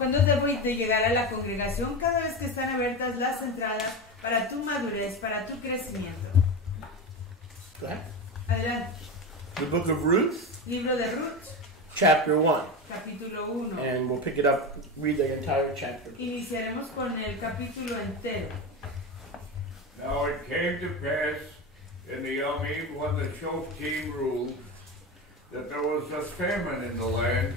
¿Cuándo debo de llegar a la congregación? Cada vez que están abiertas las entradas para tu madurez, para tu crecimiento. Go ahead. Adelante. The book of Ruth, Libro de Ruth, chapter 1. capítulo 1. And we'll pick it up, read the entire chapter. Iniciaremos con el capítulo entero. Now it came to pass in the Yomim when the Shoftim ruled that there was a famine in the land,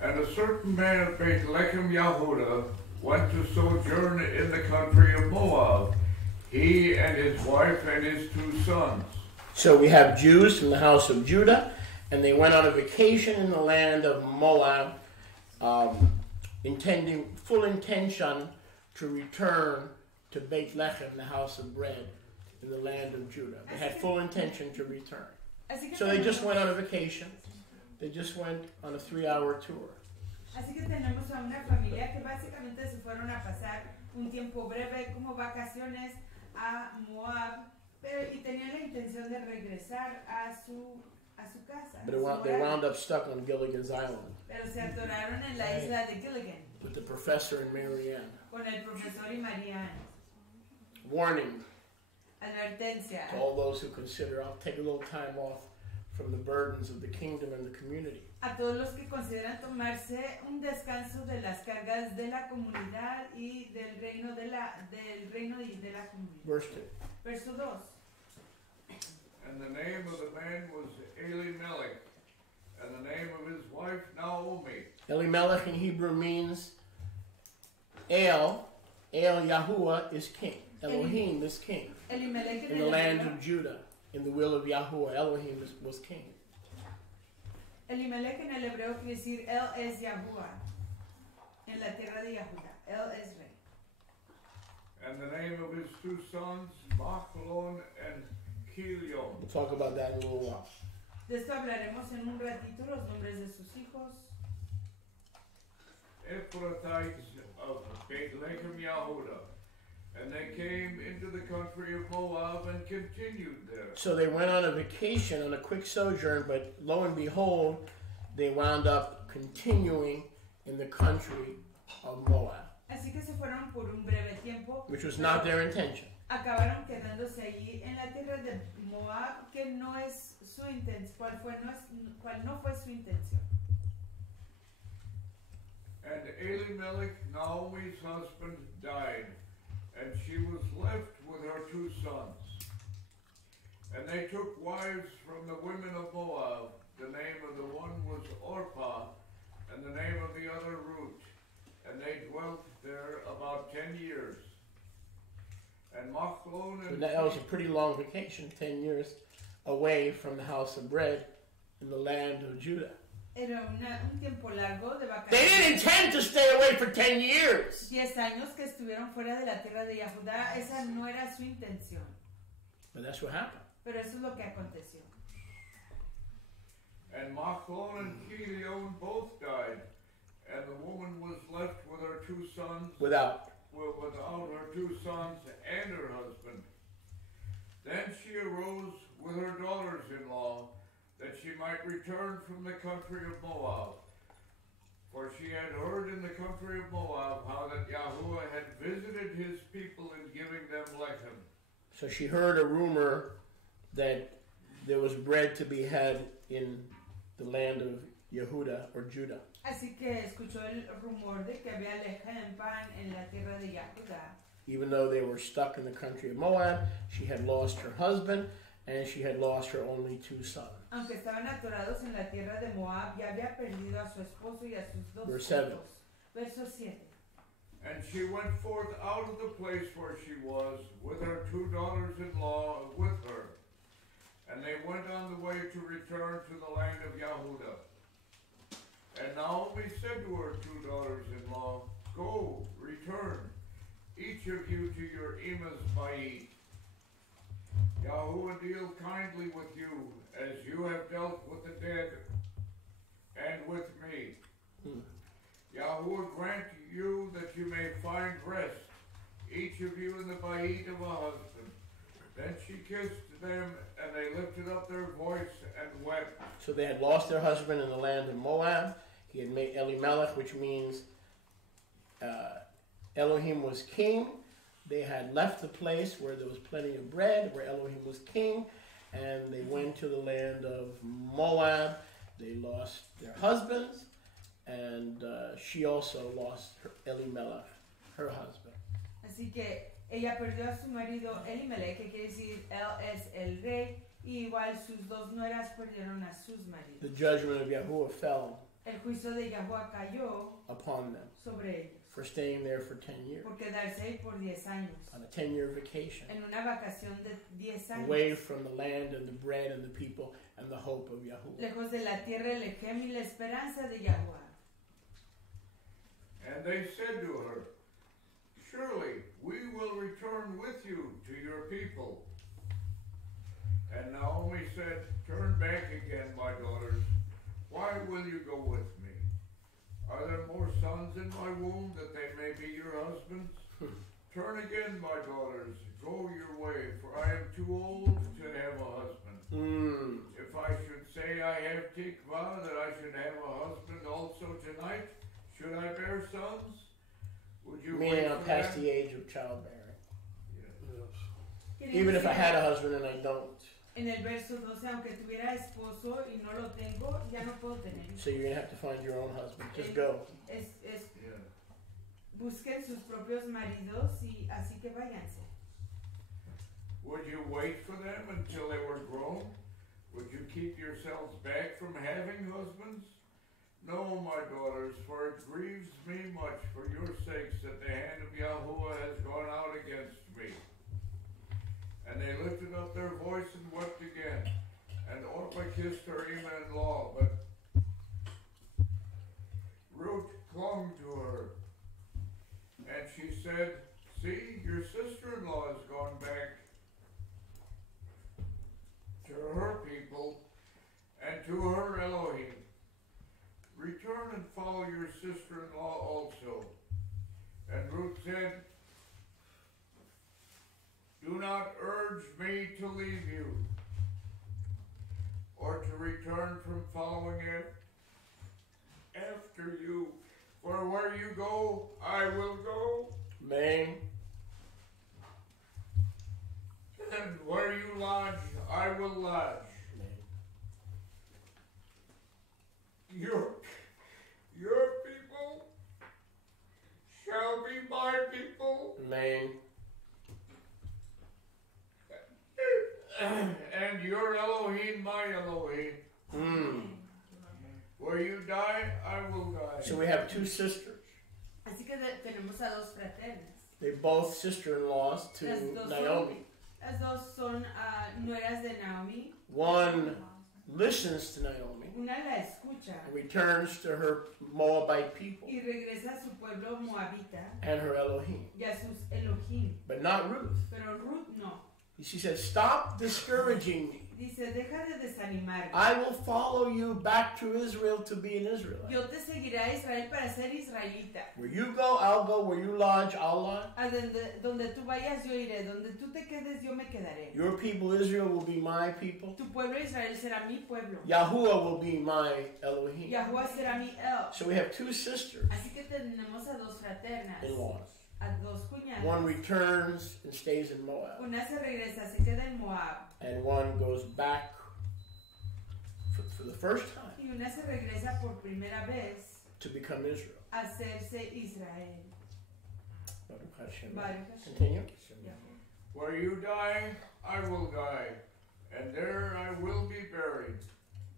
and a certain man of Bethlehem Yehudah went to sojourn in the country of Moab, he and his wife and his 2 sons. So we have Jews from the house of Judah, and they went on a vacation in the land of Moab, full intention to return to Bethlehem, the house of bread, in the land of Judah. They had full intention to return. So they just went on a vacation. They just went on a 3-hour tour. Así que tenemos a una familia que básicamente se fueron a pasar un tiempo breve como vacaciones a Moab, y tenían la intención de regresar a su casa. But they wound up stuck on Gilligan's Island. Pero se atoraron en la isla de Gilligan. With the professor and Marianne. Con el profesor y Marianne. Warning. Advertencia. To all those who consider, I'll take a little time off from the burdens of the kingdom and the community. A todos los que consideran tomarse un descanso de las cargas de la comunidad y del reino y de la comunidad. Verse 2. Verso 2. And the name of the man was Elimelech, and the name of his wife Naomi. Elimelech in Hebrew means El Yahuwah is king. Elohim is king. In the land of Judah, in the will of Yahuwah, Elohim was king. Elimelech en el hebreo quiere decir El es Yahuwah. En la tierra de Yahudah, El es rey. And the name of his 2 sons, Machlon and Chilion. We'll talk about that in a little while. De esto hablaremos en un ratito, los nombres de sus hijos. Ephrathites of Bethlehem Yehudah. And they came into the country of Moab and continued there. So they went on a vacation, on a quick sojourn, but lo and behold, they wound up continuing in the country of Moab. Así que se fueron por un breve tiempo. Which was not their intention. Acabaron quedándose allí en la tierra de Moab, que no es su intención, cual no fue su intención. And Elimelech, Naomi's husband, died, and she was left with her 2 sons. And they took wives from the women of Moab. The name of the one was Orpah, and the name of the other Ruth. And they dwelt there about 10 years. And Machlon and... So that was a pretty long vacation, 10 years away from the house of bread in the land of Judah. Era un tiempo largo de vacaciones. They didn't intend to stay away for 10 years. 10 años que estuvieron fuera de la tierra de Yahudá, esa no era su intención. But that's what happened. Pero eso es lo que aconteció. And Machlon and Chilion both died, and the woman was left with her 2 sons. Without her 2 sons and her husband. Then she arose with her daughters-in-law, that she might return from the country of Moab. For she had heard in the country of Moab how that Yahuwah had visited his people in giving them lechem. So she heard a rumor that there was bread to be had in the land of Yehudah or Judah. Así que escuchó el rumor de que había lechem, pan en la tierra de Yahudá. Even though they were stuck in the country of Moab, she had lost her husband and she had lost her only 2 sons. Aunque estaban atorados en la tierra de Moab, ya había perdido a su esposo y a sus 2 Verse 7. hijos. Verso 7. And she went forth out of the place where she was, with her 2 daughters-in-law with her. And they went on the way to return to the land of Yahudah. And Naomi said to her 2 daughters-in-law, Go, return, each of you to your Emma's bayit. Yahuwah deal kindly with you, as you have dealt with the dead, and with me. Yahuwah grant you that you may find rest, each of you in the bayit of a husband. Then she kissed them, and they lifted up their voice and wept. So they had lost their husband in the land of Moab. He had made Elimelech, which means Elohim was king. They had left the place where there was plenty of bread, where Elohim was king, and they went to the land of Moab. They lost their husbands, and she also lost Elimelech, her husband. Así que ella perdió a su marido Elimelech, que quiere decir él es el rey, y igual sus dos nueras perdieron a sus maridos. The judgment of YHUH fell El juicio de YHUH cayó upon them sobre ellos. For staying there for 10 years. Por quedarse ahí por 10 años. On a 10-year vacation. En una vacación de 10 años. Away from the land and the bread and the people and the hope of YHUH. Lejos de la tierra, el Echem y la esperanza de YHUH. And they said to her, surely we will return with you to your people. And Naomi said, turn back again, my daughters. Why will you go with me? Are there more sons in my womb that they may be your husbands? Turn again, my daughters, go your way, for I am too old to have a husband. If I should say I have tikvah, that I should have a husband also tonight, should I bear sons? Would you Meaning I'm past the age of childbearing. Yes. Even if I had a husband and I don't. En el verso 12, aunque tuviera esposo y no lo tengo, ya no puedo tener. So you're going to have to find your own husband. Just go. Busquen sus propios maridos y así que váyanse. Would you wait for them until they were grown? Would you keep yourselves back from having husbands? No, my daughters, for it grieves me much for your sakes that the hand of YHUH has gone out against me. And they lifted up their voice and wept again. And Orpah kissed her in-law, but Ruth clung to her. And she said, see, your sister-in-law has gone back to her people and to her Elohim. Return and follow your sister-in-law also. And Ruth said, do not urge me to leave you or to return from following it after you. For where you go, I will go. Amen. And where you lodge, I will lodge. Your people shall be my people. Amen. And your Elohim, my Elohim. Where you die, I will die. So we have two sisters. Así que tenemos a dos fraternas. They're both sister-in-laws to Naomi. Las dos son nueras de Naomi. One listens to Naomi. Una la escucha. And returns to her Moabite people. Y regresa a su pueblo moabita. And her Elohim. Y a sus Elohim. But not Ruth. Pero Ruth no. She says, stop discouraging me. Dice, deja de desanimarme. I will follow you back to Israel to be an Israelite. Yo te seguiré a Israel para ser israelita. Where you go, I'll go. Where you lodge, I'll lodge. Donde tú vayas, yo iré. Donde tú te quedes, yo me quedaré. Your people Israel will be my people. Tu pueblo Israel será mi pueblo. YHUH will be my Elohim. YHUH será mi El. So we have two sisters. Así que tenemos a dos fraternas. In-laws. A dos cuñadas. One returns and stays in Moab. Una se regresa, se queda en Moab. And one goes back for the first time. Y una se regresa por primera vez. To become Israel. A hacerse Israel. Continue. Yeah. Where you die, I will die, and there I will be buried.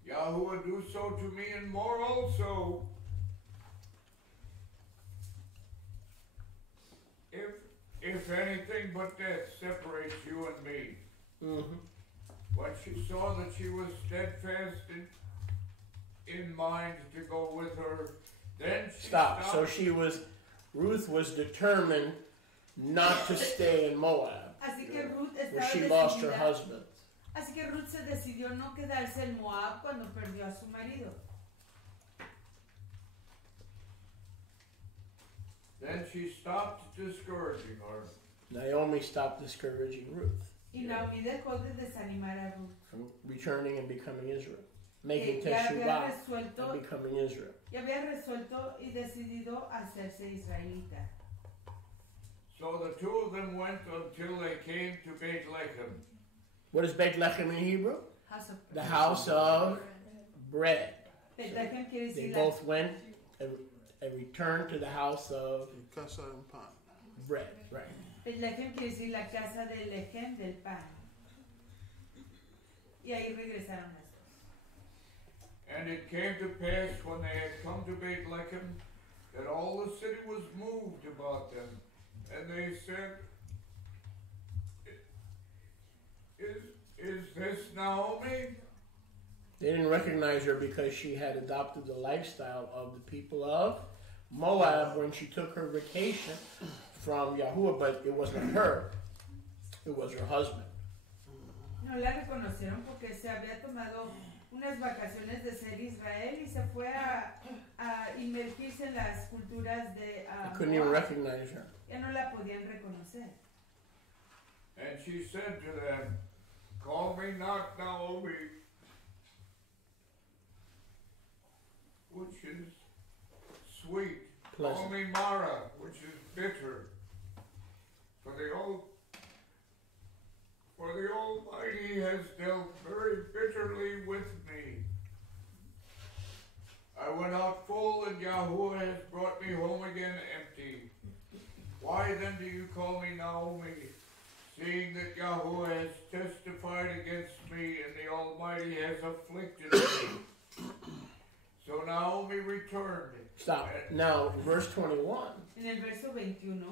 YHUH do so to me and more also. If anything but death separates you and me. When she saw that she was steadfast in mind to go with her, then she stopped. So Ruth was determined not to stay in Moab, Así que Ruth where she lost her husband. Así que Ruth se decidió no quedarse en Moab cuando perdió a su marido. Then she stopped discouraging her. Naomi stopped discouraging Ruth. Y Naomi dejó de desanimar a Ruth. From returning and becoming Israel. Making Teshuvah and becoming Israel. Y había resuelto y decidido hacerse israelita. So the two of them went until they came to Bethlehem. What is Bethlehem in Hebrew? House of The house of bread. Bethlehem quiere decir They both went and returned to the house of bread. Right. Bethlehem quiere decir la casa del lejem del pan. Y ahí regresaron las dos. And it came to pass when they had come to Bethlehem that all the city was moved about them. And they said, Is this Naomi? They didn't recognize her because she had adopted the lifestyle of the people of Moab when she took her vacation from YHUH, but it wasn't her, it was her husband. No la reconocieron porque se había tomado unas vacaciones de ser Israel y se fue a inmergirse en las culturas de They couldn't even recognize her. Ya no la podían reconocer. And she said to them, Call me not Naomi, which is sweet. Pleasant. Call me Mara, which is bitter. For the Almighty has dealt very bitterly with me. I went out full, and YHUH has brought me home again empty. Why then do you call me Naomi, seeing that YHUH has testified against me, and the Almighty has afflicted me? So Naomi returned. Stop. Now, verse 21. En el verso 21.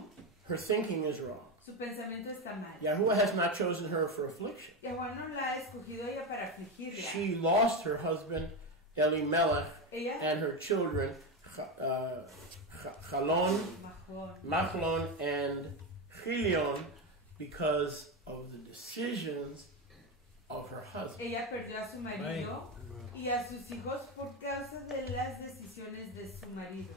Her thinking is wrong. Su pensamiento está mal. YHUH has not chosen her for affliction. Yahuwah no la ha escogido ella para afligirla. She lost her husband Elimelech and her children Machlon and Chilion because of the decisions of her husband. Ella perdió a su marido y a sus hijos por causa de las decisiones de su marido.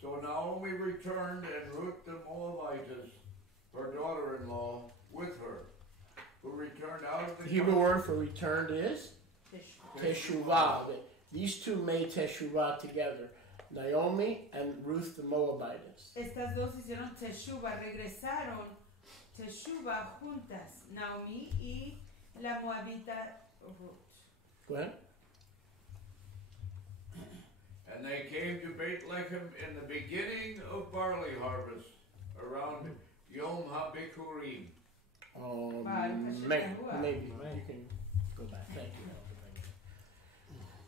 So Naomi returned, and Ruth the Moabitess, her daughter-in-law, with her, who returned out of the Hebrew word for returned is Teshuvah. These two made Teshuvah together. Naomi and Ruth the Moabitess. Estas dos hicieron Teshuvah, regresaron Teshuvah juntas, Naomi y la Moabita Ruth. Go ahead. And they came to Bethlehem in the beginning of barley harvest, around Yom HaBikurim. Maybe you can go back. Thank you.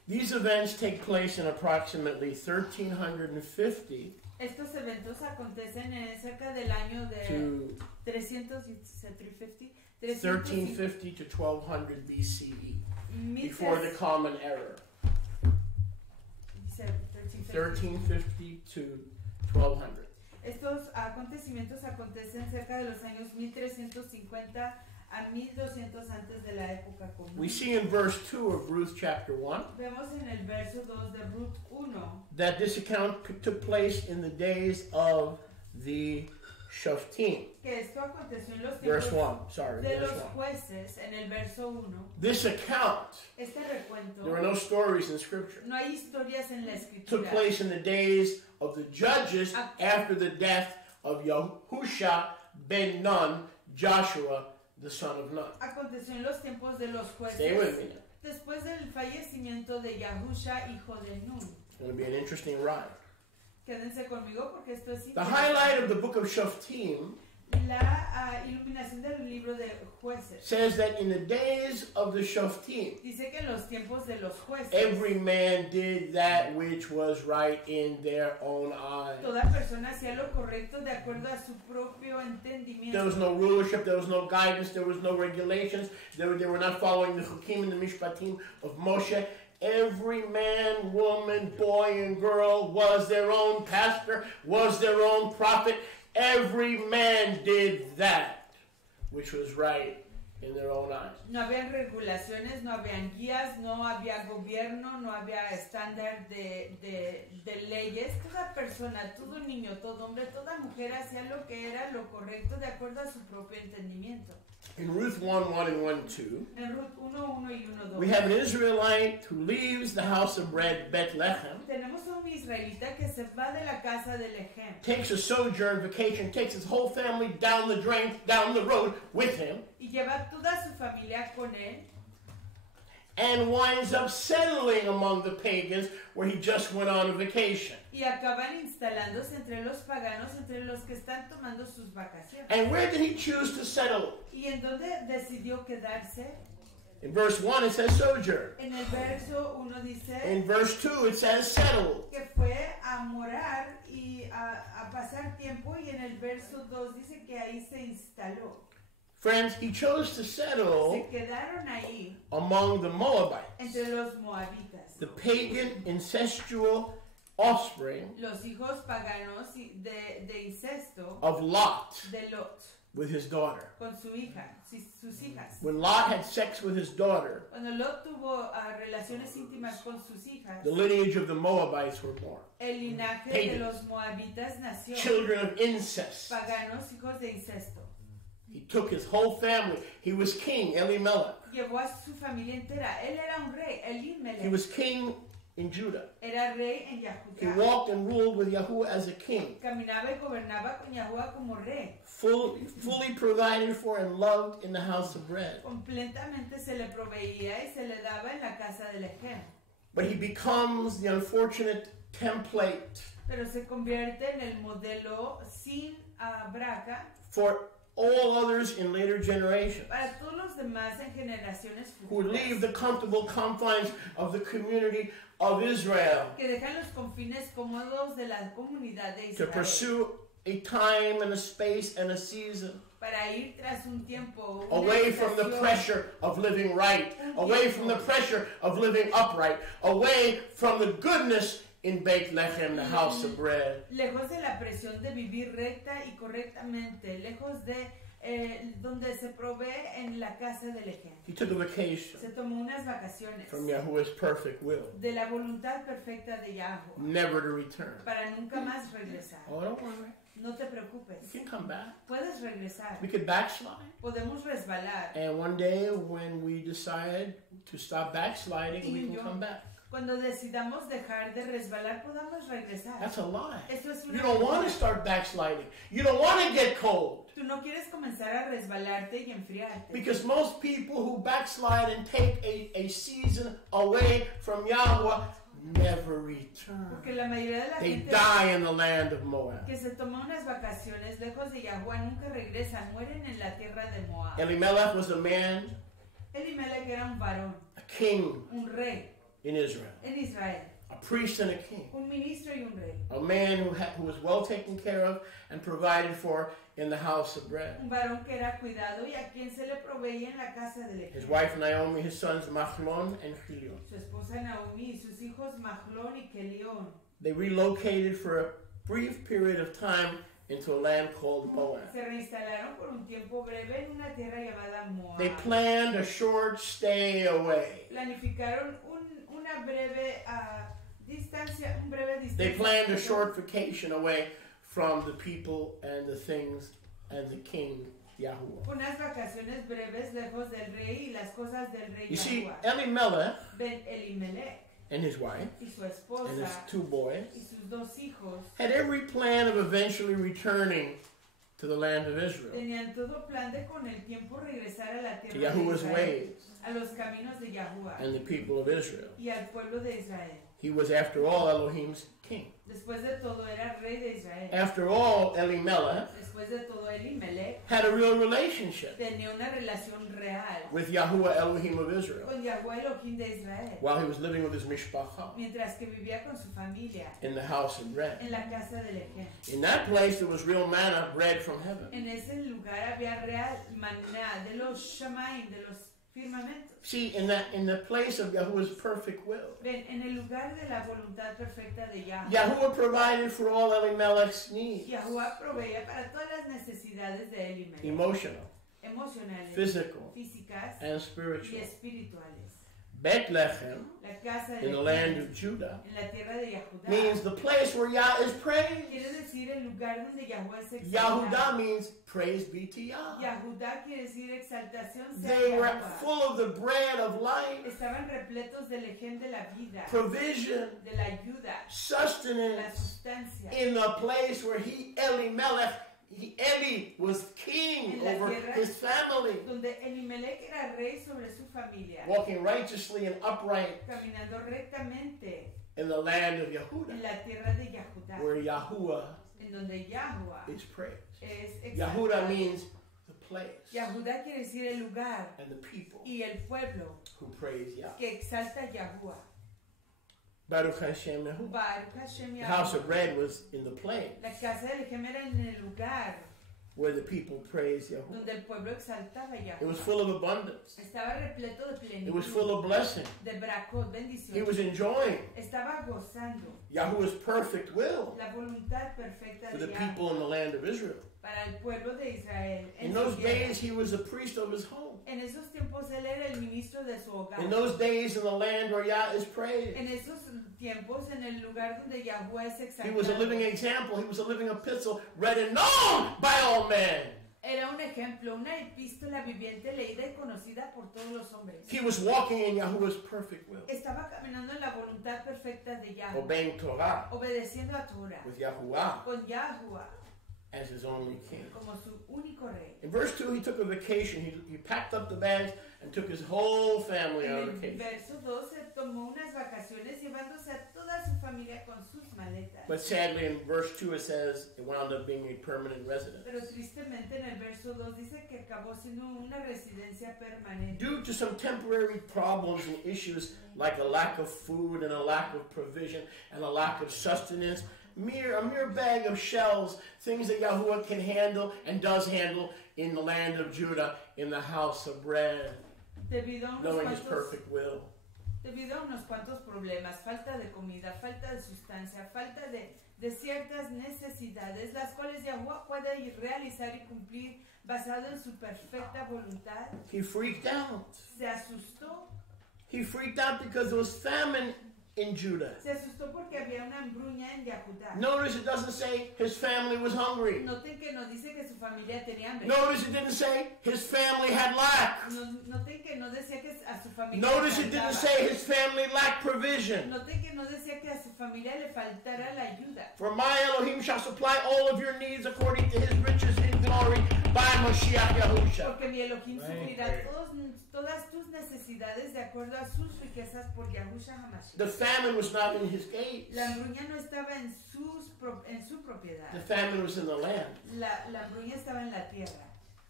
These events take place in approximately 1350 Estos eventos acontecen en cerca del año de 1350 to 1200 BCE, before the Common Era. 1350 to 1200. Estos acontecimientos acontecen cerca de los años 1350 a 1200 antes de la época común. We see in verse 2 of Ruth chapter 1 Vemos en el verso 2 de Ruth 1 that this account took place in the days of the Shoftim. Que esto aconteció en los Verse 1, sorry. de verse los 1. jueces en el verso 1. This account, Este recuento, there are no stories in Scripture, no hay historias en la escritura. took place in the days of the judges after the death of Yahusha ben Nun, Joshua, the son of Nun. Aconteció en los tiempos de los jueces. Stay with me now. Después del fallecimiento de Yahusha, hijo de Nun. It's going to be an interesting ride. Quédense conmigo porque esto es The highlight of the book of Shoftim la iluminación del libro de jueces. says that in the days of the Shoftim, Dice que en los tiempos de los jueces, every man did that which was right in their own eyes. toda persona hacía lo correcto de acuerdo a su propio entendimiento. There was no rulership, there was no guidance, there was no regulations. They were not following the Chukim and the Mishpatim of Moshe. Every man, woman, boy, and girl was their own pastor, was their own prophet. Every man did that which was right in their own eyes. No habían regulaciones, no habían guías, no había gobierno, no había estándar de leyes. Toda persona, todo niño, todo hombre, toda mujer hacía lo que era lo correcto de acuerdo a su propio entendimiento. In Ruth 1:1 and 1:2, en Ruth 1:1 y 1:2, we have an Israelite who leaves the house of bread, Bethlehem, tenemos a un israelita que se va de la casa de Lechem, takes a sojourn vacation, takes his whole family down the drain, down the road with him, y lleva toda su familia con él, and winds up settling among the pagans where he just went on a vacation. y acaban instalándose entre los paganos, entre los que están tomando sus vacaciones. And where did he choose to settle? ¿Y en dónde decidió quedarse? In verse 1 it says sojourn. En el verso 1 dice In verse 2 it says settled. que fue a morar y a pasar tiempo, y en el verso 2 dice que ahí se instaló. Friends, he chose to settle Se quedaron ahí among the Moabites, entre los moabitas, the pagan incestual offspring los hijos paganos de incesto of Lot de Lot, with his daughter. con su hija, sus hijas. When Lot had sex with his daughter, Cuando Lot tuvo relaciones íntimas con sus hijas, the lineage of the Moabites were born. el linaje de los moabitas nació. Children of incest. Paganos, hijos de incesto. He took his whole family. He was king, Elimelech. Llevó a su familia entera. Él era un rey, He Elimelech. was king in Judah. Era rey en He Yahudah. walked and ruled with Yahuwah as a king. Caminaba y gobernaba con Yahudah como rey. Fully provided for and loved in the house of bread. Completamente se le proveía y se le daba en la casa de Lechem. But he becomes the unfortunate template Pero se convierte en el modelo sin braca for all others in later generations para todos los demás en generaciones who would leave futuras, the comfortable confines of the community of Israel que dejan los confines cómodos de la comunidad de to Israel pursue a time and a space and a season para ir tras un tiempo, una away from the estación, pressure of living right, away from the pressure of living upright, away from the goodness in Bethlehem, the house of bread. lejos de la presión de vivir recta y correctamente, lejos de donde se provee en la casa de Lechem. He took a vacation Se tomó unas vacaciones from Yahuwah's perfect will, de la voluntad perfecta de Yahuwah never to return. para nunca más regresar. Oh, don't worry. No te preocupes, You can come back. puedes regresar, We could backslide. podemos resbalar. And one day when we decide to stop backsliding, we can come back. Cuando decidamos dejar de resbalar, podamos regresar. That's a lie. Eso es una You don't want to mentira. start backsliding. You don't want to get cold. Tú no quieres comenzar a resbalarte y enfriarte. Because most people who backslide and take a season away from Yahweh never return. Porque la mayoría de la They gente die in the land of Moab. que se toma unas vacaciones lejos de Yahuwah nunca regresan, mueren en la tierra de Moab. Elimelech was a man, Elimelech era un varón, a king un rey in Israel, en Israel, a priest and a king, un ministro y un rey, a man who was well taken care of and provided for in the house of bread. un varón que era cuidado y a quien se le proveía en la casa de His Lechem. wife Naomi, his sons Machlon and Chilion. Su esposa Naomi y sus hijos Mahlón y Kelión They relocated for a brief period of time into a land called Moab. se reinstalaron por un tiempo breve en una tierra llamada Moab. They planned a short stay away. Planificaron una breve distancia, un breve distancia. They planned a short vacation away from the people and the things and the king Yahuwah. Unas vacaciones breves lejos del rey y las cosas del rey You see, Yahuwah. Elimelech Ben Elimelech and his wife y su and esposa his two boys y sus dos hijos had every plan of eventually returning to the land of Israel, tenían todo plan de con el tiempo regresar a la to tierra de Yahuwah's Israel, ways a los caminos de Yahuwah and the people of Israel. y al pueblo de Israel. He was, after all, Elohim's king. Después de todo era rey de Israel. After all, Elimelech Después de todo Elimelech had a real relationship tenía una relación real with Yahuwah Elohim of Israel con Yahuwah Elohim de Israel, while he was living with his mishpacha mientras que vivía con su familia in the house of bread. en la casa de Lechem. In that place, there was real manna, bread from heaven. En ese lugar había real maná de los shamaim, de los firmamentos. See, in the place of Yahuwah's perfect will, Ven, en el lugar de la voluntad perfecta de Yahuwah, Yahuwah provided for all Elimelech's needs, Yahuwah proveía para todas las necesidades de Elimelech, emotional, emocionales, physical, físicas and spiritual. y espirituales. Bethlehem, La casa de in the land of Judah, en la tierra de Yahudá, means the place where Yah is praised. quiere decir el lugar donde Yahweh es exaltado. Yahudah means praise be to Yah. Yahudá quiere decir exaltación sea They were Yahweh. full of the bread of life, Estaban repletos del lejem de la vida, provision, de la ayuda, la sustenance, sustancia. in the place where Eli was king over his family, Donde Elimelech era rey sobre su familia, walking righteously and upright caminando rectamente in the land of Yehudah, en la tierra de Yahudá, where Yahuwah en donde Yahweh is praised. es Yahudah exaltado. means the place Yahudá quiere decir el lugar and the people y el pueblo who praise Yah. que exalta a Yahweh. Baruch Hashem Yahuwah. Baruch Hashem The house of Yahweh. bread was in the place La casa del lejem era en el lugar where the people praised Yahuwah. donde el pueblo exaltaba a It Yahweh. was full of abundance. Estaba repleto de plenitud, It was full of blessing. de bracot, He bendición. was enjoying Estaba gozando Yahuwah's perfect will la voluntad perfecta for the de people Yahweh in the land of Israel. para el pueblo de Israel. In En those su tierra. days, he was a priest of his home. En esos tiempos él era el ministro de su hogar. In those days, in the land where Yah is praised, En esos tiempos, en el lugar donde Yahweh es he exaltado. was a living example. He was a living epistle, read and known by all men. Era un ejemplo, una epístola viviente leída y conocida por todos los hombres. He was walking in Yahuwah's perfect will, Estaba caminando en la voluntad perfecta de Yahweh, obeying Torah obedeciendo a Torah, with Yahuwah con Yahweh as his only king. como su único rey. In verse 2, he took a vacation. He packed up the bags and took his whole family En on el vacation. verso 2 se tomó unas vacaciones llevándose a toda su familia con sus maletas. But sadly, in verse 2, it says it wound up being a permanent residence. Pero tristemente en el verso 2 dice que acabó siendo una residencia permanente. Due to some temporary problems and issues like a lack of food and a lack of provision and a lack of sustenance, a mere bag of shells, things that Yahuwah can handle and does handle in the land of Judah, in the house of bread, knowing his perfect will. Debido a unos cuantos problemas, falta de comida, falta de sustancia, falta de ciertas necesidades, las cuales Yahweh puede realizar y cumplir basado en su perfecta voluntad. He freaked out. Se asustó. He freaked out because there was famine in Judah. Se asustó porque había una hambruña en Yahudá. Notice it doesn't say his family was hungry. Noten que no dice que su familia tenía hambre. Notice it didn't say his family had lack. Noten que no decía que a su familia Notice le it didn't faltaba. say his family lacked provision. Noten que no decía que a su familia le faltara la ayuda. For my Elohim shall supply all of your needs according to his riches in glory by Mashiach Yahusha. Porque mi Elohim suplirá todas tus necesidades de acuerdo a sus riquezas por Yahushua HaMashiach. The famine was not in his gates. La hambruña no estaba en su propiedad. The famine was in the land. La hambruña estaba en la tierra.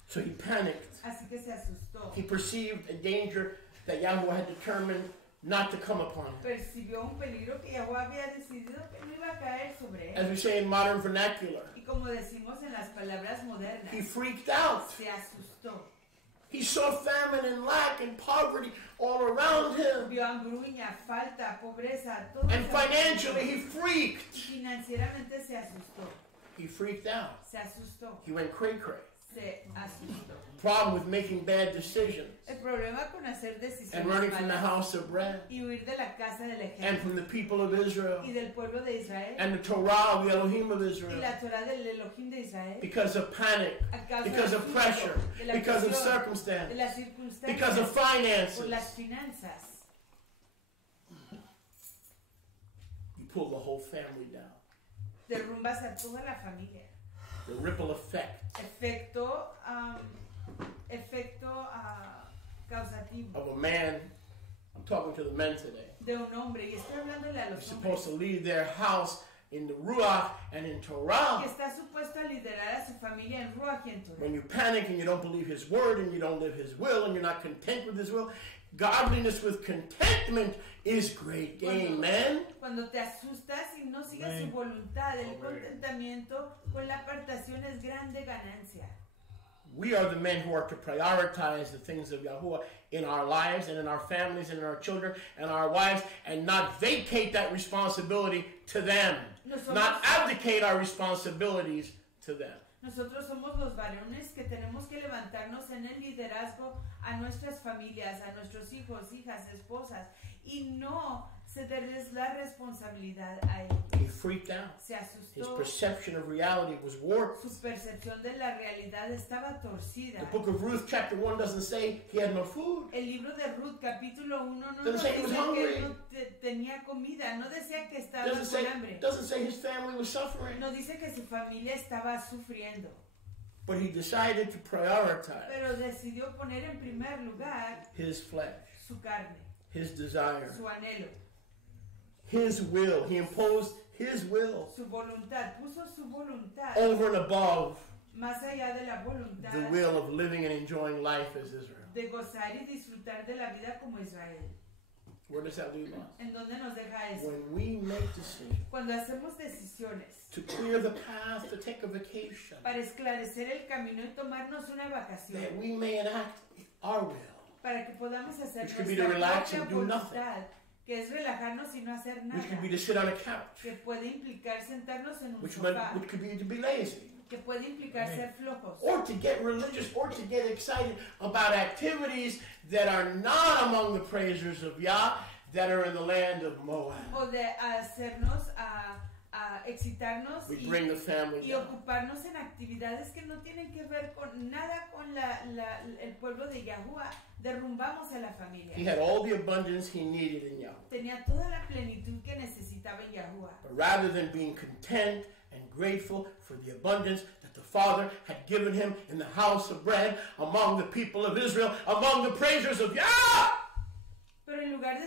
So he panicked. Así que se asustó. He perceived a danger that Yahweh had determined not to come upon him. Percibió un peligro que Yahweh había decidido que no iba a caer sobre As él. we say in modern vernacular, Y como decimos en las palabras modernas, he freaked out. se asustó. He saw famine and lack and poverty all around him. Vio hambruña, falta, pobreza, todo. And financially, he freaked. Financieramente se asustó. He freaked out. Se asustó. He went cray-cray. Se asustó. Problem with making bad decisions El problema con hacer and decisiones running from the malas house of bread y huir de la casa del and ejército from the people of Israel y del pueblo de Israel and the Torah of the Elohim of y Israel la Torah del Elohim de Israel because of panic, a causa because del of susto, pressure, de la because of presión, circumstance, de las circunstancias, because of por finances. las finanzas. You pull the whole family down. Derrumbas a toda la familia. The ripple effect Efecto causativo of a man. I'm talking to the men today. de un hombre, y estoy hablándole a You're los supposed hombres, to lead their house in the Ruach and in Torah. que está supuesto a liderar a su familia en Ruach y en Torah. When you panic and you don't believe his word and you don't live his will and you're not content with his will, godliness with contentment is great gain, man. Cuando te asustas y no sigues su voluntad, el contentamiento con la apartación es grande ganancia. We are the men who are to prioritize the things of Yahuwah in our lives and in our families and in our children and our wives and not vacate that responsibility to them. Not abdicate our responsibilities to them. Nosotros somos los varones que tenemos que levantarnos en el liderazgo a nuestras familias, a nuestros hijos, hijas, esposas, y no cederles la responsabilidad a ellos. He freaked out. Se asustó. His perception of reality was warped. Su percepción de la realidad estaba torcida. The book of Ruth chapter 1 doesn't say he had no food. El libro de Ruth capítulo 1 no Doesn't nos say he was dice hungry. que no tenía comida, no decía que estaba Doesn't con hambre. say his family was suffering. No dice que su familia estaba sufriendo. But he decided to prioritize Pero decidió poner en primer lugar his flesh, su carne, his desire, su anhelo, his will. He imposed his will su voluntad, puso su voluntad over and above más allá de la voluntad the will of living and enjoying life as Israel. de gozar y disfrutar de la vida como Israel. Where does that leave us? ¿En dónde nos deja eso? When we make decisions Cuando hacemos decisiones to clear the path to take a vacation, para esclarecer el camino y tomarnos una vacación, that we may enact our will, para que podamos hacer which could be to nuestra relax propia and do nothing, voluntad, que es relajarnos y no hacer which could be nada, to sit on a couch, que puede implicar sentarnos en un which sofá, could be to be lazy, que puede implicar ser flojos, or to get religious, or to get excited about activities that are not among the praisers of Yah, that are in the land of Moab. o de hacernos a excitarnos We bring the family y down. ocuparnos en actividades que no tienen que ver con nada con el pueblo de Yahuwah. Derrumbamos a la familia. He had all the abundance he needed in Yahweh. Tenía toda la plenitud que necesitaba en Yahuwah. But rather than being content and grateful for the abundance that the Father had given him in the house of bread, among the people of Israel, among the praisers of Yah, Pero en lugar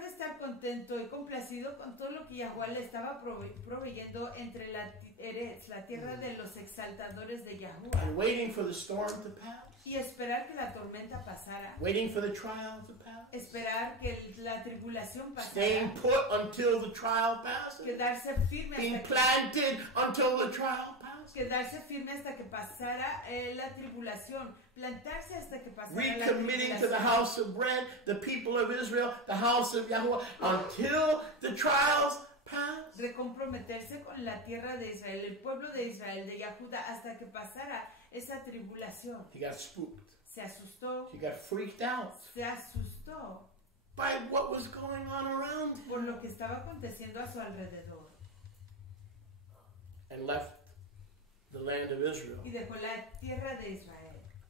de estar contento y complacido con todo lo que Yahuwah le estaba proveyendo entre la tierra de los exaltadores de Yahuwah, and waiting for the storm to pass, y esperar que la tormenta pasara, waiting for the trial to pass, esperar que la tribulación staying pasara, put until the trial passes, quedarse firme being hasta que planted until the trial passes, quedarse firme hasta que pasara la tribulación, plantarse hasta que pasara la recommitting to the tribulación, house of bread, the people of Israel, the house of Yahweh, until the trials pass. recomprometerse con la tierra de Israel, el pueblo de Israel, de Yahuda, hasta que pasara esa tribulación. He got spooked. Se asustó, He got freaked out se asustó by what was going on around him, por lo que estaba aconteciendo a su alrededor and left the land of Israel. y dejó la tierra de Israel.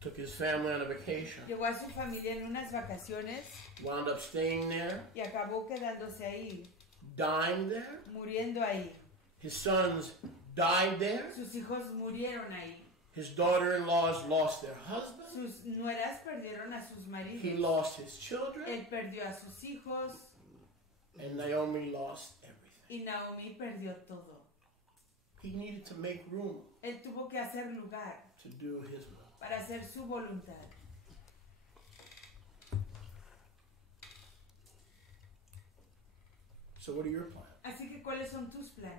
Took his family on a vacation. Llevó a su familia en unas vacaciones Wound up staying there, y acabó quedándose ahí, dying there. muriendo ahí. His sons died there. Sus hijos murieron ahí. His daughter-in-laws lost their husband. Sus nueras perdieron a sus maridos. He lost his children. Él perdió a sus hijos And Naomi lost everything. y Naomi perdió todo. He needed to make room Él tuvo que hacer lugar to do his will. para hacer su voluntad. So what are your plans? Así que, ¿cuáles son tus planes?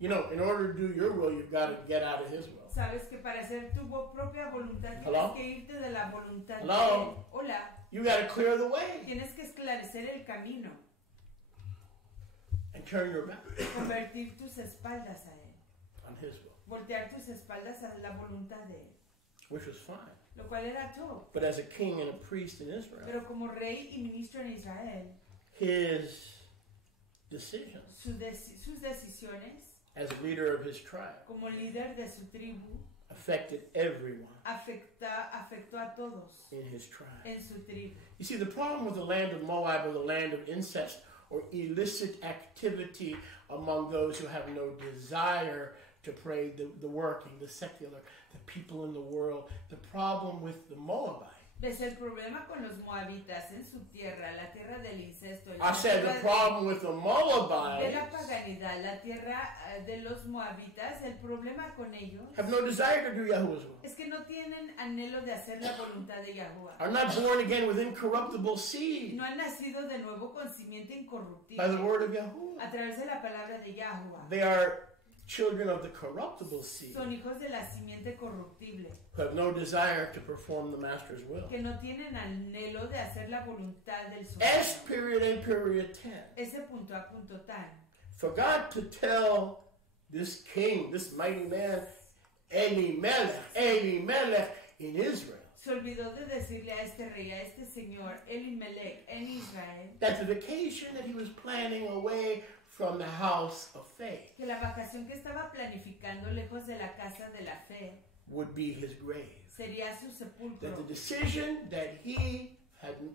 You know, in order to do your will, you've got to get out of his will. Sabes que para hacer tu propia voluntad Hello? tienes que irte de la voluntad de Hello? Él. Hola, You got to clear the way tienes que esclarecer el camino, and turn your back convertir tus espaldas a Él, on his will, voltear tus espaldas a la voluntad de Él, which was fine. lo cual era todo. But as a king and a priest in Israel, Pero como rey y ministro en Israel, his decisions sus decisiones as leader of his tribe como líder de su tribu affected everyone afectó a todos in his tribe. en su tribu. You see, the problem with the land of Moab or the land of incest or illicit activity among those who have no desire to pray, the working, the secular, the people in the world, the problem with the Moabites. ¿Ves el problema con los moabitas en su tierra, la tierra del incesto? I said the problem with the De la Moabites paganidad, la tierra de los moabitas, el problema con ellos have no desire to do Yahuwah's will. es que no tienen anhelo de hacer la voluntad de Yahuwah. Are not born again with incorruptible seed No han nacido de nuevo con simiente by the incorruptible word of Yahuwah. a través de la palabra de Yahuwah. They are children of the corruptible seed Son hijos de la simiente corruptible, who have no desire to perform the master's will. que no tienen anhelo de hacer la voluntad del S soberano. period A period 10. Ese punto a punto tan. For God to tell this king, this mighty man, Elimelech in Israel. Se olvidó de decirle a este rey, a este señor, Elimelech, en Israel, that the vacation that he was planning away from the house of faith, que la vacación que estaba planificando lejos de la casa de la fe, would be his grave. Sería su sepulcro. That the decision that he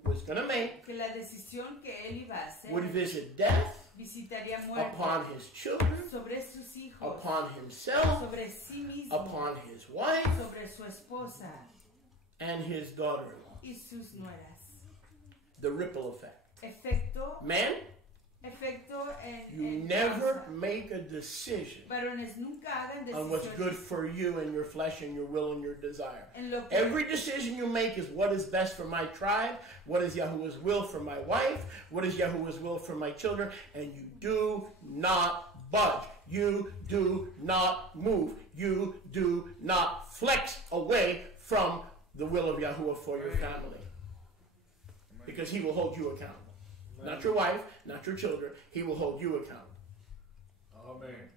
was going to make, que la decisión que él iba a hacer, would visit death visitaría muerte upon his children, sobre sus hijos, upon himself, sobre sí mismo, upon his wife, sobre su esposa, and his daughter-in-law. Y sus nueras. The ripple effect. Efecto. Man, efecto you never make a decision varones nunca hagan on what's good for you and your flesh and your will and your desire. Que, every decision you make is what is best for my tribe, what is Yahuwah's will for my wife, what is Yahuwah's will for my children, and you do not budge. You do not move. You do not flex away from the will of Yahuwah for your family. Because he will hold you accountable. Not your wife, not your children. He will hold you accountable. Amen.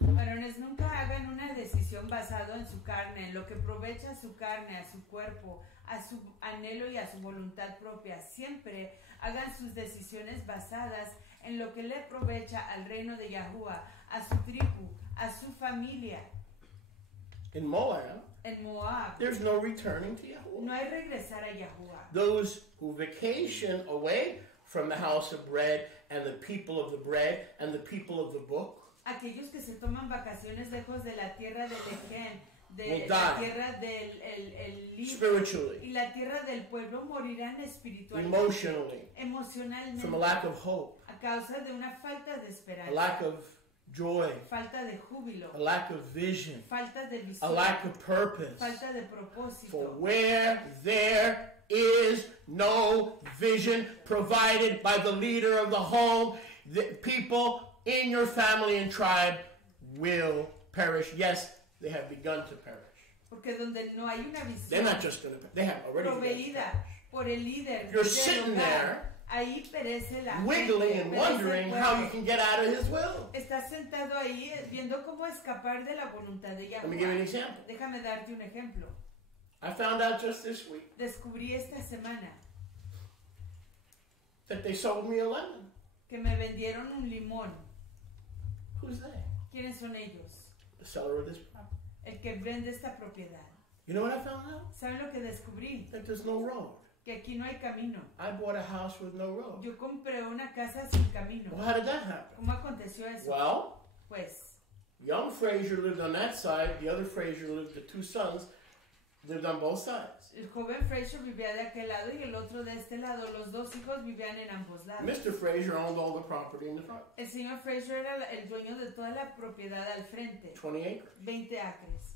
Varones, nunca hagan una decisión basada en su carne, en lo que aprovecha a su carne, a su cuerpo, a su anhelo y a su voluntad propia. Siempre hagan sus decisiones basadas en lo que le aprovecha al reino de Yahuwah, a su tribu, a su familia. In Moab, there's no returning to Yahuwah. No hay regresar a Yahuwah. Those who vacation away from the house of bread and the people of the bread and the people of the book, aquellos que se toman vacaciones lejos de la tierra del Ején, de la tierra del spiritually, y la tierra del pueblo morirán espiritualmente, emocionalmente, from a lack of hope, a causa de una falta de esperanza, a lack of joy, falta de júbilo, a lack of vision, falta de visión, a lack of purpose. Falta de propósito. For where there is no vision provided by the leader of the home, the people in your family and tribe will perish. Yes, they have begun to perish. Porque donde no hay una visión, they're not just going to perish. They have already proveída por el líder. You're sitting there, ahí perece la wiggling and wondering how you can get out of his will. Estás sentado ahí viendo cómo escapar de la voluntad de Yahuwah. Let me give you an example. Déjame darte un ejemplo. I found out just this week Descubrí esta semana that they sold me a lemon. Que me vendieron un limón. Who's they? ¿Quiénes son ellos? The seller of this property. El que vende esta propiedad. You know what I found out? ¿Saben lo que descubrí? That there's no road. Que aquí no hay camino. I bought a house with no road. Yo compré una casa sin camino. Well, how did that happen? ¿Cómo aconteció eso? Well, pues, young Fraser lived on that side. The other Fraser lived, the two sons lived on both sides. El joven Fraser vivía de aquel lado y el otro de este lado. Los dos hijos vivían en ambos lados. Mr. Fraser owned all the property in the front. El señor Fraser era el dueño de toda la propiedad al frente. 20 acres. 20 acres.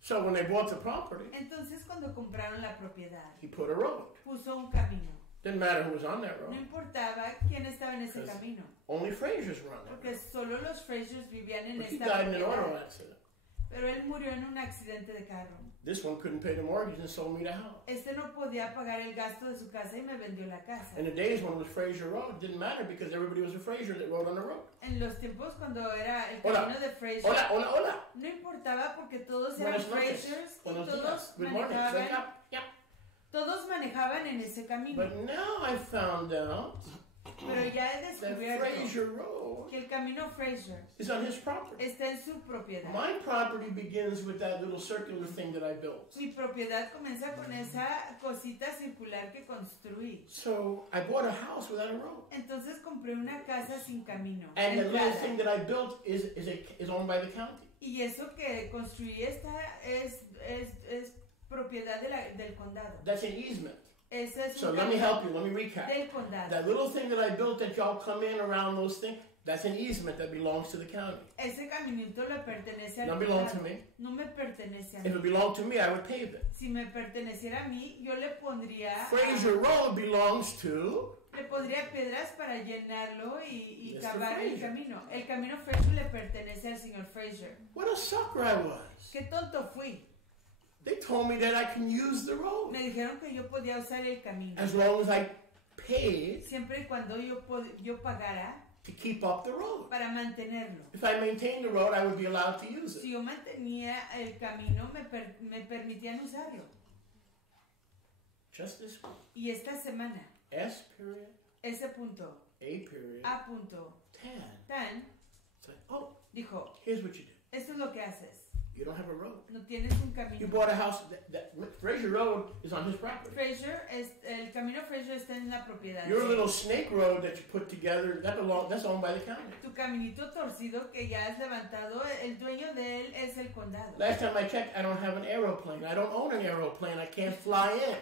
So when they bought the property, entonces cuando compraron la propiedad, he put a road. Puso un camino. Didn't matter who was on that road. No importaba quién estaba en ese camino. Only Frasers were on that Porque road. solo los Frasers vivían en But esta he died in an propiedad. auto accident. Pero él murió en un accidente de carro. This one couldn't pay the mortgage and sold me the house. Este no podía pagar el gasto de su casa y me vendió la casa. In the days when it was Fraser Road, it didn't matter because everybody was a Fraser that rode on the road. En los tiempos cuando era el camino de Fraser, hola. No importaba porque todos eran Frasers y todos manejaban en ese camino. But now I found out Pero ya he descubierto que el camino Fraser is on his property. Está en su propiedad. My property begins with that little circular thing that I built. Mi propiedad comienza con esa cosita circular que construí. So I bought a house without a road. Entonces compré una casa sin camino. And the little thing that I built is owned by the county. Y eso que construí es propiedad del condado. That's an easement. So let me help you. Let me recap. Del condado. That little thing that I built that y'all come in around those things, that's an easement that belongs to the county. Ese caminito le pertenece al condado. Don't belong to me. No me pertenece a mí. If it belonged to me, I would pave it. Si me perteneciera a mí, yo le pondría. Fraser Road belongs to. Le pondría piedras para llenarlo y cavar el camino. El camino Fraser le pertenece al señor Fraser. What a sucker I was. Qué tonto fui. They told me that I can use the road. Me dijeron que yo podía usar el camino. As long as I paid. Siempre y cuando yo pagara. to keep up the road. Para mantenerlo. If I maintained the road, I would be allowed to use it. Si yo mantenía el camino, me permitían usarlo. Just this week. Y esta semana. S period. Ese punto. A period. A punto. 10. It's like, oh, dijo, here's what you do. Esto es lo que haces. You don't have a road. No tienes un camino. You bought a house. Fraser Road is on his property. El camino Fraser está en la propiedad. Your little snake road that you put together, that's owned by the county. Tu caminito torcido que ya has levantado, el dueño de él es el condado. Last time I checked, I don't have an aeroplane. I don't own an aeroplane. I can't fly in.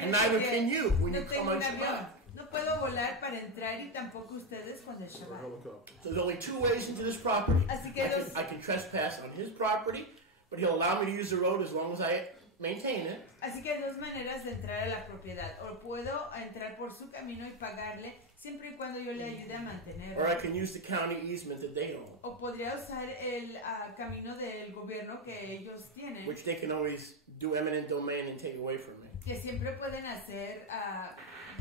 And neither can you when you come on Shabbat. No puedo volar para entrar y tampoco ustedes cuando es Shabbat. So there's only two ways into this property. Así que I can trespass on his property, but he'll allow me to use the road as long as I maintain it. Así que hay dos maneras de entrar a la propiedad. O puedo entrar por su camino y pagarle siempre y cuando yo le ayude a mantenerlo. Or I can use the county easement that they own. O podría usar el camino del gobierno que ellos tienen. Which they can always do eminent domain and take away from me. Que siempre pueden hacer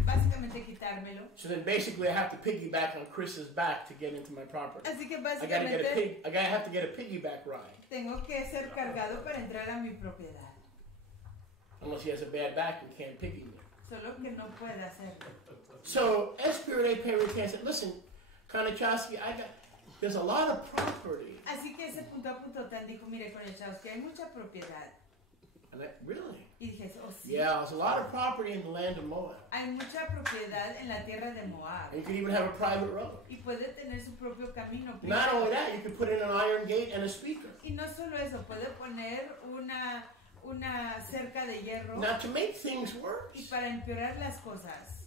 básicamente quitármelo. So then basically I have to piggyback on Chris's back to get into my property. Así que básicamente I have to get a piggyback ride. Tengo que ser cargado para entrar a mi propiedad. Unless he has a bad back and can't piggy me. Solo que no puede hacerlo. So S period A period can say, listen, Konichowski, there's a lot of property. Así que ese punto a punto tan dijo, mire Konichowski, hay mucha propiedad. And really? Y dije, oh sí. Yeah, there's a lot of property in the land of Moab. Hay mucha propiedad en la tierra de Moab. And you can even have a private road. Y puede tener su propio camino. Not only that, you can put in an iron gate and a speaker. Y no solo eso, puede poner una cerca de hierro. Now to make things worse. Y para empeorar las cosas.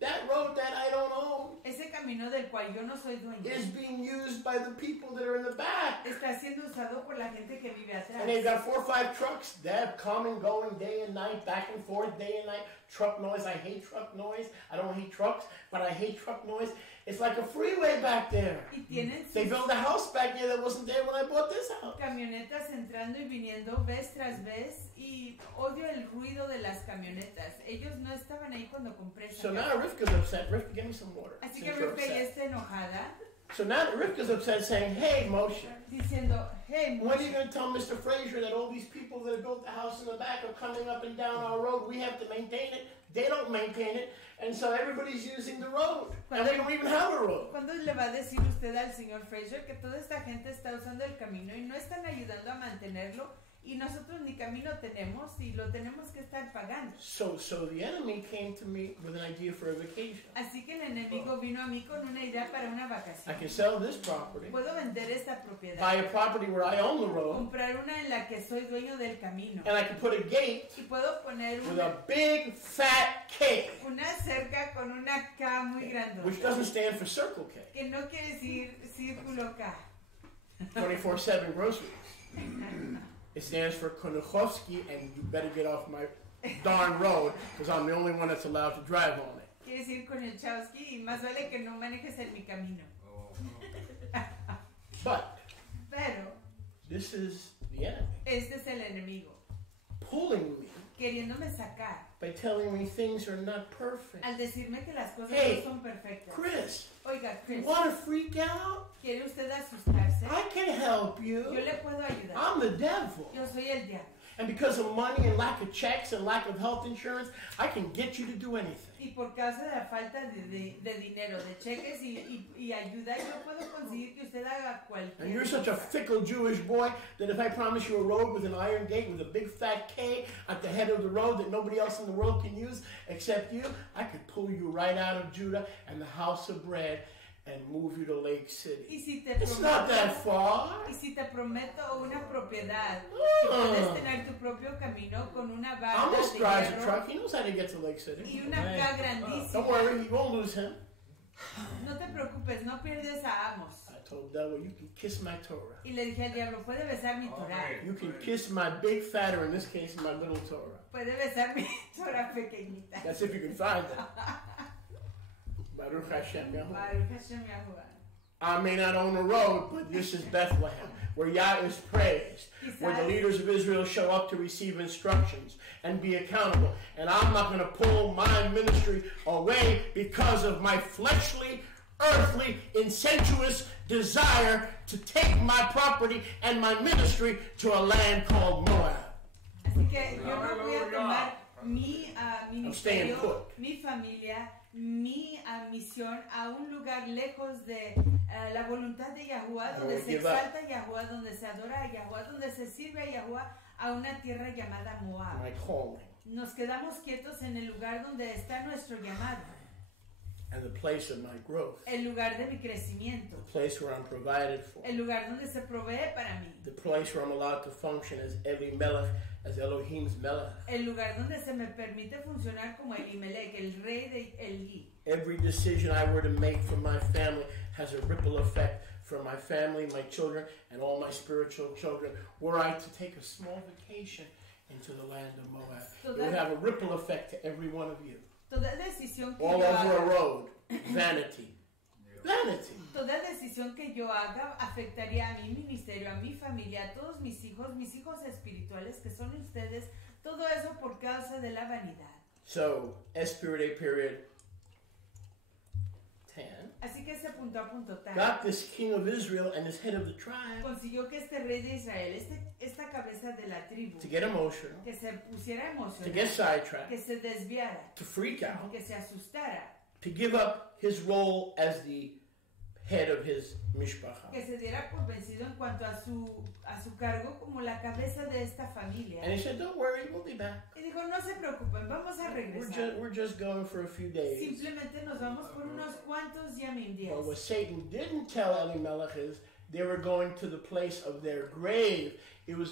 That road that I don't own. Ese camino del cual yo no soy dueño. Is being used by the people that are in the back. Está siendo usado por la gente que vive atrás. And they've got 4 or 5 trucks that come and going day and night, back and forth, day and night. Truck noise. I hate truck noise. I don't hate trucks, but I hate truck noise. It's like a freeway back there. They built a house back there that wasn't there when I bought this house. Camionetas entrando y viniendo vez tras vez y odio el ruido de las camionetas. Ellos no estaban ahí cuando compré esa So casa. now Rivka's upset. Rivka, give me some water. Así que Rivka ya está enojada. So now Rivka's upset saying, hey, Moshe. Diciendo, hey, Moshe. When are you going to tell Mr. Fraser that all these people that have built the house in the back are coming up and down our road? We have to maintain it. They don't maintain it. And so everybody's using the road. And we don't even have a road. ¿Cuándo le va a decir usted al señor Fraser que toda esta gente está usando el camino y no están ayudando a mantenerlo? Y nosotros ni camino tenemos y lo tenemos que estar pagando. So the enemy came to me with an idea for a vacation. Así que el enemigo vino a mí con una idea para una vacación. I can sell this property. Puedo vender esta propiedad. Buy a property where I own the road. Comprar una en la que soy dueño del camino. And I can put a gate y puedo poner with a big fat K. Una cerca con una K muy grande. Which doesn't stand for Circle K. Que no quiere decir círculo K. 24/7 groceries. It stands for Konuchovsky, and you better get off my darn road, because I'm the only one that's allowed to drive on it. Quiere decir Konuchovsky, y más vale que no manejes en mi camino. Pero this is the enemy. Este es el enemigo. Pulling me. Queriéndome sacar. By telling me things are not perfect. Al decirme que las cosas no son perfectas. Chris. Oiga, Chris. You want to freak out? ¿Quiere usted asustarse? I can help you. Yo le puedo ayudar. I'm the devil. Yo soy el diablo. And because of money and lack of checks and lack of health insurance, I can get you to do anything. Y por causa de la falta de dinero, de cheques y ayuda, yo puedo conseguir que usted haga cualquier And you're such a fickle Jewish boy that if I promise you a road with an iron gate with a big fat K at the head of the road that nobody else in the world can use except you, I could pull you right out of Judah and the house of bread and move you to Lake City. It's not that far. Y si te prometo una propiedad, que puedes tener tu propio camino con una barra Amos de drives hierro a truck. He knows how to get to Lake City. Y una K grandísima. Don't worry, you won't lose him. No te preocupes, no pierdes a Amos. I told the devil, you can kiss my Torah. Y le dije al diablo, puede besar mi Torah. You can kiss my big fat, or in this case, my little Torah. Puede besar mi Torah pequeñita. That's if you can find it. Baruch Hashem Yahuwah. Baruch Hashem Yahuwah. I may not own a road, but this is Bethlehem, where Yah is praised, where the leaders of Israel show up to receive instructions and be accountable. And I'm not going to pull my ministry away because of my fleshly earthly, incestuous desire to take my property and my ministry to a land called Moab. Así que yo no voy a tomar mi ministerio, mi familia, mi misión a un lugar lejos de la voluntad de Yahuwah, donde se exalta a Yahuwah, donde se adora a Yahuwah, donde se sirve a Yahuwah, a una tierra llamada Moab. Nos quedamos quietos en el lugar donde está nuestro llamado. And the place of my growth. El lugar de mi crecimiento. The place where I'm provided for. El lugar donde se provee para mí. The place where I'm allowed to function as Eli Melech, as Elohim's Melech. El lugar donde se me permite funcionar como Elimelech, el rey de Eli. Every decision I were to make for my family has a ripple effect for my family, my children, and all my spiritual children. Were I to take a small vacation into the land of Moab, it would have a ripple effect to every one of you. Toda decisión que all yo over haga, a road, vanity, vanity. Toda decisión que yo haga afectaría a mi ministerio, a mi familia, a todos mis hijos espirituales que son ustedes. Todo eso por causa de la vanidad. So, S.A. period 10. Así que ese punto a punto tal. Got this king of Israel and this head of the tribe. Consiguió que este rey de Israel, esta cabeza de la tribu, to get emotional, que se pusiera emocional, to get sidetracked, que se desviara, to freak out, que se asustara, to give up his role as the head of his mishpacha, que se diera por vencido en cuanto a su cargo como la cabeza de esta familia. And he said, "Don't worry, we'll be back." Y dijo, no se preocupen, vamos a regresar. We're just going for a few days. Simplemente nos vamos por unos cuantos días. But what Satan didn't tell Elimelech is they were going to the place of their grave.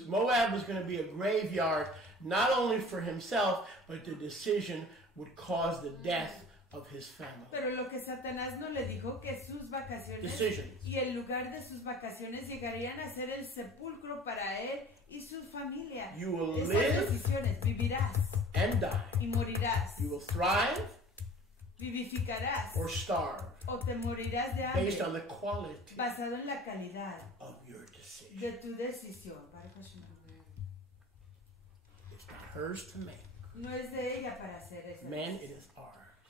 Moab was going to be a graveyard, not only for himself, but the decision would cause the death of his family. Pero lo que Satanás no le dijo, que sus vacaciones y el lugar de sus vacaciones llegarían a ser el sepulcro para él y su familia. You will Esas live decisiones, vivirás and die. Y morirás. You will thrive, vivificarás, or starve, o te morirás de hambre, based on the quality basado en la calidad of your decision. de tu decisión. It's not hers to make. No es de ella para hacer esa Men, decisión. it is ours.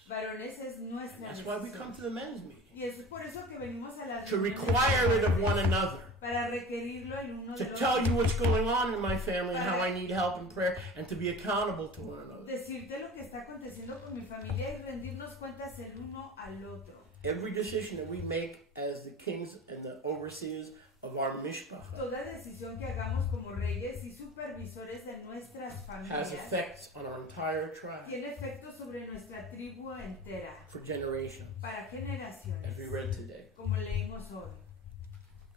Varones, es nuestra That's decisión. why we come to the men's meeting. Y es por eso que venimos a la To require it of one another. Para requerirlo el uno To del tell otro. you what's going on in my family and how I need help and prayer, and to be accountable to one another. Decirte lo que está aconteciendo con mi familia y rendirnos cuentas el uno al otro. Every decision that we make as the kings and the overseers of our mishpacha Toda decisión que hagamos como reyes y supervisores de nuestras has familias effects on our entire tribe tiene efectos sobre nuestra tribu entera, for generations, para generaciones, as we read today. como leímos hoy.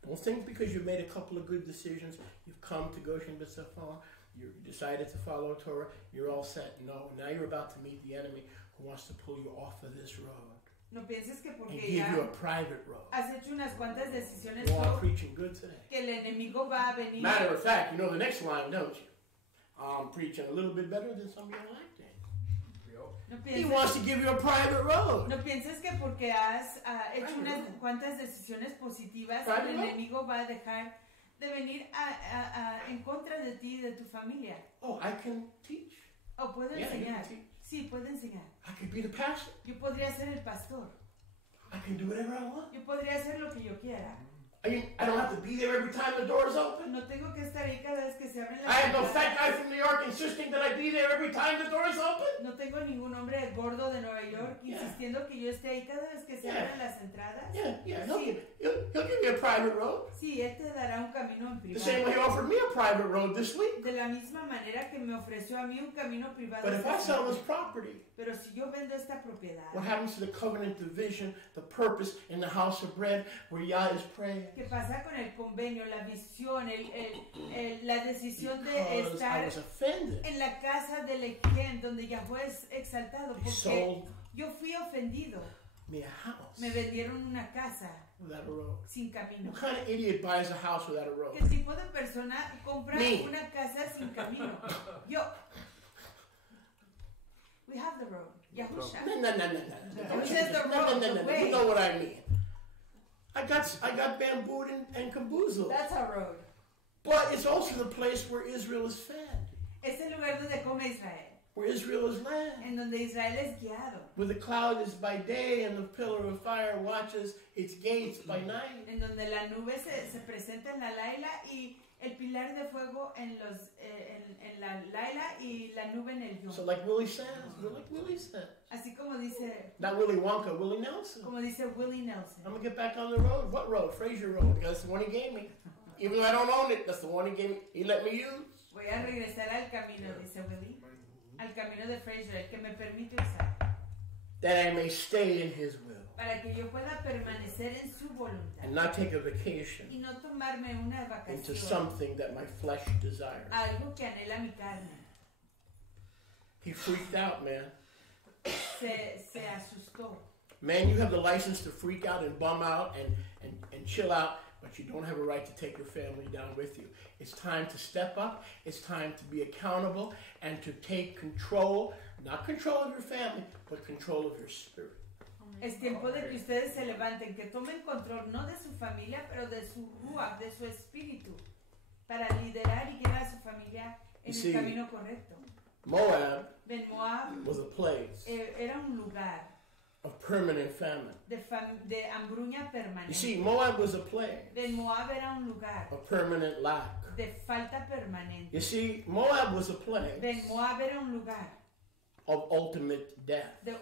Don't think because you've made a couple of good decisions, you've come to Goshen B'Tzafon, you decided to follow Torah, you're all set. No, now you're about to meet the enemy who wants to pull you off of this road. No pienses que And porque give ya you a private road. has hecho unas cuantas decisiones Well, I'm preaching good today. que el enemigo va a venir. Matter of fact, you know the next line, don't you? I'm preaching a little bit better than some of you like that. No He pienses, wants to give you a private road. no pienses que porque has hecho unas cuantas decisiones positivas, Private el road. enemigo va a dejar de venir en contra de ti y de tu familia. Oh, I can teach. O puedo Yeah, you enseñar. can teach. Sí, puedo enseñar. I can be the pastor. Yo podría ser el pastor. I can do whatever I want. Yo podría hacer lo que yo quiera. I don't have to be there every time the door is open. No tengo que estar ahí cada vez que se abren I las have no puertas. fat guy from New York insisting that I be there every time the door is open. No tengo ningún hombre gordo de Nueva York Yeah. insistiendo que yo esté ahí cada vez que se Yeah. abren las entradas. Yeah. He'll Sí. give you a private road. Sí, él te dará un camino en The same way he privado. offered me a private road this week. De la misma manera que me ofreció a mí un camino privado. But if I esta sell this semana. property, Pero si yo vendo esta propiedad, what happens to the covenant, the vision, the purpose in the house of bread where Yah is praying? ¿qué pasa con el convenio, la visión, la decisión de Because I estar was offended. en la casa del Elohim, donde Yahweh es exaltado? They Porque sold yo fui ofendido. me a house Me vendieron una casa without a road. sin camino. What kind of idiot buys a house without a road? ¿Qué tipo de persona compra Me. una casa sin camino? Yo. We have the road. Yahusha. No. It says the road, the way. You know what I mean. I got bambooed and caboozled. That's our road. But it's also the place where Israel is fed. Es el lugar donde come Israel. where Israel is led. En donde Israel es guiado. Where the cloud is by day and the pillar of fire watches its gates by night. En donde la nube se presenta en la laila y el pilar de fuego en la laila y la nube en el yom. So like Willie says, we're like Willie says. Así como dice. Not Willy Wonka, Willie Nelson. Como dice Willie Nelson. I'm gonna get back on the road. What road? Fraser Road. Because that's the one he gave me. Even though I don't own it, that's the one he gave me. He let me use. Voy a regresar al camino, dice Willie. Al camino de Fraser, el que me permite usar. That I may stay in his will. Para que yo pueda permanecer en su voluntad. And not take a vacation. Y no tomarme una vacación. Into something that my flesh desires. Algo que anhela mi carne. He freaked out, man. Se asustó. Man, you have the license to freak out and bum out and chill out, but you don't have a right to take your family down with you. It's time to step up. It's time to be accountable and to take control, not control of your family, but control of your spirit. Es tiempo de que ustedes se levanten, que tomen control no de su familia, pero de su ruach, de su espíritu, para liderar y guiar a su familia en el camino correcto. Moab was a place era un lugar of permanent famine. De hambruña permanente. You see, Moab was a place Moab era un lugar of permanent lack. De falta permanente. You see, Moab was a place Moab era un lugar of ultimate death. De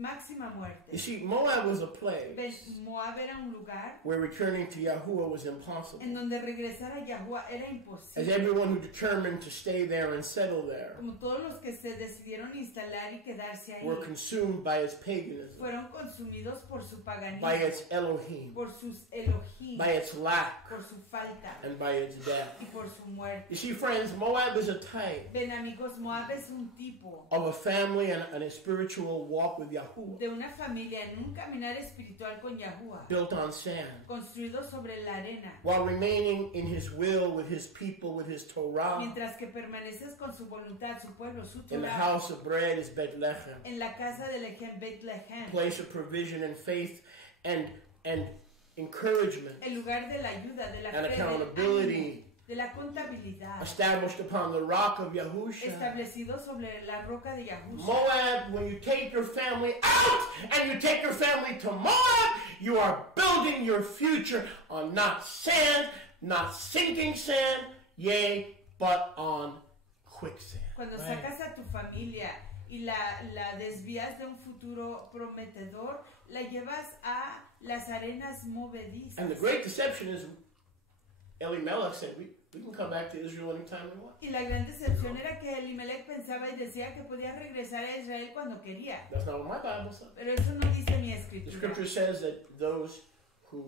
máxima muerte. You see, Moab was a place Moab era un lugar where returning to Yahuwah was impossible. En donde regresar a Yahuwah era imposible. As everyone who determined to stay there and settle there Como todos los que se decidieron instalar y quedarse ahí were consumed by its paganism, fueron consumidos por su paganismo, by its Elohim, por sus Elohim, by its lack, por su falta, and by its death. Y por su muerte. You see, friends, Moab is a type Ven, amigos, Moab es un tipo of a family and a spiritual walk with Yahuwah, de una familia en un caminar espiritual con Yahuwah, built on sand, construido sobre la arena, while remaining in his will with his people, with his Torah. Mientras que permaneces con su voluntad, su pueblo, su Torah. In the house of bread is Bethlehem, En la casa de Bethlehem, place of provision and faith and encouragement, el lugar de la ayuda, de la and fe, accountability, de la contabilidad, established upon the rock of Yahusha. Establecido sobre la roca de Yahusha. Moab, when you take your family out and you take your family to Moab, you are building your future on not sand, not sinking sand, yea, but on quicksand. Cuando sacas a tu familia y la desvías de un futuro prometedor, la llevas a las arenas movedizas. And the great deception is Elimelech said, we can come back to Israel anytime we want. Y la gran decepción era que Elimelech pensaba y decía que podía regresar a Israel cuando quería. That's not what my Bible says. Pero eso no dice mi The escritura. scripture says that those who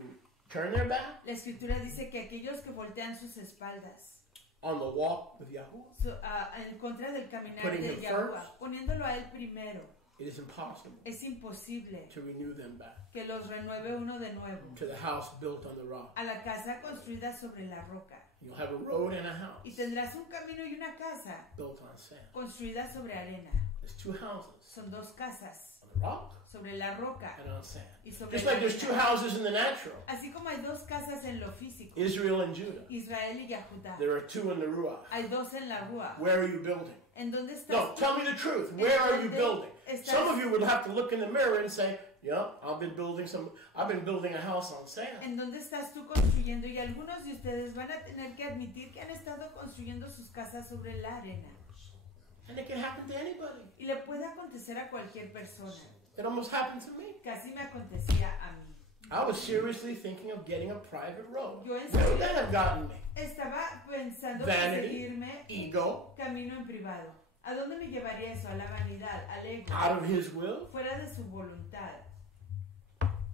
turn their back La escritura dice que aquellos que voltean sus espaldas on the walk with Yahuwah, en contra del caminar Putting de him Yahuwah, first. poniéndolo a él primero, it is impossible es imposible to renew them back que los renueve uno de nuevo to the house built on the rock. a la casa construida sobre la roca. You'll have a road and a house Y tendrás un camino y una casa built on sand. construida sobre arena. There's two houses, Son dos casas on the rock sobre la roca and on sand. y sobre Just la like there's two arena. houses in the natural, Así como hay dos casas en lo físico, Israel and Judah. Israel y Yahudá. There are two in the Ruach. Hay dos en la rúa. Where are you building? ¿En dónde estás No, tú? tell me the truth. Where are you building? Estás- Some of you would have to look in the mirror and say, yeah, I've been building a house on sand. ¿En dónde estás tú construyendo? Y algunos de ustedes van a tener que admitir que han estado construyendo sus casas sobre la arena. And it can happen to anybody. Y le puede acontecer a cualquier persona. It almost happened to me. Casi me acontecía a mí. I was seriously thinking of getting a private road. Yo en Where would serio that have gotten me? estaba pensando Vanity, seguirme ego, camino en privado. ¿A dónde me llevaría eso? A la vanidad, al ego. out of his will. Fuera de su voluntad.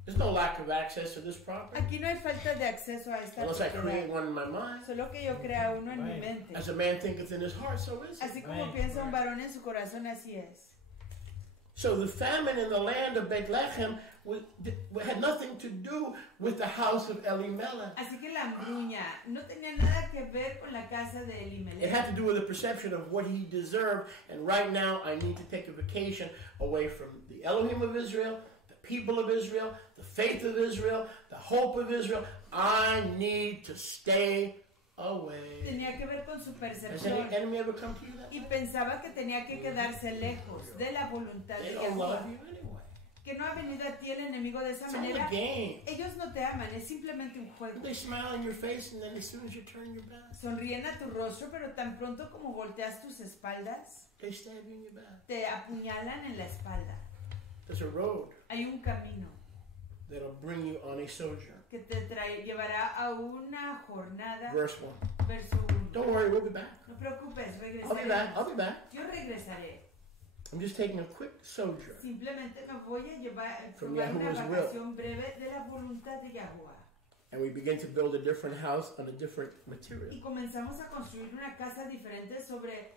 There's no lack of access to this property. Aquí no hay falta de acceso a esta Unless I create propiedad. one in my mind. Solo que yo crea uno en mi mente. As a man thinketh in his heart, so is it. Así como piensa un varón en su corazón, así es. So the famine in the land of Bethlehem had nothing to do with the house of Elimelech. Así que la hambruña no tenía nada que ver con la casa de It Elimelech. had to do with the perception of what he deserved. And right now, I need to take a vacation away from the Elohim of Israel, the people of Israel, the faith of Israel, the hope of Israel. I need to stay away. Tenía que ver con su Has percepción. any enemy ever come to you that Y way? pensaba que tenía que quedarse lejos de la voluntad They de don't Yahuwah. love you anyway. Que no ha venido a ti el enemigo de esa It's all a manera. game. Ellos no te aman, es simplemente un juego. They smile in your face, and then as soon as you turn your back, Sonríen a tu rostro, pero tan pronto como volteas tus espaldas, they stab you in your back. te apuñalan en la espalda. There's a road Hay un camino that'll bring you on a sojourn. que te llevará a una jornada. Verse 1. Verso 1. Don't worry, we'll be back. No preocupes, I'll be back. I'll regresaré. be back. Yo regresaré. I'm just taking a quick sojourn. Simplemente me voy a llevar From tomar una Yahuwah's will. vacación breve de la voluntad de Yahuwah. And we begin to build a different house on a different Y material. comenzamos a construir una casa diferente sobre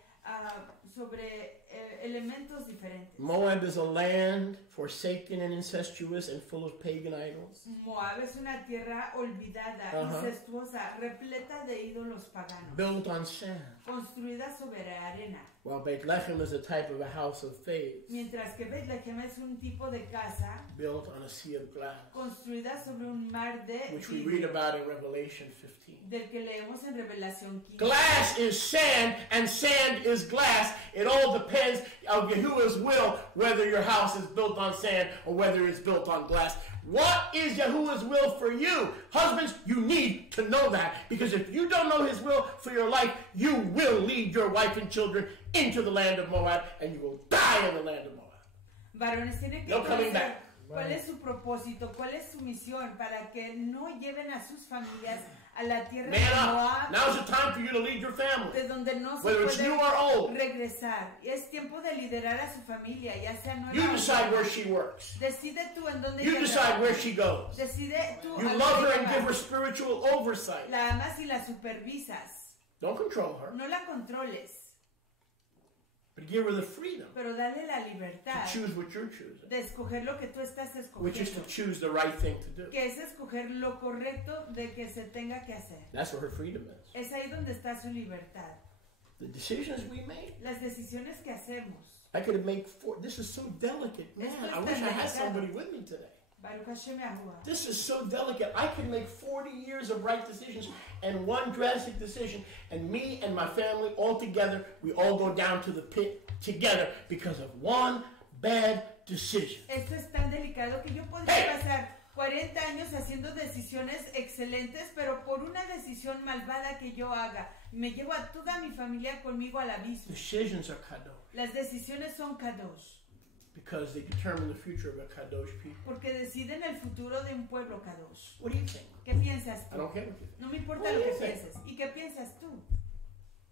elementos diferentes. Moab is a land forsaken and incestuous and full of pagan idols. Moab es una tierra olvidada, incestuosa, repleta de ídolos paganos, Built on sand. construida sobre arena. While Bethlehem is a type of a house of faith. Mientras que Bethlehem es un tipo de casa Built on a sea of glass. construida sobre un mar de Which we read about in Revelation 15. del que leemos en Revelación 15. Glass is sand, and sand is glass. It all depends on Yahuwah's will, whether your house is built on sand or whether it's built on glass. What is Yahuwah's will for you? Husbands, you need to know that. Because if you don't know his will for your life, you will lead your wife and children into the land of Moab, and you will die in the land of Moab. Varones tienen que No coming conocer back. cuál es su propósito, cuál es su misión para que no lleven a sus familias a la tierra de Man up. Moab, Now's the time for you to lead your family. de donde no se Whether it's puede new or old. regresar. Es tiempo de liderar a su familia, ya sea nueva You o decide vieja. where she works. Decide tú en dónde You ella decide trabaja. where she goes. Decide tú You a love dónde her and ella give va. her spiritual oversight. La amas y la supervisas. Don't control her, No la controles, but give her the freedom pero dale la to libertad choose what you're choosing, de escoger lo que tú estás which is to escogiendo, choose the right thing to do. que es escoger lo correcto de que se tenga que hacer. That's where her freedom is. Es ahí donde está su libertad. The decisions we make, Las decisiones que hacemos. I could have made four. This is so delicate. Man, Esto es I wish tan I had delicado. somebody with me today. Baruch Hashem Yahuwah. This is so delicate. I can make 40 years of right decisions and one drastic decision, and me and my family all together, we all go down to the pit together because of one bad decision. Esto es tan delicado que yo podría pasar 40 años haciendo decisiones excelentes, pero por una decisión malvada que yo haga, me llevo a toda mi familia conmigo al abismo. Decisions are kadosh Las decisiones son kadosh, because they determine the future of a kadosh people. porque deciden el futuro de un pueblo kadosh. What do you think? ¿Qué piensas I tú? don't care what you think. No me importa What lo do que you think? pienses. ¿Y qué piensas tú?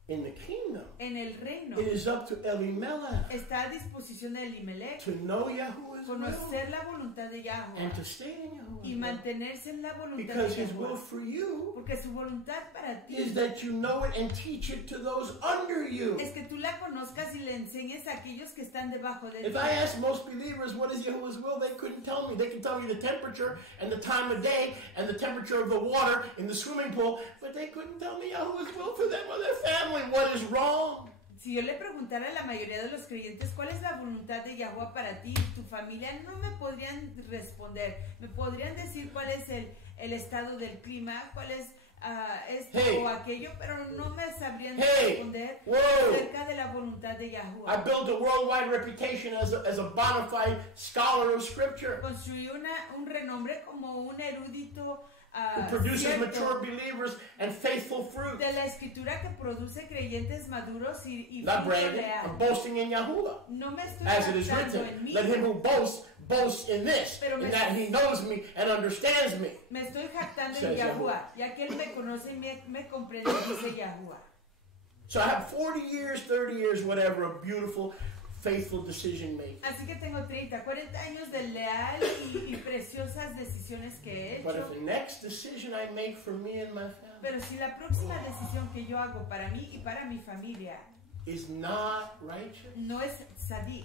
In the kingdom, En el reino it is up to Elimelech está a disposición de Elimelech to know Yahuwah's will conocer la voluntad de and Yahuwah to stay in Yahuwah's y will. mantenerse en la voluntad Because de his will Yahuwah. for you Porque su voluntad para ti is that you know it and teach it to those under you. es que tú la conozcas y le enseñes a aquellos que están debajo de If ti. I asked most believers what is Yahuwah's will, they couldn't tell me. They can tell me the temperature and the time of day and the temperature of the water in the swimming pool, but they couldn't tell me Yahuwah's will for them or their family. What is wrong? Si yo le preguntara a la mayoría de los creyentes cuál es la voluntad de Yahuwah para ti y tu familia, no me podrían responder. Me podrían decir cuál es el estado del clima, cuál es esto o aquello, pero no me sabrían responder acerca de la voluntad de Yahuwah. I built a worldwide reputation as a bona fide scholar of Scripture Construí un renombre como un erudito who produces cierto mature believers and faithful fruit. de la escritura que produce creyentes maduros y Not fruto bragging, leal. I'm boasting in Yahuwah. No me estoy As it is jactando written, en mí. let him who boasts, boast in this, Pero in me- that he knows me and understands me. Me estoy jactando en Says Yahuwah, ya que Él me conoce y me comprende, dice Yahuwah. So I have 40 years, 30 years, whatever, of beautiful, faithful decision making. Así que tengo 30, 40 años de leal y preciosas decisiones que he But if hecho. the next decision I make for me and my family Pero si la próxima decisión que yo hago para mí y para mi familia is not righteous, no es sadik,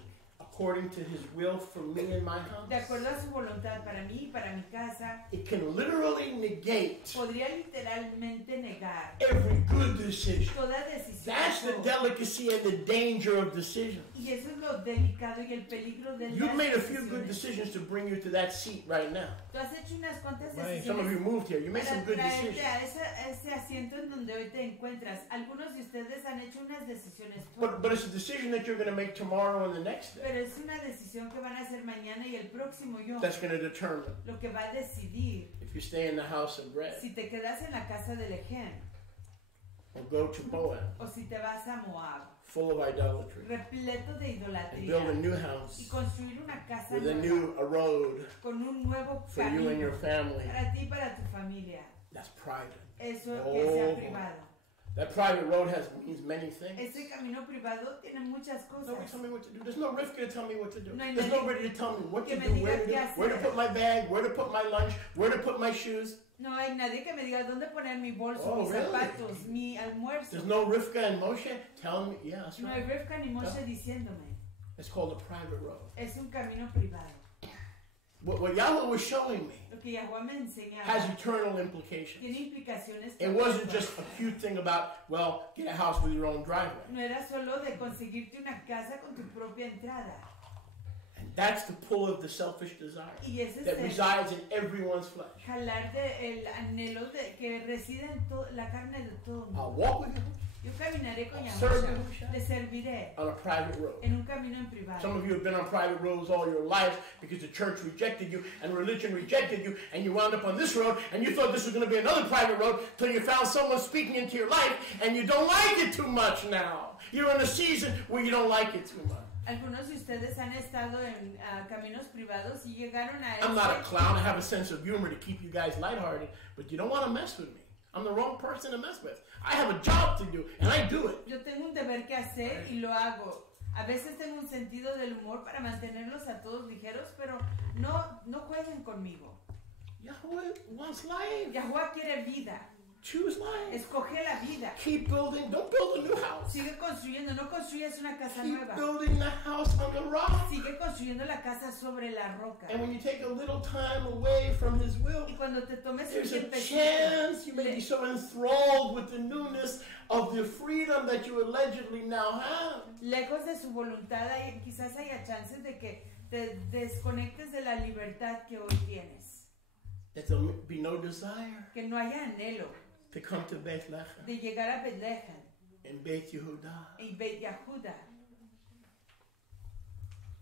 according to his will for me and my house. De acuerdo a su voluntad para mí y para mi casa. It can literally negate. Podría literalmente negar. Every good decision. Toda decisión. That's the delicacy and the danger of decisions. Y eso es lo delicado y el peligro de las decisiones. You've made a few good decisions to bring you to that seat right now. Tú has hecho unas cuantas Right. Some of you moved here. You made some good decisions. A ese asiento en donde hoy te encuentras. Algunos de ustedes han hecho unas decisiones. But it's a decision that you're going to make tomorrow and the next day. Pero es una decisión que van a hacer mañana y el próximo yo. That's going to determine lo que va a decidir if you stay in the house of bread si te quedas en la casa del Ején or go to Moab, o si te vas a Moab, full of idolatry, repleto de and idolatría, build a new house y construir una casa with a nueva road con un nuevo for you and your camino family. para ti y para tu familia. That's private. Eso que sea privado. That private road means many things. Ese camino privado tiene muchas cosas. Nobody tell me what to do. There's no Rivka to tell me what to do. No hay There's nadie nobody to tell me what to que do, me where diga to do, qué where to hacer. put my bag, where to put my lunch, where to put my shoes. No hay nadie que me diga dónde poner mi bolso, Oh, mis really? zapatos, mi almuerzo. There's no Rivka and Moshe telling me. Yeah, that's No hay right. Rivka ni Moshe diciéndome. It's called a private road. Es un camino privado. What Yahweh was showing me Lo que Yahweh me enseñaba has eternal implications. tiene implicaciones. It wasn't just a cute thing about, well, get a house with your own driveway. No era solo de conseguirte una casa con tu propia entrada. And that's the pull of the selfish desire Y ese that es resides in everyone's flesh. jalar de el anhelo de que reside en la carne de todo mundo. I'll walk with you Yo caminaré con serve Yahweh, le serviré on a private road. en un camino en privado. Some of you have been on private roads all your lives because the church rejected you and religion rejected you, and you wound up on this road and you thought this was going to be another private road till you found someone speaking into your life and you don't like it too much now. You're in a season where you don't like it too much. Algunos de ustedes han estado en caminos privados y llegaron a I'm not a clown. I have a sense of humor to keep you guys lighthearted, but you don't want to mess with me. I'm the wrong person to mess with. I have a job to do, and I do it. Yo tengo un deber que hacer y lo hago. A veces tengo un sentido del humor para mantenerlos a todos ligeros, pero no jueguen conmigo. Yahweh wants life. Yahweh quiere vida. Choose life. Escoge la vida. Keep building. Don't build a new house. Sigue construyendo. No construyas una casa Keep nueva. building the house on the rock. Sigue construyendo la casa sobre la roca. And when you take a little time away from His will, Y cuando te tomes un there's a tiempecito, chance you may be so enthralled with the newness of the freedom that you allegedly now have. lejos de su voluntad, quizás haya chances de que te desconectes de la libertad que hoy tienes. That there'll be no desire Que no haya anhelo to come to Bethlehem de llegar a Betlehem and Beth Yehudah y Bet Yahuda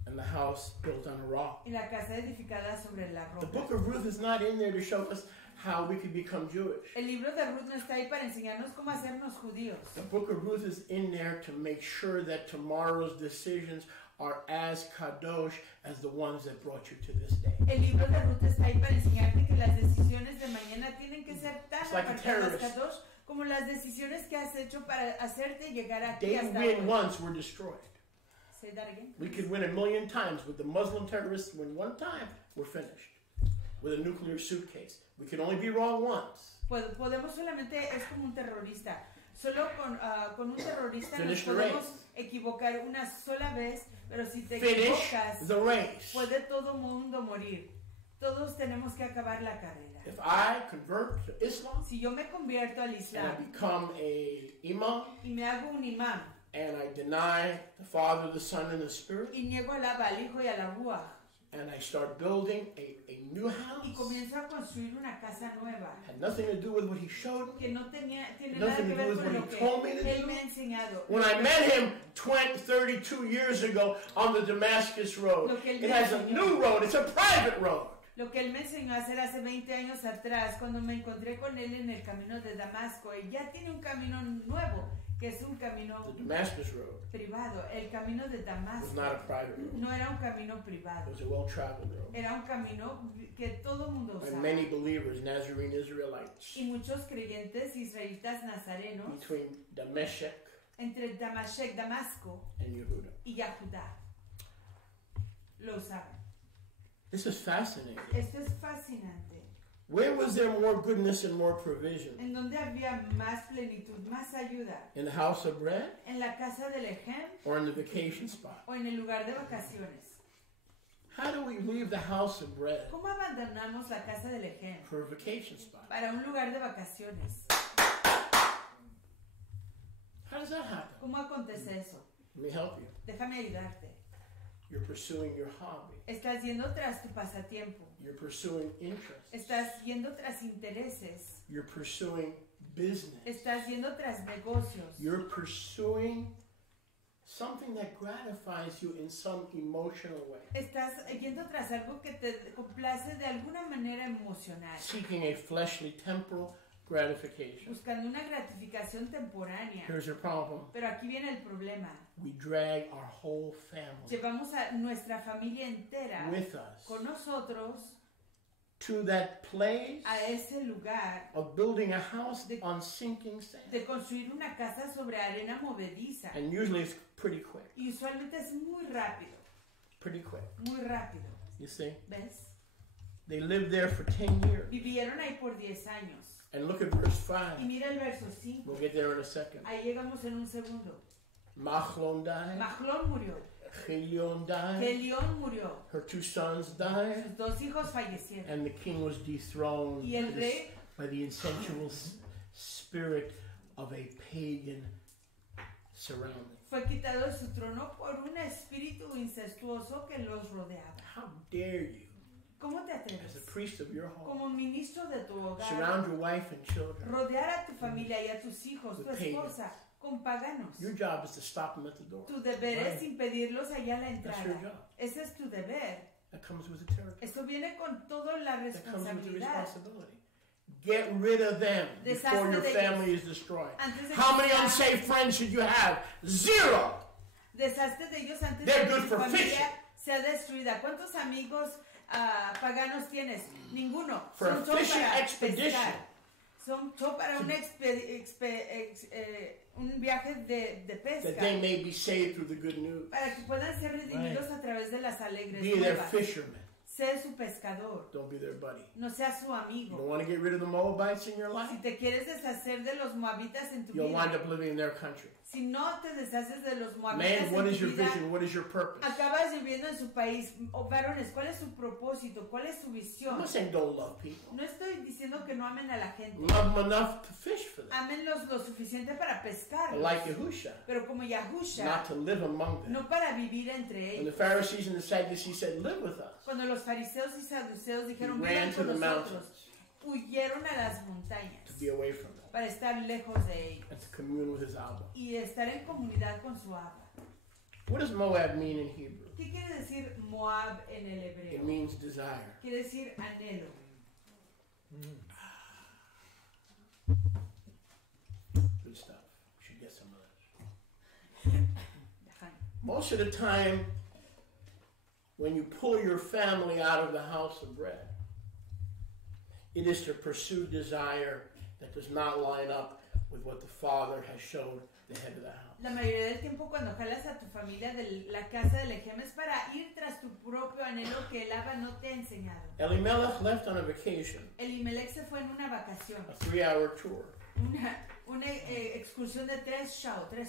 and the house built on a rock. y la casa edificada sobre la The roca. book of Ruth is not in there to show us how we could become Jewish. El libro de Ruth no está ahí para enseñarnos cómo hacernos judíos. The book of Ruth is in there to make sure that tomorrow's decisions are as kadosh as the ones that brought you to this day. El libro de Ruth está ahí para enseñarte que las decisiones de mañana tienen que ser tan It's like a apartadas, terrorist. Kadosh, como las decisiones que has hecho para hacerte llegar aquí They hasta win hoy. once, we're destroyed. Say that again. We could win 1,000,000 times, but the Muslim terrorists win one time, we're finished. With a nuclear suitcase. We can only be wrong once. Podemos solamente, es como un terrorista. Solo con un terrorista Finish nos the podemos race. equivocar una sola vez, pero si te Finish equivocas, the race. puede todo mundo morir. Todos tenemos que acabar la carrera. If I convert to Islam Si yo me convierto al and I Islam become a imam y me hago un imán and I deny the Father, the Son, and the Spirit, y niego al Abba, al Hijo y a la Ruach and I start building a new y house, comienzo a construir una casa nueva had nothing to do with what he showed me. que no tiene Nothing nada que to do ver with con what lo he que told me to él do. me ha enseñado. When I met him 32 years ago on the Damascus Road, Lo que él it me has a enseñó. new road. It's a private road. Lo que él me enseñó a hacer hace 20 años atrás, cuando me encontré con él en el camino de Damasco, y ya tiene un camino nuevo, que es un camino The Damascus Road privado. El camino de was Damasco not a private road. no era un camino It privado, was a well-traveled road. era un camino que todo mundo And usaba. many believers, Nazarene Israelites, Y muchos creyentes israelitas nazarenos, between Damascus entre Damasco and Yehuda. y Yahudá, lo usaban. This is fascinating. Esto es fascinante. Where was there more goodness and more provision? En donde había más plenitud, más ayuda. In the house of bread? En la casa de Lechem. Or in the vacation spot? O en el lugar de vacaciones. How do we leave the house of bread? ¿Cómo abandonamos la casa de Lechem? For a vacation spot? Para un lugar de vacaciones. How does that happen? ¿Cómo acontece eso? Let me help you. Déjame ayudarte. You're pursuing your hobby. Estás yendo tras tu pasatiempo. You're pursuing interests. Estás yendo tras intereses. You're pursuing business. Estás yendo tras negocios. You're pursuing something that gratifies you in some emotional way. Estás yendo tras algo que te complace de alguna manera emocional. Seeking a fleshly, temporal gratification. Buscando una gratificación temporánea. Here's your problem. Pero aquí viene el problema. We drag our whole family. Llevamos a nuestra familia entera with us con nosotros to that place a ese lugar of building a house on sinking sand. De construir una casa sobre arena movediza. And usually it's pretty quick. Y usualmente es muy rápido. Pretty quick. Muy rápido. You see? ¿Ves? They lived there for 10 years. Vivieron ahí por 10 años. And look at verse 5. Y mira el verso 5. We'll get there in a second. Ahí llegamos en un segundo. Mahlon died. Mahlon murió. Chelion died. Chelion murió. Her 2 sons died. Sus 2 hijos fallecieron. And the king was dethroned y el rey, by the insensual spirit of a pagan surrounding. Fue quitado de su trono por un espíritu incestuoso que los rodeaba. How dare you? ¿Cómo te atreves? As a priest of your home, como ministro de tu hogar, surround your wife and children, rodear a tu familia y a tus hijos, tu esposa, con paganos. Your job is to stop them at the door. Tu deber es impedirlos allá a la entrada. That's your job. Ese es tu deber. That comes with the territory. Esto viene con toda la That comes with the responsabilidad. responsibility. Get rid of them before your family is destroyed. How many unsafe friends should you have? 0. Deshazte de ellos antes They're de que good tu for familia fishing. sea destruida. ¿Cuántos amigos paganos tienes? Ninguno. For Son a solo fishing para expedition. pescar. Son solo para un viaje de pesca. That they may be saved through the good news. Para que puedan ser redimidos a través de las alegres Be their nuevas. fishermen. Sé su pescador. Don't be their buddy. No seas su You amigo. don't want to get rid of the Moabites in your life? Si te quieres deshacer de los moabitas en tu You'll wind vida, up living in their country. si no te deshaces de los moabitas Man, what en is tu your vida, vision? What is your purpose? acabas viviendo en su país. Oh, varones, ¿cuál es su propósito? ¿Cuál es su I'm visión? not saying don't love people. No estoy diciendo que no amen a la gente. Love them enough to fish for them. Amenlos lo suficiente para pescar. But like YHUH, Pero como YHUH, not to live among them. no para vivir entre When the ellos. Pharisees and the Sadducees said, live with us, Cuando los fariseos y saduceos he dijeron, ran vivan to con the nosotros, mountains huyeron a las montañas to be away from them para estar lejos de ellos and to commune with his Abba. y estar en comunidad con su Abba. What does Moab mean in Hebrew? ¿Qué quiere decir Moab en el It hebreo? means desire. Quiere decir anhelo. Good stuff. We should get some of this. Most of the time, when you pull your family out of the house of bread, it is to pursue desire that does not line up with what the Father has showed the head of the house. La mayoría del tiempo cuando jalas a tu familia de la casa del Lechem es para ir tras tu propio anhelo que el Abba no te ha enseñado. Elimelech left on a vacation, Elimelech se fue en una vacación, a 3-hour tour. una excursión de 3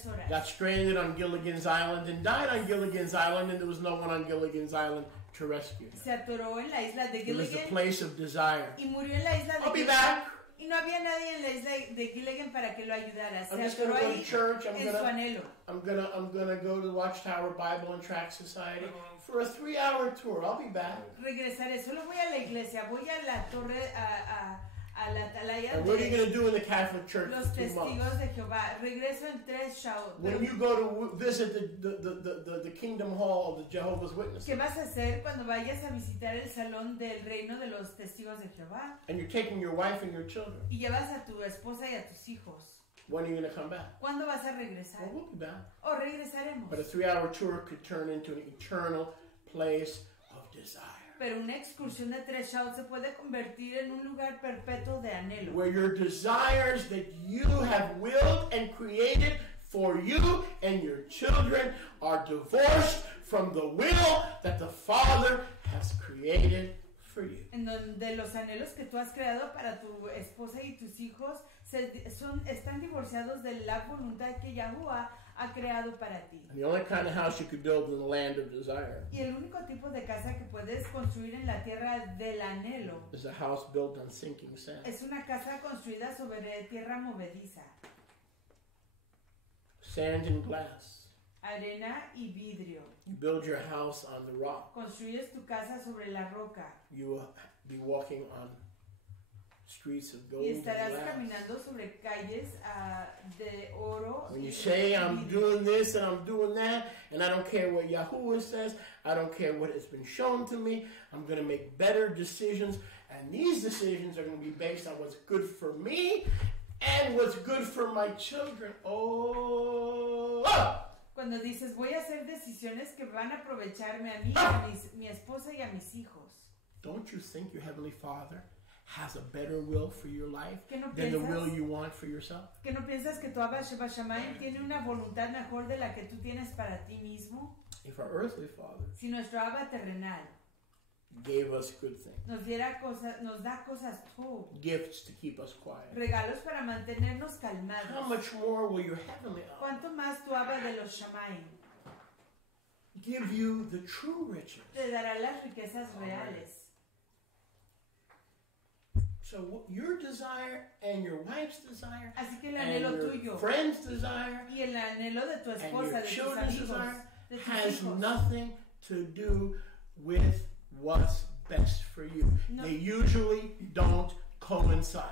horas. Got stranded on Gilligan's Island and died on Gilligan's Island, and there was no one on Gilligan's Island to rescue him. Se atoró en la isla de It was the Gilligan place of desire. y murió en la isla de I'll be Gilligan. back. Y no había nadie en la isla de Gilligan para que lo ayudara. Se I'm just atoró gonna go to ahí church. en su anhelo. I'm gonna go to the Watchtower Bible and Tract Society for a 3-hour tour. I'll be back. Regresaré, solo voy a la iglesia, voy a la torre, a la atalaya And what are you de gonna do in the Catholic Church los for 2 testigos months? de Jehová. Regreso en 3 shows. When you go to visit the Kingdom Hall of the Jehovah's Witnesses, ¿Qué vas a hacer cuando vayas a visitar el salón del reino de los testigos de Jehová? and you're taking your wife and your children, Y llevas a tu esposa y a tus hijos. when are you gonna come back? ¿Cuándo vas a regresar? Well, we'll be back. O regresaremos. But a 3-hour tour could turn into an eternal place of desire, Pero una excursión de 3 shows se puede convertir en un lugar perpetuo de anhelo. where your desires that you have willed and created for you and your children are divorced from the will that the Father has created for you. En donde los anhelos que tú has creado para tu esposa y tus hijos están divorciados de la voluntad que Yahuwah ha creado para ti. And the only kind of house you could build in the land of desire Y el único tipo de casa que puedes construir en la tierra del anhelo is a house built on sinking sand. es una casa construida sobre tierra movediza. Sand and glass. Arena y vidrio. You build your house on the rock. Construyes tu casa sobre la roca. You will be walking on streets of gold Y and estarás glass. caminando sobre calles de oro. When you say, I'm doing this and I'm doing that, and I don't care what Yahuwah says, I don't care what has been shown to me, I'm going to make better decisions, and these decisions are going to be based on what's good for me and what's good for my children. Oh! Cuando dices, voy a hacer decisiones que van a aprovecharme a mí, a mi esposa y a mis hijos. Don't you think your Heavenly Father has a better will for your life no than the will you want for yourself? ¿Que no piensas que tu Abba Sheba Shamayim tiene una voluntad mejor de la que tú tienes para ti mismo? If our earthly Father Si nuestro Abba terrenal gave us good things, nos da cosas tov, gifts to keep us quiet, regalos para mantenernos how calmados, much more will your Heavenly Abba ¿cuánto más tu Abba de los Shamayim give you the true riches? te dará las riquezas reales? So your desire and your wife's desire Así que el and anhelo your tuyo friend's desire y el anhelo de tu and esposa, your de tus children's amigos, desire de tus has hijos, nothing to do with what's best for you. No. They usually don't coincide.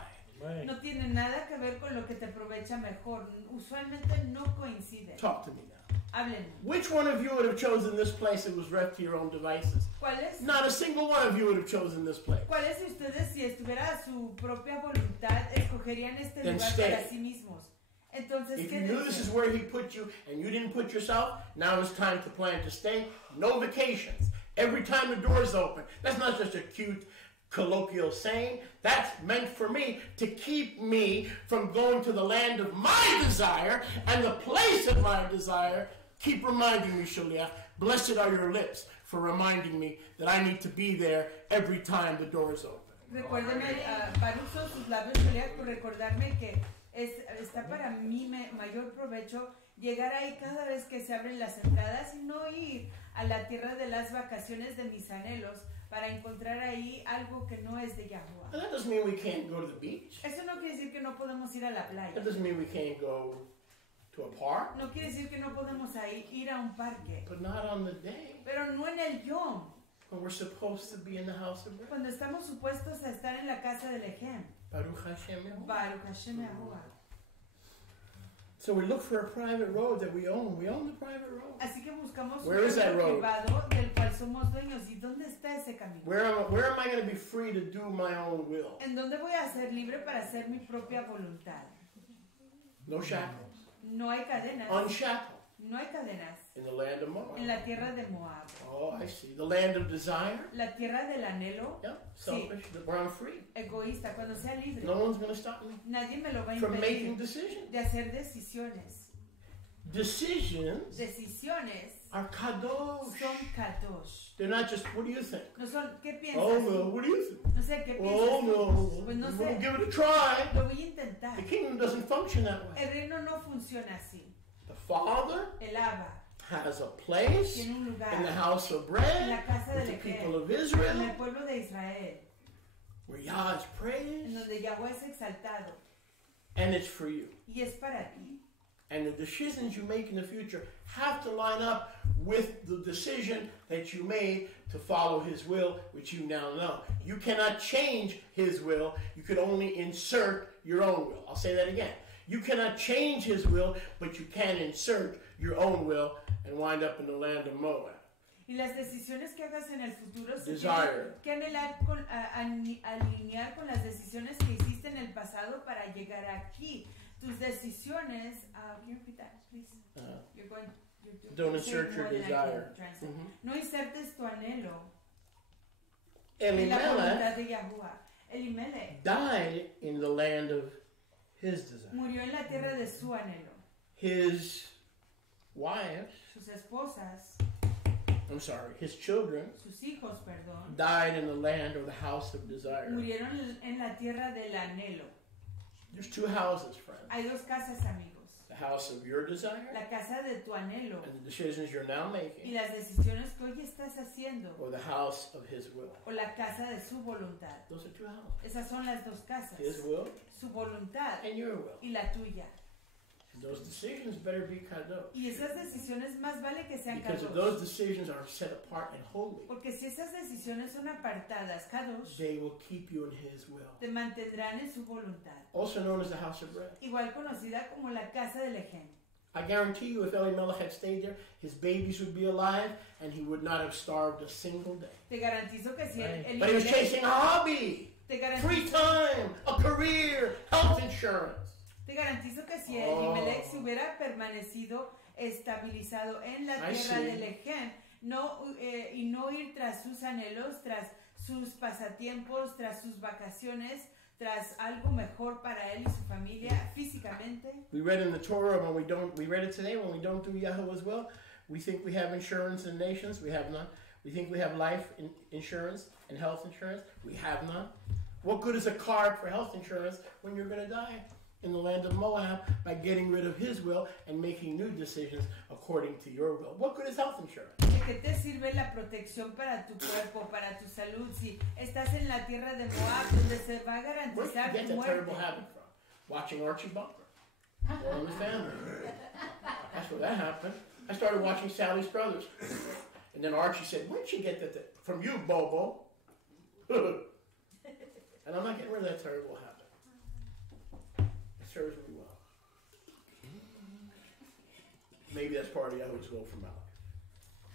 no tiene nada que ver con lo que te aprovecha mejor. Usualmente no coinciden. Talk to me now. Háblenme. Which one of you would have chosen this place that was left to your own devices? ¿Cuáles? Not a single one of you would have chosen this place. ¿Cuáles de ustedes, si estuviera a su propia voluntad, escogerían este Then lugar stay. para sí mismos? Entonces, If ¿qué you knew this is dicen? where he put you and you didn't put yourself, now it's time to plan to stay. No vacations. Every time the door's open. That's not just a cute colloquial saying. That's meant for me to keep me from going to the land of my desire and the place of my desire. Keep reminding me, Shaliach, blessed are your lips for reminding me that I need to be there every time the door is open. Recuérdeme, Baruch son sus labios, Shaliach, por recordarme que está para mí mayor provecho llegar ahí cada vez que se abren las entradas y no ir a la tierra de las vacaciones de mis anhelos para encontrar ahí algo que no es de Yahuwah. And that doesn't mean we can't go to the beach. Eso no quiere decir que no podemos ir a la playa. That doesn't mean we can't go to a park. No quiere decir que no podemos ir a un parque. But not on the day Pero no en el Yom, when we're supposed to be in the house of bread. cuando estamos supuestos a estar en la casa del Ejem. Baruch Hashem Yehovah. Baruch Hashem Yahuwah. So we look for a private road that we own. We own the private road. Así que buscamos Where is that road? privado del cual somos dueños. ¿Y dónde está ese camino? Where am I going to be free to do my own will? ¿En dónde voy a ser libre para hacer mi propia voluntad? No shackles. No hay cadenas. Unshackled. No hay cadenas. In the land of Moab. En la tierra de Moab. Oh, I see. The land of desire. La tierra del anhelo. Yeah, selfish. Where I'm free. Egoísta. Cuando sea libre. No one's going to stop me Nadie me lo va a from making impedir decisions. de hacer decisiones. Decisions Decisiones are kadosh. son kadosh. They're not just, what do you think? No son, ¿qué piensas? Oh no, what do you think? No sé, ¿qué piensas? Oh no, Pues no we'll sé. give it a try. Lo voy a intentar. The kingdom doesn't function that way. El reino no funciona así. The Father El Abba has a place tiene un lugar in the house of en bread la casa with del the people Ejem, of en Israel el pueblo de Israel, where Yah is en praised, donde Yahweh es exaltado. and it's for you. Y es para ti. And the decisions you make in the future have to line up with the decision that you made to follow His will, which you now know. You cannot change His will. You can only insert your own will. I'll say that again. You cannot change His will, but you can insert your own will and wind up in the land of Moab. Y las decisiones que hagas en el futuro se Desire. tienen que alinear con las decisiones que hiciste en el pasado para llegar aquí. Tus decisiones, can you repeat that, please? Don't insert your desire. No insertes tu anhelo en la Elimelech voluntad de Yahuwah. Elimelech died in the land of his desire. murió en la tierra de su anhelo. His wives Sus esposas I'm sorry, his children sus hijos, perdón, died in the land or the house of desire. murieron en la tierra del anhelo. There's two houses, friends. Hay dos casas, amigos. The house of your desire La casa de tu anhelo and the decisions you're now y making, las decisiones que hoy estás haciendo, or the house of his will. o la casa de su voluntad. Those are two houses. Esas son las dos casas. His will Su voluntad and your will. y la tuya. And those decisions better be kadosh. Y esas decisiones más vale que sean Because if kadosh. those decisions are set apart and holy, Porque si esas decisiones son apartadas, kadosh, they will keep you in his will. te mantendrán en su voluntad. Also known as the house of bread. Igual conocida como la casa del Ején. I guarantee you, if Elimelech had stayed there, his babies would be alive, and he would not have starved a single day. Te garantizo que si Right. el But he was chasing a hobby, free time, a career, health insurance. Te garantizo que si Elimelech se hubiera permanecido estabilizado en la tierra del Ején, y no ir tras sus anhelos, tras sus pasatiempos, tras sus vacaciones, tras algo mejor para él y su familia físicamente. We read in the Torah we read it today, when we don't do Yahweh's will, we think we have insurance in nations, we have none. We think we have life insurance and health insurance, we have none. What good is a card for health insurance when you're going to die in the land of Moab by getting rid of his will and making new decisions according to your will? What good is health insurance? ¿De qué te sirve la protección para tu cuerpo, para tu salud, si estás en la tierra de Moab, donde se va a garantizar Where did you get tu that terrible muerte? habit from? Watching Archie Bunker. All in the family. That's where that happened. I started watching Sally's Brothers. And then Archie said, where'd you get that? From you, Bobo. And I'm not getting rid of that terrible habit. It serves me well. Maybe that's part of Yahweh's will for my life.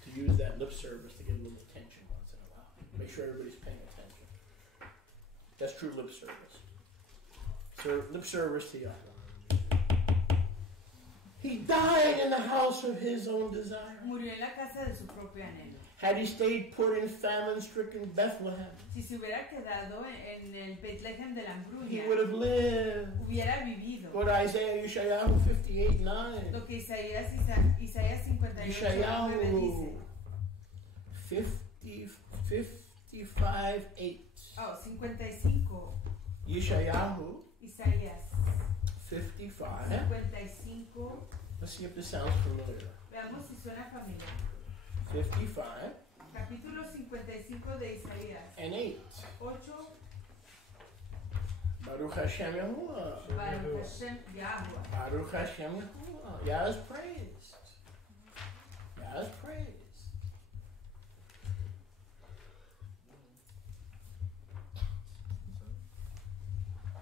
To use that lip service to get a little attention once in a while. Make sure everybody's paying attention. That's true lip service. Lip service to Yahweh. He died in the house of his own desire. Murió en la casa de su propio anhelo. Had he stayed put in famine-stricken Bethlehem, Si se hubiera quedado en el Betlehem de la he Hambruña, would have lived. hubiera vivido. Go to Isaiah, Yeshayahu 58:9. Lo que Isaías 58:9 Yeshayahu dice. 55:8. Oh, 55. Yeshayahu Isaías 55. 55. Let's see if this sounds familiar. Veamos si suena familiar. 55 Capítulo 55 de Isaías. and 8. 8. Baruch Hashem Yahuwah. Baruch Hashem Yahuwah. Baruch Hashem Yahuwah. Yah is praised. Yah is praised.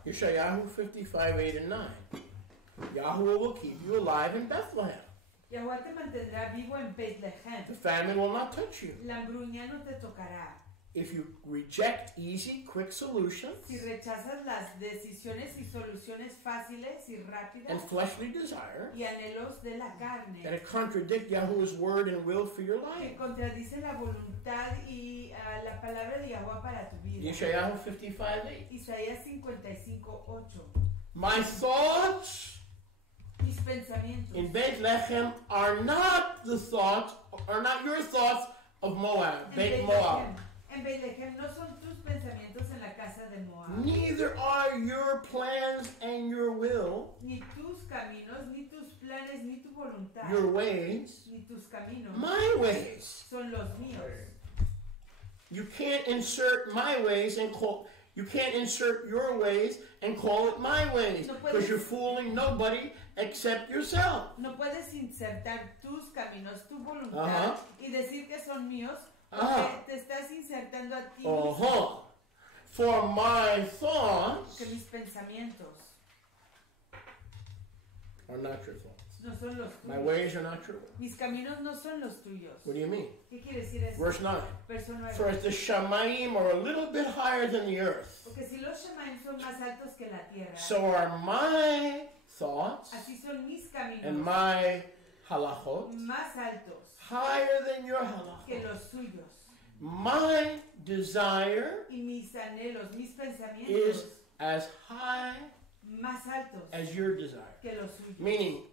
Yeshayahu 55:8 and 9. Yahuwah will keep you alive in Bethlehem. Yahuwah te mantendrá vivo en Betlehem. The famine will not touch you. La hambruña no te tocará. If you reject easy, quick solutions Si rechazas las decisiones y soluciones fáciles y rápidas and fleshly desire y anhelos de la carne that contradict Yahuwah's word and will for your que life. contradicen la voluntad y la palabra de Yahuwah para tu vida. Yeshayahu 55:8. Isaías 55:8. My thoughts Mis pensamientos in Bethlehem are not your thoughts of Moab, Beit Moab. En Betlehem no son tus pensamientos en la casa de Moab. Neither are your plans and your will, Ni tus caminos, ni tus planes, ni tu voluntad, your ways, ni tus caminos my ways. son los míos. You can't insert my ways and you can't insert your ways and call it my ways, No because puedes- you're fooling nobody except yourself. No puedes insertar tus caminos, tu voluntad y decir que son míos porque te estás insertando a ti mismo. For my thoughts Que mis pensamientos are not your thoughts. no son los My tuyos. ways are not your ways. Mis caminos no son los tuyos. What do you mean? ¿Qué quiere decir eso? Verse 9. Verso 9. For as the Shamayim are a little bit higher than the earth, Porque si los Shemaim son más altos que la tierra, so are my thoughts así son mis caminos and my halachot más altos higher than your que halachot. los suyos. My desire Y mis anhelos, mis is pensamientos as high más altos as your desire. que los suyos. Meaning,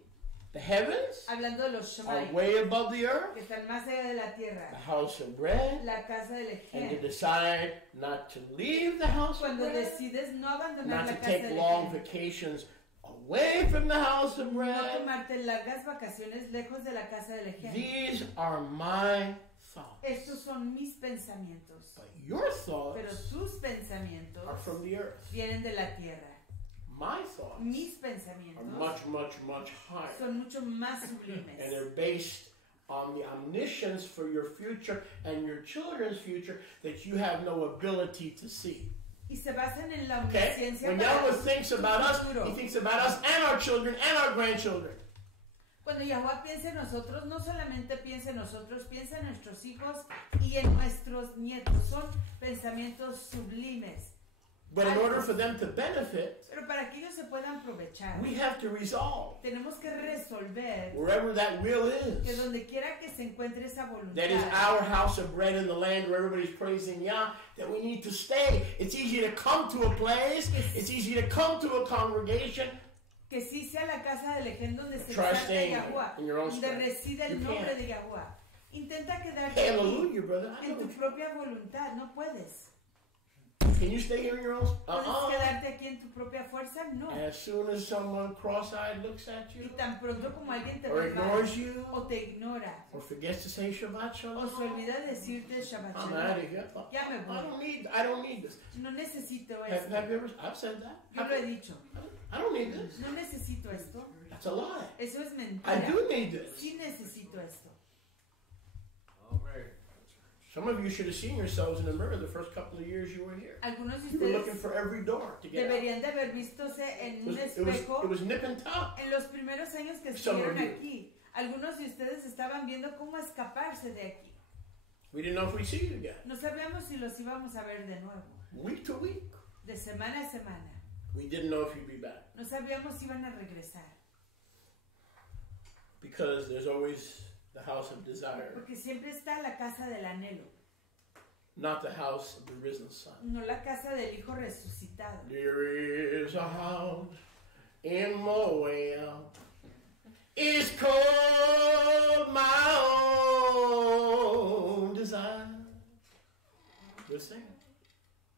The heavens hablando de los are Shemai, way above the earth, que están más allá de la the tierra, house of bread, la casa del and to Ején. decide not to leave the house of Cuando bread, decides no abandonar not la to casa take del long Ején, vacations away from the house of no bread. tomarte largas vacaciones lejos de la casa del Ején. These are my thoughts. Estos son mis pensamientos. But your thoughts Pero tus pensamientos are from the earth. vienen de la tierra. My thoughts Mis are pensamientos much higher. son mucho más And sublimes. they're based on the omniscience for your future and your children's future that you have no ability to see. Y se basan en la Okay? omnisciencia When para Yahweh thinks tu about us, futuro. He thinks about us and our children and our grandchildren. Cuando Yahweh piensa en nosotros, no solamente piensa en nosotros, piensa en nuestros hijos y en nuestros nietos. Son pensamientos sublimes. But in order for them to benefit, Pero para que ellos se puedan aprovechar, we have to resolve tenemos que resolver wherever that will que is. donde quiera que se encuentre esa voluntad, That is our house of bread in the land where everybody's praising Yah, that we need to stay. It's easy to come to a place. It's easy to come to a congregation. que sí sea la casa del Ején donde se Try exalta staying Yahweh, in your own donde strength. reside el You nombre can't. de Yahweh. Intenta quedarte aquí, Hallelujah, brother. I en tu know. propia voluntad, no puedes. Can you stay here in your own? ¿Puedes quedarte aquí en tu propia fuerza? No. As soon as someone cross-eyed looks at Y you, tan pronto como alguien te or ve mal, ignores you, o te ignora, or forgets to say Shabbat o Shalom, se olvida de decirte Shabbat I'm Shalom, out of here. ya me voy. I don't need this. No necesito Have esto. you ever? I've said that. Yo lo he dicho. I don't need this. No necesito esto. That's a lie. Eso es I mentira. do need this. Sí necesito esto. Amen. Some of you should have seen yourselves in the mirror the first couple of years you were here. Algunos de You were looking ustedes for every door to get out. deberían de haber vistose en un It espejo was nip and tuck. en los primeros años que Some of estuvieron you. aquí. Algunos de ustedes estaban viendo cómo escaparse de aquí. We didn't know if we'd see you again. No sabíamos si los íbamos a ver de nuevo, Week to week. de semana a semana. We didn't know if you'd be back. No sabíamos si iban a regresar, Because there's always the house of desire, porque siempre está la casa del anhelo, not the house of the risen son. no la casa del hijo resucitado. There is a house in Moab. It's called my own desire. Good singing.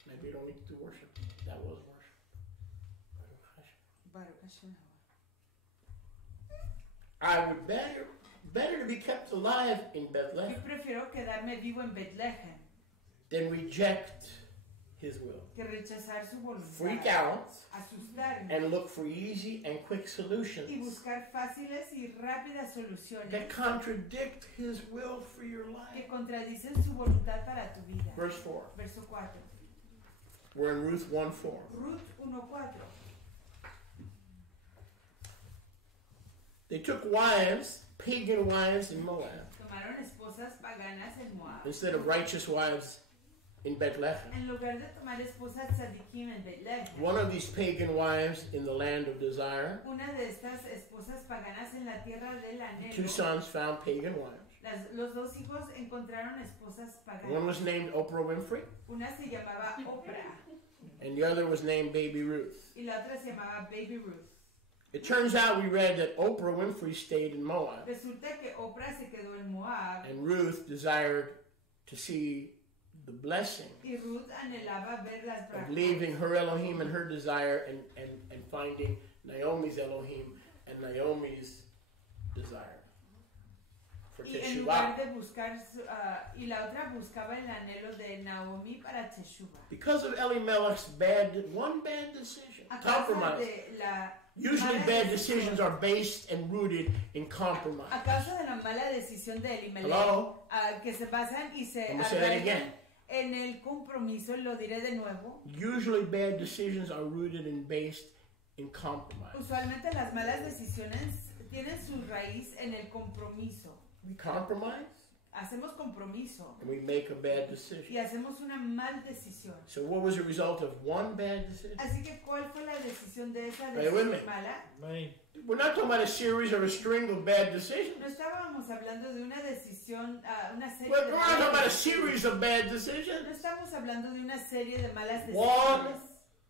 Maybe you don't need to do worship. That was worship. Baruch Hashem. I would better to be kept alive in Yo Bethlehem prefiero quedarme vivo en Betlehem than reject his will. que rechazar su Freak voluntad, out asustarme and look for easy and quick y solutions buscar fáciles y rápidas soluciones that contradict his will for your que life. contradicen su voluntad para tu vida. Verse 4. Verso 4. We're in Ruth 1:4. Ruth 1:4. They took wives, pagan wives in Moab, Tomaron esposas paganas en Moab. instead of righteous wives in Bethlehem. En lugar de tomar esposas tzadikim en Betlehem. One of these pagan wives in the land of desire, Una de estas esposas paganas en la tierra del two anhelo. sons found pagan wives. Los dos hijos encontraron esposas One was paganas. named Oprah Winfrey, Una se llamaba Oprah and the other was named Baby Ruth. y la otra se llamaba Baby Ruth. It turns out we read that Oprah Winfrey stayed in Moab, Resulta que Oprah se quedó en Moab and Ruth desired to see the blessing y Ruth anhelaba ver las of brachas leaving her Elohim and her desire and finding Naomi's Elohim and Naomi's desire for y en lugar Teshuvah. de buscar y la otra buscaba el anhelo de Naomi para Teshuvah. Because of Elimelech's one bad decision, A causa compromise. de la Usually mala bad decisión- decisions are based and rooted in compromise. A causa de la mala decisión de Elimelech, Hello? que se basan y se I'm gonna say that arraigan again. en el compromiso, lo diré de nuevo. Usually bad decisions are rooted and based in compromise. Usualmente las malas decisiones tienen su raíz en el compromiso. We compromise Hacemos compromiso and we make a bad y decision. hacemos una mal decisión. So what was the result of one bad decision? Así que, ¿cuál fue la decisión de esa Hey, wait a decisión minute. mala? We're not talking about a series or a string of bad decisions. No estábamos hablando de una decisión, una serie We're de not talking about a malas series of bad No decisions. estamos hablando de una serie de malas One decisiones.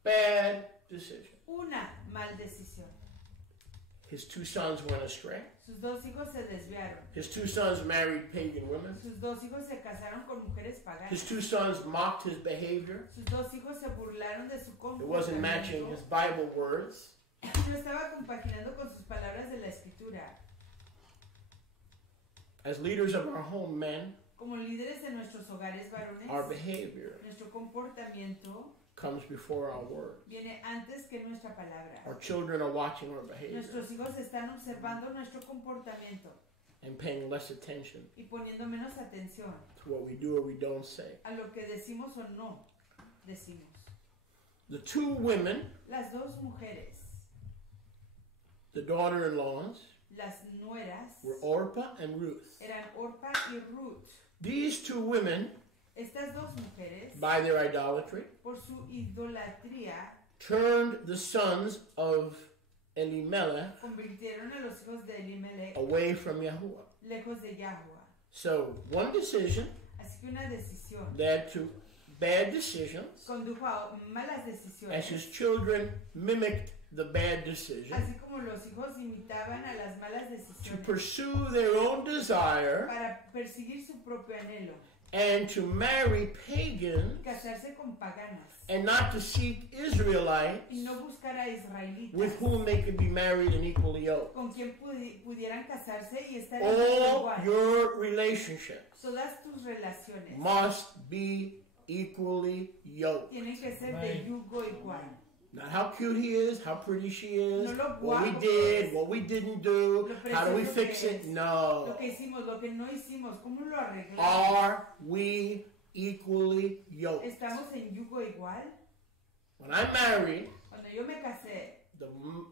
bad decision. Una mal decisión. His 2 sons went astray. Sus 2 hijos se desviaron. His 2 sons married pagan women. Sus 2 hijos se casaron con mujeres paganas. His 2 sons mocked his behavior. Sus 2 hijos se burlaron de su comportamiento. It wasn't matching his Bible words. No estaba compaginando con sus palabras de la Escritura. As leaders of our home, men, como líderes de nuestros hogares varones, our behavior nuestro comportamiento comes before our words. Viene antes que nuestra palabra. Our children are watching our behavior. Nuestros hijos están observando nuestro comportamiento. And paying less attention y poniendo menos atención to what we do or we don't say. A lo que decimos o no decimos. The 2 women, las 2 mujeres, the daughter-in-laws, las nueras, were Orpah and Ruth. Eran Orpah y Ruth. These 2 women, estas 2 mujeres, by their idolatry, por su idolatría, turned the sons of Elimelech convirtieron a los hijos de Elimelech away from Yahuwah. Lejos de Yahuwah. So one decision Así que una decisión led to bad decisions. Condujo a malas decisiones. As his children mimicked the bad decision. Así como los hijos imitaban a las malas decisiones. To pursue their own desire. Para perseguir su propio anhelo. And to marry pagans. Casarse con paganas. And not to seek Israelites y no buscar a israelitas with whom they could be married and equally yoked. Con quien pudieran casarse y estar all your relationships Todas tus relaciones must be equally yoked. Tienen que ser de yugo igual. Not how cute he is, how pretty she is, no what we did, what we didn't do, how do we fix it? No. Lo que hicimos, lo que no hicimos, ¿cómo lo arreglamos? Are we equally yoked? ¿Estamos en yugo igual? When I married, cuando yo me casé, the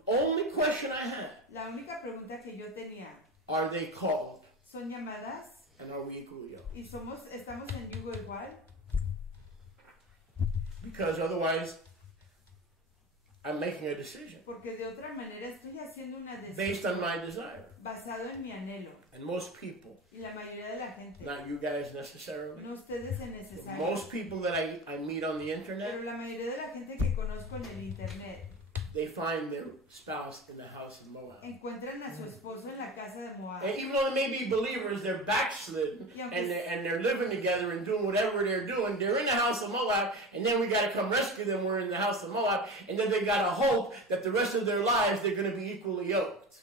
only question I had, la única pregunta que yo tenía, are they called? ¿Son llamadas? And are we equally yoked? ¿Y estamos en yugo igual? Because otherwise, I'm making a decision. Porque de otra manera estoy haciendo una decisión. Based on my desire. Basado en mi anhelo. And most people. Y la mayoría de la gente. Not you guys necessarily. No ustedes en necesario. Most people that I meet on the internet. Pero la mayoría de la gente que conozco en el internet. They find their spouse in the house of Moab. Encuentran a su esposo en la casa de Moab. And even though they may be believers, they're backslidden and they're living together and doing whatever they're doing. They're in the house of Moab, and then we got to come rescue them. We're in the house of Moab, and then they got to hope that the rest of their lives they're going to be equally yoked.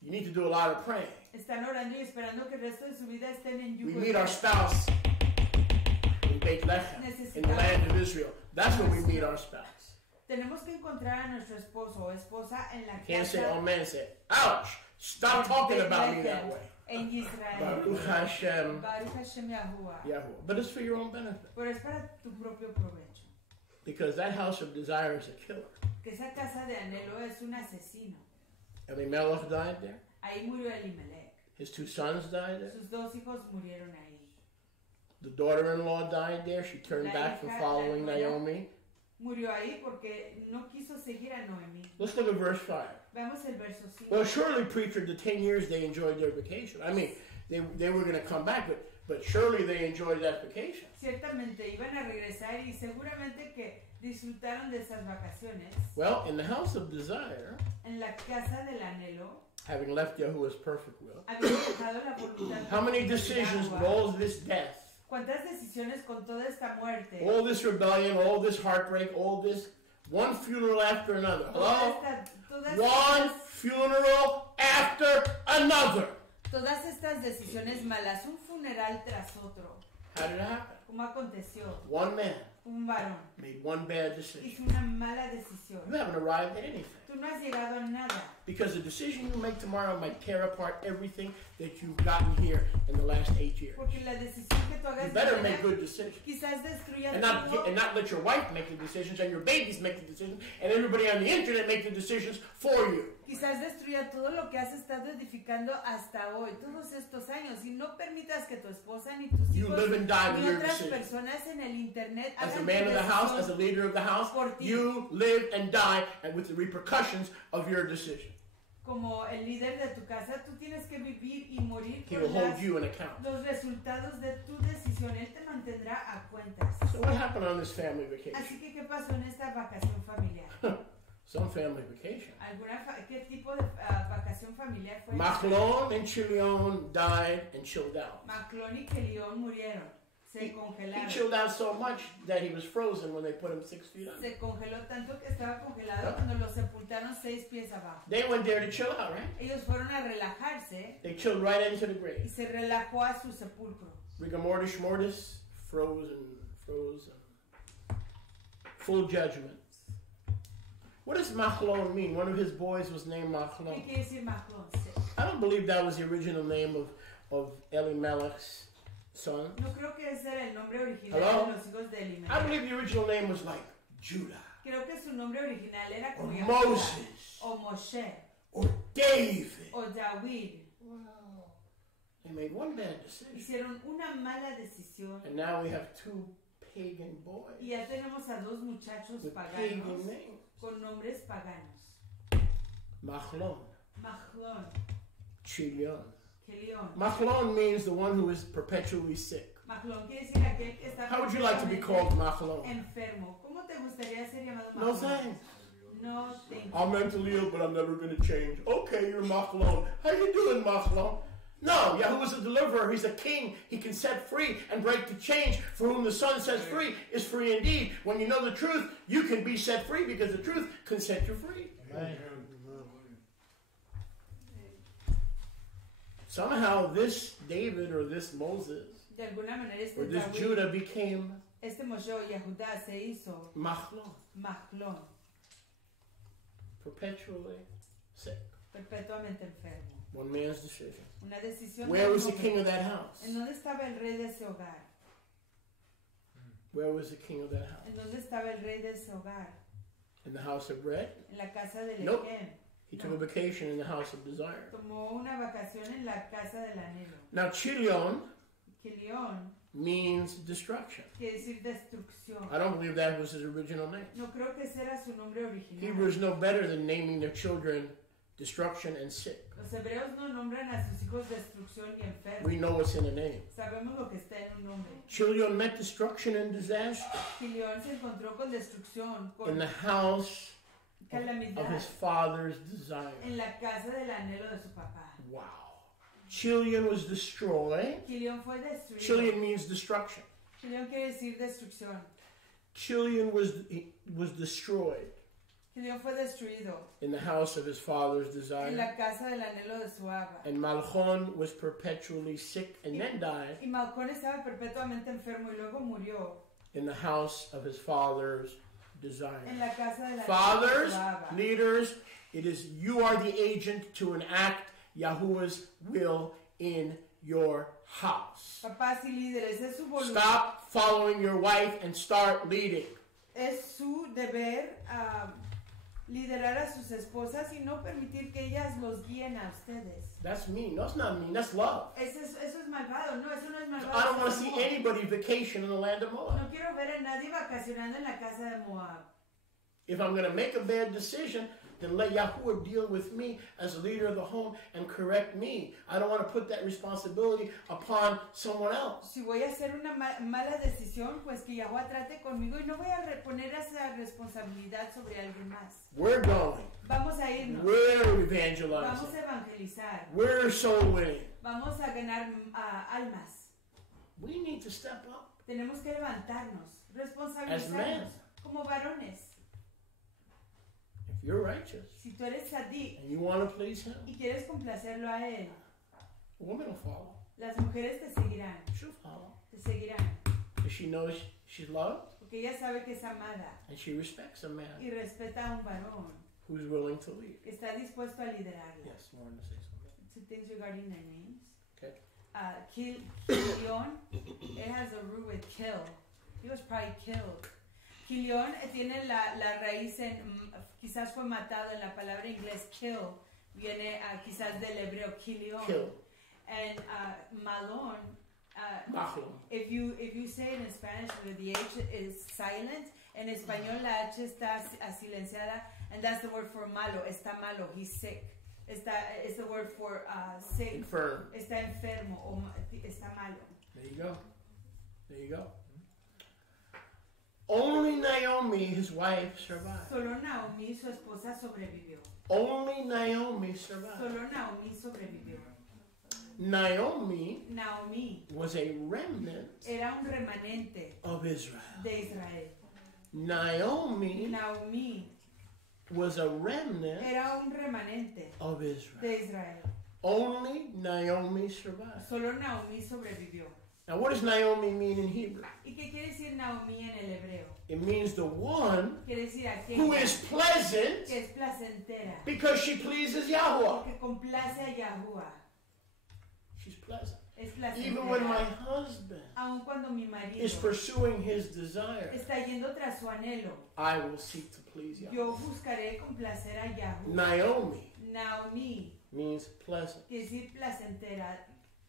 You need to do a lot of praying. Están orando y esperando que el resto de su vida estén en yugo. We meet our spouse in Beit Lechem, in the land of Israel. That's where we meet our spouse. Tenemos que encontrar a nuestro esposo o esposa en la casa. Can't say, oh man, say, ouch, stop talking about me that way. En Israel. Baruch Hashem. Baruch Hashem Yahuwah. But it's for your own benefit. Pero es para tu propio provecho. Because that house of desire is a killer. Que esa casa de anhelo es un asesino. Elimelech died there. Ahí murió Elimelech. His 2 sons died there. Sus 2 hijos murieron ahí. The daughter-in-law died there. She turned back from following Naomi. Murió ahí porque no quiso seguir a Noemi. Let's look at verse 5. Veamos el verso 5. Well, surely, preacher, the 10 years they enjoyed their vacation. I mean, they were going to come back, but surely they enjoyed that vacation. Ciertamente iban a regresar y seguramente que disfrutaron de esas vacaciones. Well, in the house of desire, en la casa del anhelo, having left Yahuwah's perfect will, dejado la voluntad how many decisions with all this death? ¿Cuántas decisiones con toda esta muerte? All this rebellion, all this heartbreak, all this, one funeral after another. Hello? One funeral after another. Todas estas decisiones malas, un funeral tras otro. How did it happen? ¿Cómo aconteció? One man un varón made one bad decision. Hizo una mala decisión. You haven't arrived at anything. Tú no has llegado a nada. Because the decision you make tomorrow might tear apart everything that you've gotten here in the last 8 years. Porque la decisión que tú hagas you better make good decisions. Quizás destruya and not let your wife make the decisions and your babies make the decisions and everybody on the internet make the decisions for you. Quizás destruya todo lo que has estado edificando hasta hoy, todos estos años, y no permitas que tu esposa ni tus hijos ni otras personas en el internet as a man of the house, as a leader of the house, you live and die and with the repercussions of your decision. Como el líder de tu casa, tú tienes que vivir y morir He will hold you an account. Los resultados de tu decisión. Él te mantendrá a cuentas. So what happened on this family vacation? Así que, ¿qué pasó en esta vacación familiar? Some family vacation. ¿Qué tipo de vacación familiar fue? Machlon and Chilion died and chilled out. Machlon y Chilion murieron. Se congelaron. He chilled out so much that he was frozen when they put him 6 feet under. Se congeló tanto que estaba congelado cuando lo sepultaron 6 pies abajo. They went there to chill out, right? Ellos fueron a relajarse. They chilled right into the grave. Y se relajó a su sepulcro. Rigor mortis, frozen. Full judgment. What does Machlon mean? One of his boys was named Machlon. ¿Qué quiere decir Machlon? I don't believe that was the original name of Elimelech's son. No creo que ese era el nombre original Hello? de los hijos de Elimelech. I believe the original name was like Judah. Creo que su nombre original era como Or Moses. O Moshe. Or David. O David. Wow. They made one bad decision. Hicieron una mala decisión. And now we have 2 pagan boys. Y ya tenemos a 2 muchachos with paganos pagan names. con nombres paganos. Machlon. Machlon. Chilion. Chilion. Machlon means the one who is perpetually sick. Machlon quiere decir aquel que está How would you like to be called Machlon? enfermo. ¿Cómo te gustaría ser llamado Machlon? No thanks. No, thank you. I'm mentally ill, but I'm never going to change. Okay, you're Machlon. How you doing, Machlon? No, Yahuwah is a deliverer. He's a king. He can set free and break the chains. For whom the Son sets free is free indeed. When you know the truth, you can be set free because the truth can set you free. Amen. Somehow this David or this Moses De alguna manera or this David, Judah became Moshe o Yehudá se hizo Machlon, Machlon, perpetually sick. perpetuamente enfermo. One man's decision. Una decisión. Where was the king of that house? ¿En dónde estaba el rey de ese hogar? Where was the king of that house? ¿En dónde estaba el rey de ese hogar? In the house of bread? En la casa de Lehem. Nope. He took a vacation in the house of desire. Tomó una vacación en la casa del anhelo. Now Chilion means destruction. Quiere decir destrucción. I don't believe that was his original name. No creo que ese era su nombre original. Hebrews know better than naming their children destruction and sick. Los hebreos no nombran a sus hijos destrucción y enfermo. We know what's in a name. Sabemos lo que está en un nombre. Chilion met destruction and disaster Chilion se encontró con destrucción, in con the house calamidad of his father's desire. en la casa del anhelo de su papá. Wow. Chilion was destroyed. Chilion fue destruido. Chilion means destruction. Chilion quiere decir destrucción. Chilion was destroyed Chilion fue destruido in the house of his father's en desire. la casa del anhelo de su abba. And Malchon was perpetually sick and then died Y Malcón estaba perpetuamente enfermo y luego murió in the house of his father's desire. en la casa del anhelo de Fathers, su abba. leaders, it is you are the agent to enact Yahuwah's will in your house. Papás y líderes, es su voluntad. Stop following your wife and start leading. Es su deber liderar a sus esposas y no permitir que ellas los guíen a ustedes. That's mean. That's not mean. That's love. Eso es malvado. No, eso no es malvado. I don't want to eso es see amor. anybody vacation in the land of Moab. No quiero ver a nadie vacacionando en la casa de Moab. If I'm going to make a bad decision, then let Yahuwah deal with me as a leader of the home and correct me. I don't want to put that responsibility upon someone else. Si voy a hacer una mala decisión, pues que Yahuwah trate conmigo y no voy a poner esa responsabilidad sobre alguien más. We're going. Vamos a irnos. We're evangelizing. Vamos a evangelizar. We're soul winning. Vamos a ganar almas. We need to step up. Tenemos que levantarnos, As men. responsabilizarnos como varones. If you're righteous Si tú eres sadí and you want to please Him, y quieres complacerlo a él, a woman will follow. las mujeres te seguirán, She'll follow. te seguirán, Because she knows she's loved porque ella sabe que es amada and she respects a man y respeta a un varón who's willing to lead. que está dispuesto a liderarla. Yes, Lauren, to say something. Two things regarding their names. Okay. Kilion, it has a root with kill. He was probably killed. Kilion tiene la raíz en, quizás fue matado en la palabra inglés kill, viene quizás del hebreo kilion. Kill. And Malon, Machlon. if you say it in Spanish, the H is silent. En español la H está silenciada, and that's the word for malo. Está malo, he's sick. It's the word for sick. Infirm. Está enfermo o está malo. There you go. There you go. Only Naomi, his wife, survived. Solo Naomi, su esposa, sobrevivió. Only Naomi survived. Solo Naomi sobrevivió. Naomi was a remnant era un remanente of Israel. De Israel. Naomi was a remnant era un remanente of Israel. De Israel. Only Naomi survived. Solo Naomi sobrevivió. Now, what does Naomi mean in Hebrew? ¿Y qué quiere decir Naomi en el hebreo? It means the one quiere decir who is pleasant que es placentera, because she pleases Yahweh. Que complace a Yahuwah. She's pleasant. Es placentera. Even when my husband Aun cuando mi marido is pursuing his desire, está yendo tras su anhelo, I will seek to please Yahweh. Yo buscaré complacer a Yahuwah. Naomi means pleasant. Quiere decir placentera.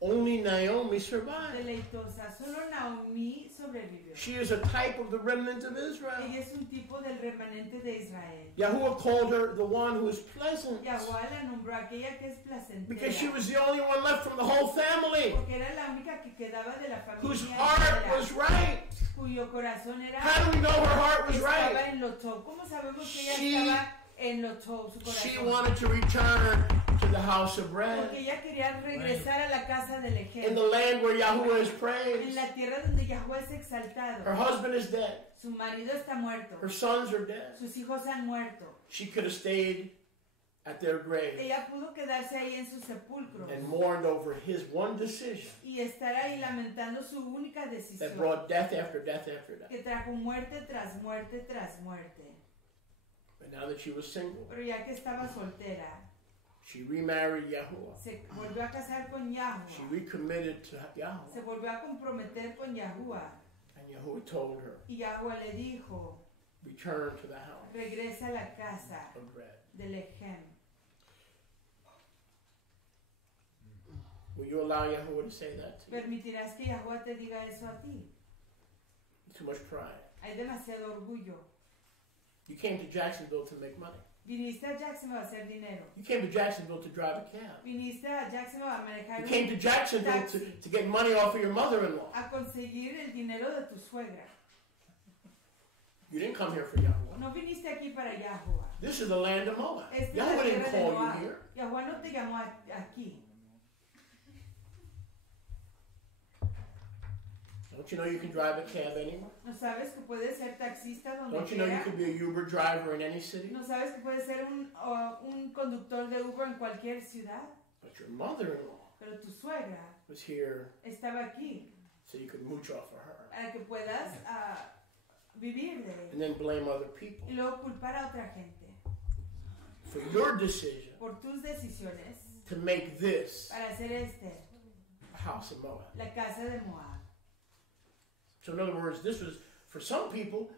Only Naomi survived. Deleitosa. Solo Naomi sobrevivió. She is a type of the remnant of Israel. Ella es un tipo del remanente de Israel. Yahuwah called her the one who is pleasant. Yahuwah la nombró aquella que es placentera. Because she was the only one left from the whole family. Porque era la única que quedaba de la familia. Whose heart was right. Cuyo corazón era. How do we know her heart was right? Estaba en lo top. ¿Cómo sabemos que ella estaba en lo top, su corazón? She wanted to return to the house of bread. Porque ella quería regresar a la casa del ejército. In the land where Yahuwah is En praised. la tierra donde Yahuwah es exaltado. Her husband is dead. Su marido está muerto. Her sons are dead. Sus hijos han muerto. She could have stayed at their grave. Ella pudo quedarse ahí en su sepulcro. And mourned over his one decision. Y estar ahí lamentando su única decisión. That brought death after death after death. Que trajo muerte tras muerte tras muerte. But now that she was single, pero ya que estaba soltera, she remarried Yahuwah. Se volvió a casar con Yahuwah. She recommitted to Yahuwah. Se volvió a comprometer con Yahuwah. And Yahuwah told her, y Yahuwah le dijo, return to the house. Regresa a la casa of bread. Del Echem. Will you allow Yahuwah to say that to you? ¿Permitirás que Yahuwah te diga eso a ti? Too much pride. Hay demasiado orgullo. You came to Jacksonville to make money. Viniste a Jacksonville a hacer dinero. You came to Jacksonville to drive a cab. Viniste a Jacksonville a manejar You came to Jacksonville to get money off of your mother-in-law. A conseguir el dinero de tu suegra. You didn't come here for Yahuwah. No viniste aquí para Yahuwah. This is the land of Moab. Yahuwah didn't call you here. Yahuwah no te llamó aquí. Don't you know you can drive a cab anywhere? ¿No sabes que puedes ser taxista donde Don't you know you could be a Uber driver in any city? ¿No sabes que puedes ser un conductor de Uber en cualquier ciudad? But your mother-in-law Pero tu suegra was here estaba aquí so you could mooch off of her. Para que puedas vivir de ella. And then blame other people. Y luego culpar a otra gente. For your decision Por tus decisiones to make this para hacer a house of Moab. La casa de Moab. So in other words, this was, for some people,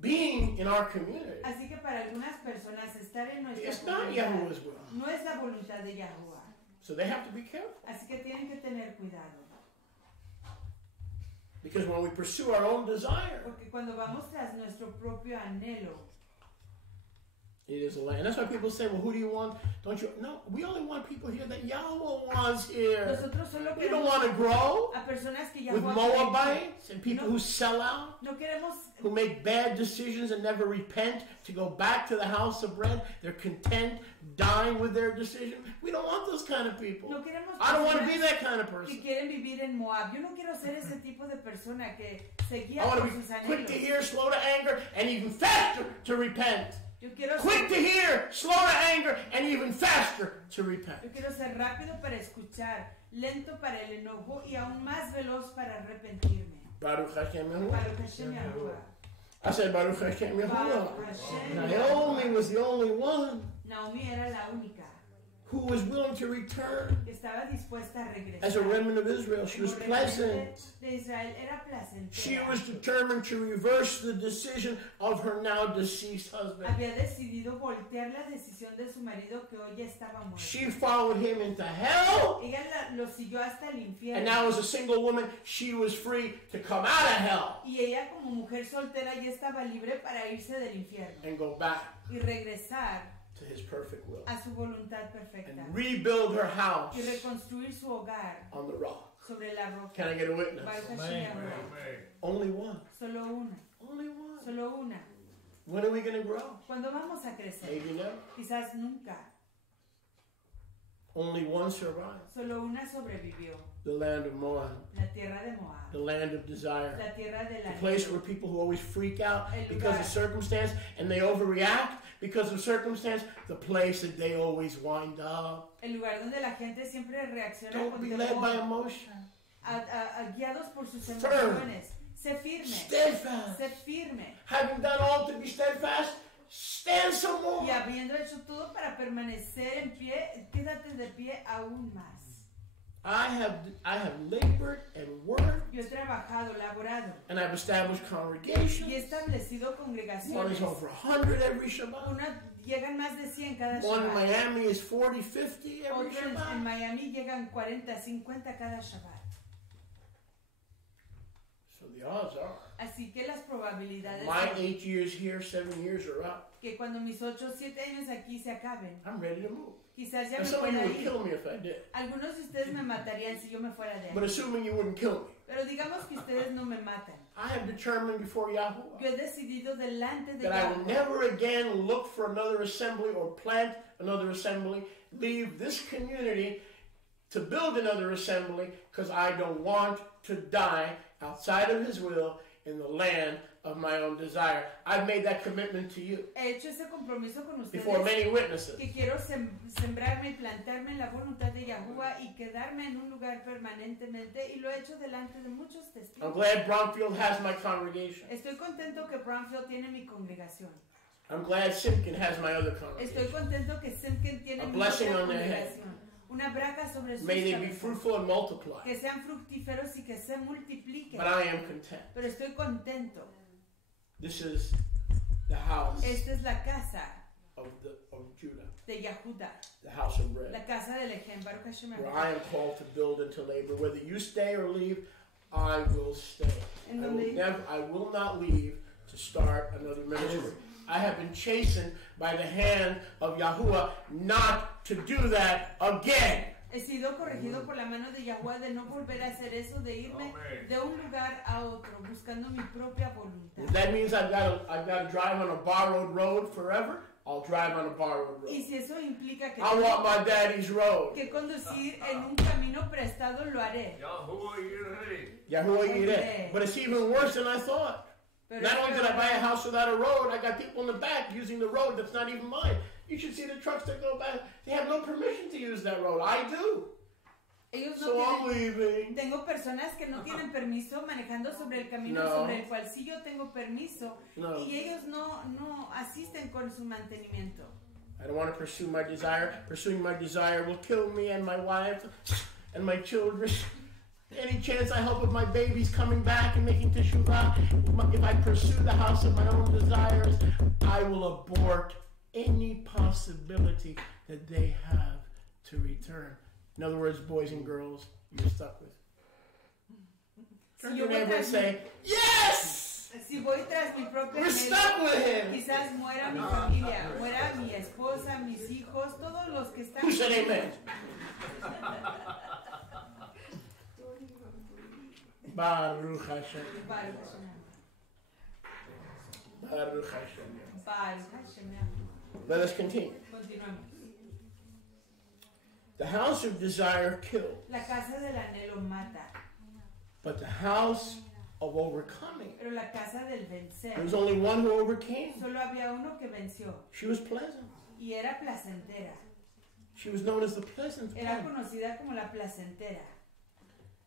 being in our community. Así que para algunas personas estar en nuestra it's not Yahuwah's will. No es la voluntad de Yahuwah. So they have to be careful. Así que tienen que tener cuidado. Because when we pursue our own desire, porque cuando vamos tras nuestro propio anhelo, it is a land. That's why people say, well, who do you want? Don't you? No, we only want people here that Yahweh wants here. We don't want to grow with Moabites and people who sell out, who make bad decisions and never repent to go back to the house of bread. They're content dying with their decision. We don't want those kind of people. I don't want to be that kind of person. I want to be quick to hear, slow to anger, and even faster to repent. Quick to hear, slow to anger, and even faster to repent. Yo quiero ser rápido para escuchar, lento para el enojo y aún más veloz para arrepentirme. Baruch Hashem Yahuwah. Baruch Hashem Yahuwah. I said Baruch Hashem Yahuwah. Naomi was the only one. Naomi era la única. Who was willing to return as a remnant of Israel. She was pleasant. She was determined to reverse the decision of her now deceased husband. She followed him into hell. And now as a single woman, she was free to come out of hell. And go back to his perfect will. A su voluntad perfecta. And rebuild her house y reconstruir su hogar on the rock. Sobre la roca. Can I get a witness? Amen. Only one. Solo una. Only one. Solo una. When are we going to grow? ¿Cuándo vamos a crecer? Maybe never. Quizás nunca. Only one survived. Solo una sobrevivió. The land of Moab. La tierra de Moab. The land of desire. La tierra de la The place where people who always freak out because of circumstance and they overreact because of circumstance. The place that they always wind up. El lugar donde la gente siempre reacciona Don't be led by emotion. Guiados por sus emociones. Sé firme. Steadfast. Sé firme. Having done all to be steadfast, stand some more. Y habiendo hecho todo para permanecer en pie, quédate de pie aún más. I have labored and worked. Yo he trabajado, laborado. And I've established congregations. Y he establecido congregaciones. One is over 100 every Shabbat. Llegan más de 100 cada One Shabbat. in Miami is 40, 50 every Otro Shabbat. en Miami llegan 40, 50 cada Shabbat. So the odds are. Así que las probabilidades My 8 years here, 7 years are up. que cuando mis 8 o 7 años aquí se acaben. I'm ready to move. Quizás ya Now, me some of you pueda would ir. kill me if I did. Algunos de ustedes me matarían si yo me fuera de But ahí. assuming you wouldn't kill me, Pero digamos que ustedes no me matan. I have determined before YHUH Yo he decidido delante de that I will Yahweh never again look for another assembly or plant another assembly, leave this community to build another assembly, because I don't want to die outside of His will in the land of my own desire. I've made that commitment to you he hecho ese compromiso con ustedes before many witnesses. que quiero sembrarme y plantarme en la voluntad de Yahuwah y quedarme en un lugar permanentemente, y lo he hecho delante de muchos I'm testigos. glad Bromfield has my congregation. Estoy contento que Brownfield tiene mi congregación. I'm glad Simkin has my other Estoy congregation. contento que Simkin tiene A mi blessing otra on their head. congregación. Una braca sobre sus May they be cabezas. fruitful and multiply. Que sean fructíferos y que se multipliquen. But I am content. Pero estoy contento. This is the house Esta es la casa of Judah, de Yahudah, the house of bread, la casa del ejemplo, Baruch Hashem. where I am called to build and to labor. Whether you stay or leave, I will stay. I will not leave to start another ministry. I have been chastened by the hand of Yahuwah not to do that again. He sido corregido por la mano de Yahuwah de no volver a hacer eso, de irme de un lugar a otro, buscando mi propia voluntad. If that means I've got to drive on a borrowed road forever, I'll drive on a borrowed road. Y si eso implica que I want my daddy's road. que conducir en un camino prestado, lo haré. Yahuwah Yireh. But it's even worse than I thought. Pero Not only did I buy a house without a road, I got people in the back using the road that's not even mine. You should see the trucks that go back. They have no permission to use that road. I do. Ellos no So I'm tienen, leaving. tengo personas que no tienen permiso manejando sobre el camino No. sobre el cual sí yo tengo permiso, No. y ellos no asisten con su mantenimiento. I don't want to pursue my desire. Pursuing my desire will kill me and my wife and my children. Any chance I hope of my babies coming back and making teshuvah, if I pursue the house of my own desires, I will abort any possibility that they have to return. In other words, boys and girls, you're stuck with. Turn to your neighbor and say, yes! Si voy tras mi propia We're stuck with him! quizás muera mi familia, muera mi esposa, mis hijos, todos los que están. Who said amen? Baruch Hashem. Baruch Hashem. Baruch Hashem. Baruch Hashem. Let us continue. Continuamos. The house of desire killed, La casa del anhelo mata, but the house of overcoming, pero la casa del vencer, there was only one who overcame. solo había uno que venció, She was pleasant. y era placentera. She was known as the pleasant Era one. conocida como la placentera.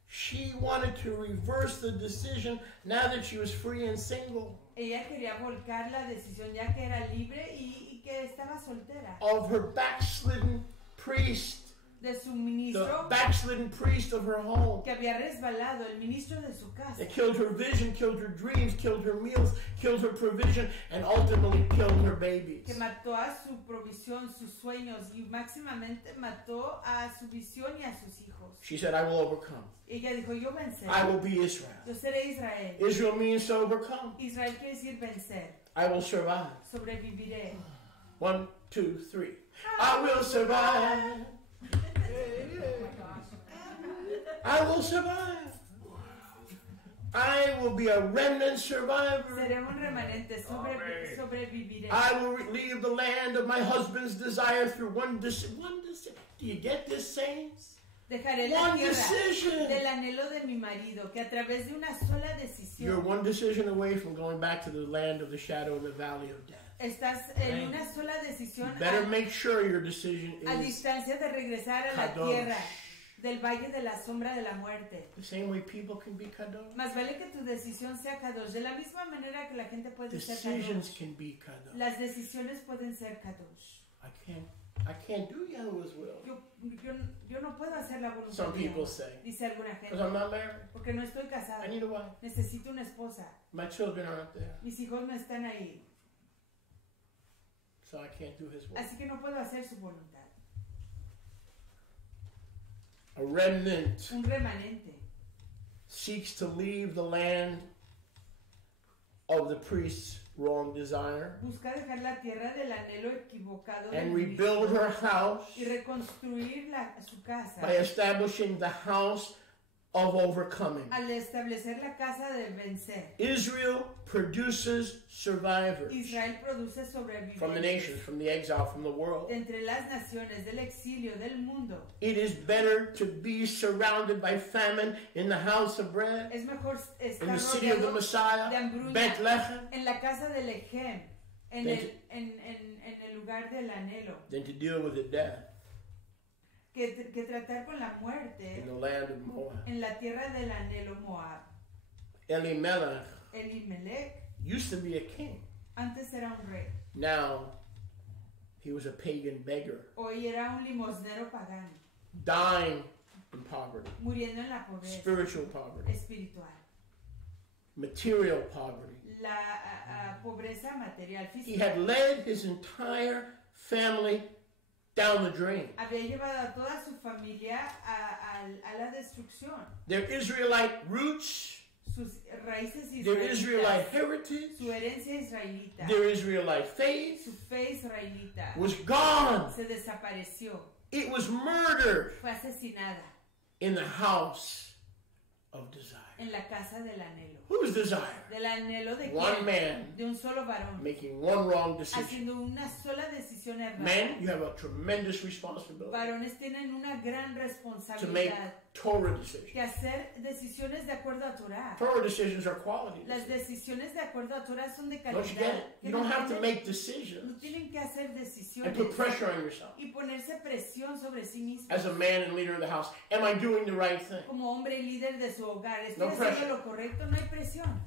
She wanted to reverse the decision now that she was free and single Ella quería volcar la decisión ya que era libre y que estaba soltera. of her backslidden priest, De su the ministro backslidden priest of her home. que había resbalado, el ministro de su casa. That killed her vision, killed her dreams, killed her meals, killed her provision, and ultimately killed her babies. Que mató a su provisión, sus sueños, y máximamente mató a su visión y a sus hijos. She said, I will overcome. Ella dijo, yo venceré. I will be Israel. Yo seré Israel. Israel means to overcome. Israel quiere decir vencer. I will survive. Sobreviviré. 1, 2, 3. I will survive. I will survive. I will be a remnant survivor. Seré un remanente, sobreviviré. I will leave the land of my husband's desire through one decision. Do you get this, saints? Dejaré la tierra del anhelo de mi marido, que a través de una sola decisión. You're one decision away from going back to the land of the shadow of the valley of death. Estás en una sola decisión. Better make sure your decision is a distancia de regresar a la tierra del valle de la sombra de la muerte. The same way people can be kadosh. Más vale que tu decisión sea kadosh. De la misma manera que la gente puede ser kadosh. Can be kadosh. Las decisiones pueden ser kadosh. I can't do Yahweh's will. Yo no puedo hacer la voluntad. Some people say. Dice alguna gente. Because I'm not married. Porque no estoy casado. I need a wife. Necesito una esposa. My children aren't there. Mis hijos no están ahí. So I can't do his will. Así que no puedo hacer su voluntad. A remnant un remanente seeks to leave the land of the priest's wrong desire busca dejar la tierra del anhelo equivocado and rebuild her house y reconstruir su casa by establishing the house of overcoming. Al establecer la casa de vencer. Israel produces survivors. Israel produce sobrevivientes. From the nations, from the exile, from the world. De entre las naciones, del exilio, del mundo. It is better to be surrounded by famine in the house of bread. Es mejor estar in the city of the Messiah, de hambruña, Bethlehem, en la casa de Lechem, en el lugar del anhelo. Than to deal with the death. Que tratar con la muerte in the land of Moab. En la tierra del anhelo Moab. Elimelech used to be a king. Antes era un rey. Now he was a pagan beggar. Hoy era un limosnero pagano. Dying in poverty. Muriendo en la pobreza. Spiritual poverty. Espiritual. Material poverty. La pobreza material, física. He had led his entire family down the drain. Había llevado a toda su familia a la destrucción. Their Israelite roots, sus raíces israelitas, their Israelite heritage, su herencia israelita, their Israelite faith, su fe israelita, was gone. Se desapareció. It was murdered. Fue asesinada. In the house of desire. En la casa del anhelo. Whose desire? Del anhelo de one quién? Man de un solo varón. Making one wrong decision. Haciendo una sola decisión errada. Men, you have a tremendous responsibility. Varones tienen una gran responsabilidad. To make Torah decisions. Que hacer decisiones de acuerdo a Torah. Torah decisions are quality. Las decisiones de acuerdo a Torah son de calidad. Don't you get it? You don't have to make decisions. No tienen que hacer decisiones. And put pressure on yourself. Y ponerse presión sobre sí mismo. As a man and leader of the house, am I doing the right thing? Como hombre y líder de su hogar, no ¿estoy haciendo lo correcto? No hay presión.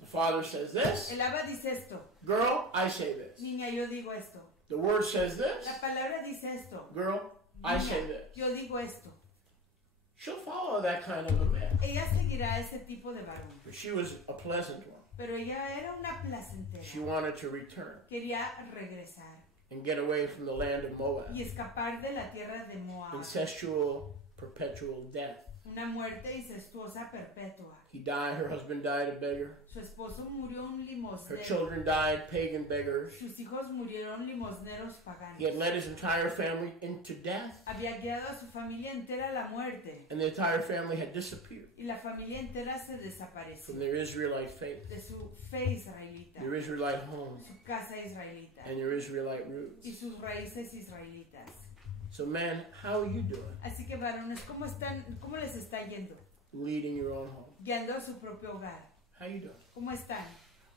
The father says this. El Abba dice esto. Girl, I say this. Niña, yo digo esto. The word says this. La palabra dice esto. Girl, Niña, I say this. Yo digo esto. She'll follow that kind of a man. Ella seguirá ese tipo de varón. But she was a pleasant one. Pero ella era una placentera. She wanted to return. Quería regresar. And get away from the land of Moab. Y escapar de la tierra de Moab. Incestual, perpetual death. Una muerte incestuosa perpetua. He died, her husband died a beggar. Su esposo murió un limosnero. Her children died pagan beggars. Sus hijos murieron limosneros paganos. He had led his entire family into death. Había guiado a su familia entera a la muerte. And the entire family had disappeared. Y la familia entera se desapareció. From their Israelite faith. De su fe israelita. Their Israelite home. Su casa israelita. And their Israelite roots. Y sus raíces israelitas. So man, how are you doing? Así que varones, ¿cómo les está yendo? Leading your own home. Guiando a su propio hogar. How you doing? ¿Cómo están?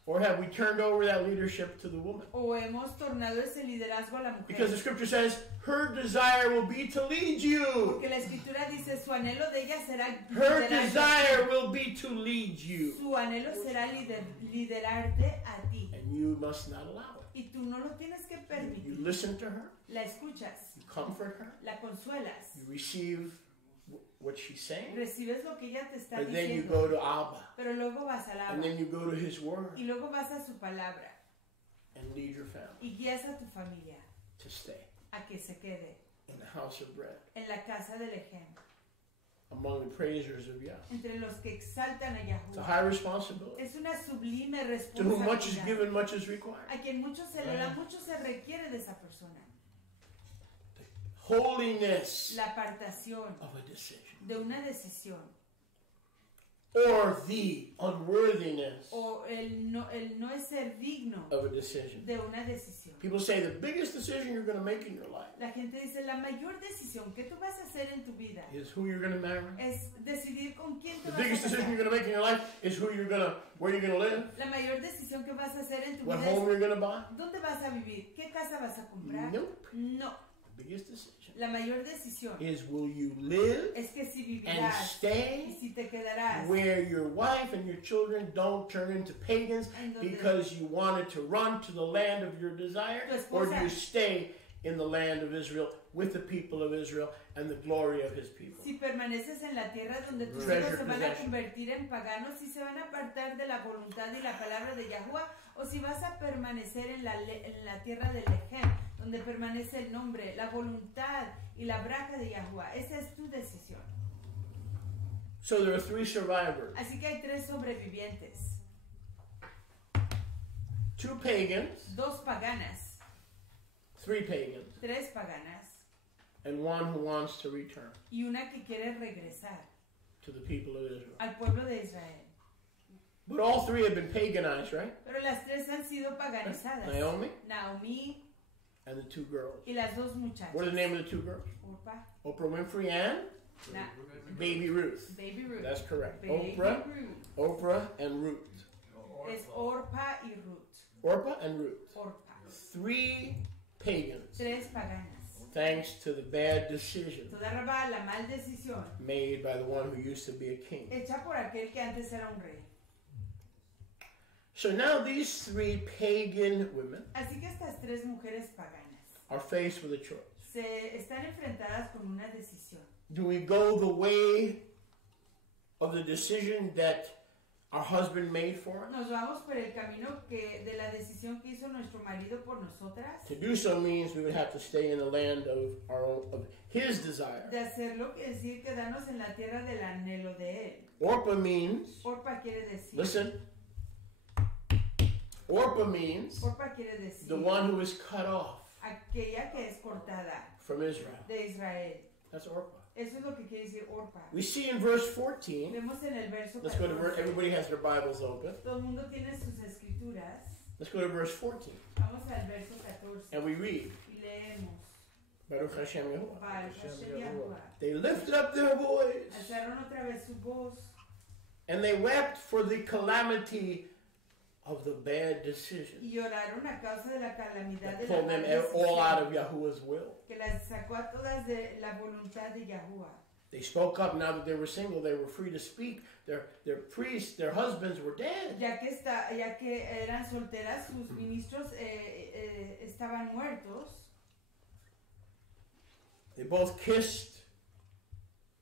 Or have we turned over that leadership to the woman? O hemos tornado ese liderazgo a la mujer. Because the scripture says her desire will be to lead you. Porque la escritura dice su anhelo de ella será her desire will be to lead you. Su anhelo será liderarte a ti. And you must not allow it. Y tú no lo tienes que permitir. You listen to her. La escuchas. You comfort her. La consuelas. You receive what she's saying. Recibes lo que ella te está But diciendo. then you go to Abba. Pero luego vas al Abba. And then you go to his word. Y luego vas a su palabra. And lead your family. Y guías a tu familia. To stay. A que se quede. In the house of bread. En la casa del Lechem. Among the praisers of Yah. Entre los que exaltan a Yahuwah. It's a high responsibility. Es una sublime responsabilidad. To whom much is given, much is required. A quien mucho se le da, mucho se requiere de esa persona. The holiness la apartación of a decision. De una decisión. or the unworthiness o el no es ser digno of a decision. de una decisión. People say the biggest decision you're going to make in your life La gente dice la mayor decisión que tú vas a hacer en tu vida is who you're going to marry. es decidir con quién te The vas a biggest decision casar. you're going to make in your life is where you're going to live, La mayor decisión que vas a hacer en tu what vida home es you're going to buy. dónde vas a vivir, qué casa vas a comprar. Nope. No, The biggest decision la mayor decisión is will you live es que si and vivirás y stay si te quedarás where your wife and your children don't turn into pagans en donde because you wanted to run to the land of your desire, or do you stay in the land of Israel with the people of Israel and the glory of his people. si permaneces en la tierra donde tus Treasure hijos se van a possession. convertir en paganos, si se van a apartar de la voluntad y la palabra de Yahuwah, o si vas a permanecer en la tierra de Lechem, donde permanece el nombre, la voluntad y la braja de Yahuwah. Esa es tu decisión. So there are 3 survivors. Así que hay 3 sobrevivientes, 2 pagans, 2 paganas, 3 pagans, 3 paganas and 1 who wants to return y una que quiere regresar to the people of Israel. al pueblo de Israel. But all 3 have been paganized, right? Pero las 3 han sido paganizadas. Naomi Naomi and the 2 girls. y las 2 muchachas. What are the name of the 2 girls? Orpa, Oprah Winfrey and Na- Baby Ruth. Baby Ruth. That's correct. Baby Oprah, Ruth. Oprah and Ruth. Es Orpa y Ruth. Orpah and Ruth. Orpa. 3 pagans, 3 paganas. thanks to the bad decision Toda raba la mal decisión made by the one who used to be a king. hecha por aquel que antes era un rey. So now these 3 pagan women Así que estas 3 mujeres paganas are faced with a choice. se están enfrentadas con una decisión. Do we go the way of the decision that our husband made for us? Nos vamos por el camino de la decisión que hizo nuestro marido por nosotras. To do so means we would have to stay in the land of his desire. De hacerlo quiere decir quedarnos en la tierra del anhelo de él. Orpah means, Orpa quiere decir. listen, Orpah means Orpa quiere decir. the one who is cut off Aquella que es cortada from Israel. de Israel. That's Orpah. Eso es lo que quiere decir Orpa. We see in verse 14, Vemos en el verso let's go to 14. everybody has their Bibles open. Todo el mundo tiene sus escrituras. Let's go to verse 14. Vamos al verso 14. And we read, Y leemos. Baruch Hashem Yahuwah. Baruch Hashem Yahuwah. They lifted up their voice Alzaron otra vez su voz and they wept for the calamity of the bad decision y lloraron a causa de la calamidad that de la pulled them mala all out decisión of Yahuwah's will. que las sacó a todas de la voluntad de Yahuwah. They spoke up. Now that they were single, they were free to speak. Their priests, their husbands were dead. Ya que eran solteras, sus ministros estaban muertos. They both kissed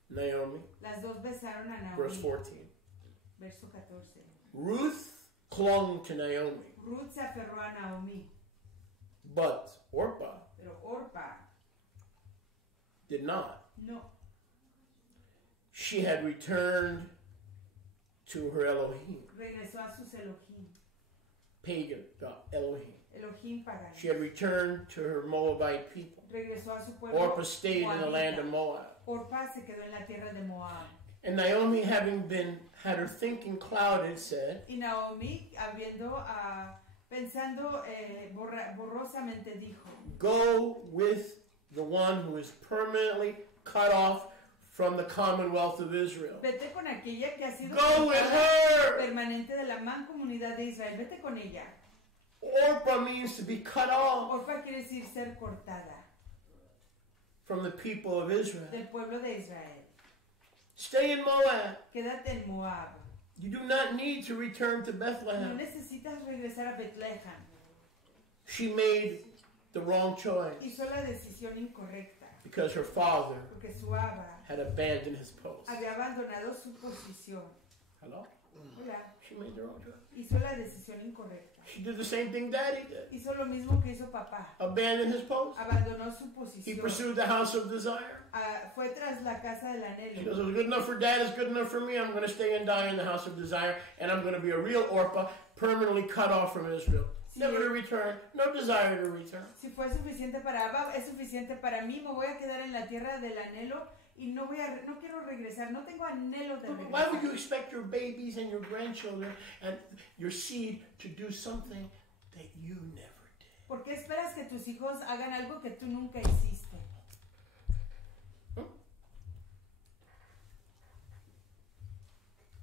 Naomi. Las dos besaron a Naomi. Verse 14. Verso 14. Ruth clung to Naomi, Ruth se aferró a Naomi, but Orpah pero Orpa did not. no. She had returned to her Elohim, Regresó a sus Elohim. pagan God, Elohim. Elohim pagano. She had returned to her Moabite people. Regresó a su pueblo. Orpah stayed in the land of Moab. Orpa se quedó en la tierra de Moab. And Naomi, having had her thinking clouded, said, Y Naomi, pensando borrosamente, dijo: "Go with the one who is permanently cut off from the commonwealth of Israel. Vete con aquella que ha sido Go with her." permanente de la mancomunidad de Israel. Vete con ella. Orpah means to be cut off Orpa quiere decir ser cortada from the people of Israel. del pueblo de Israel. Stay in Moab. Quédate en Moab. You do not need to return to No Bethlehem. necesitas regresar a Betlehem. She made the wrong choice Hizo la decisión incorrecta because her father porque su abba had abandoned his post. había abandonado su posición. Hello? Hola. She made the wrong choice. Hizo la decisión incorrecta. She did the same thing Daddy did. Hizo lo mismo que hizo papá. Abandoned his post. Abandonó su He posición. pursued the house of desire. Fue tras la casa del She goes, anhelo. "It was good enough for Dad, it's good enough for me. I'm going to stay and die in the house of desire, and I'm going to be a real Orpah, permanently cut off from Israel. Never to return, no desire to return." Si fue suficiente para Abba, es suficiente para mí. Me voy a quedar en la tierra del anhelo y no quiero regresar, no tengo anhelo de regresar. Why would you expect your babies and your grandchildren and your seed to do something that you never did? ¿Por qué esperas que tus hijos hagan algo que tú nunca hiciste?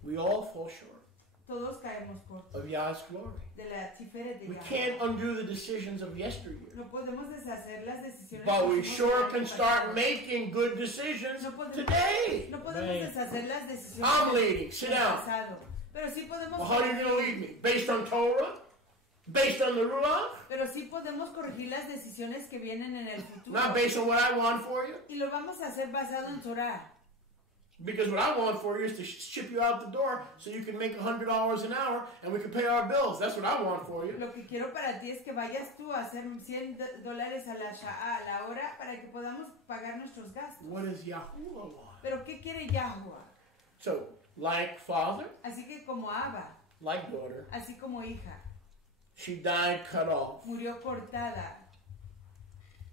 We all fall short. Todos caemos cortos of Yah's glory. De la tiferet de We Yahweh. can't undo the decisions of yesteryear. No podemos deshacer las decisiones. But we sure can start making good decisions today. No podemos deshacer las decisiones. I'm leading. Sit down. Pero sí podemos. Well, how are you going to lead me? Based on Torah? Based on the Ruach? Pero sí podemos corregir las decisiones que vienen en el futuro. Not based on what I want for you? Y lo vamos a hacer basado en Torah. Because what I want for you is to ship you out the door so you can make $100 an hour and we can pay our bills. That's what I want for you. Lo que quiero para ti es que vayas tú a hacer $100 a la hora para que podamos pagar nuestros gastos. What does Yahuwah want? Pero ¿qué quiere Yahuwah? So, like father, así que como Abba, like daughter, así como hija, she died cut off. Murió cortada.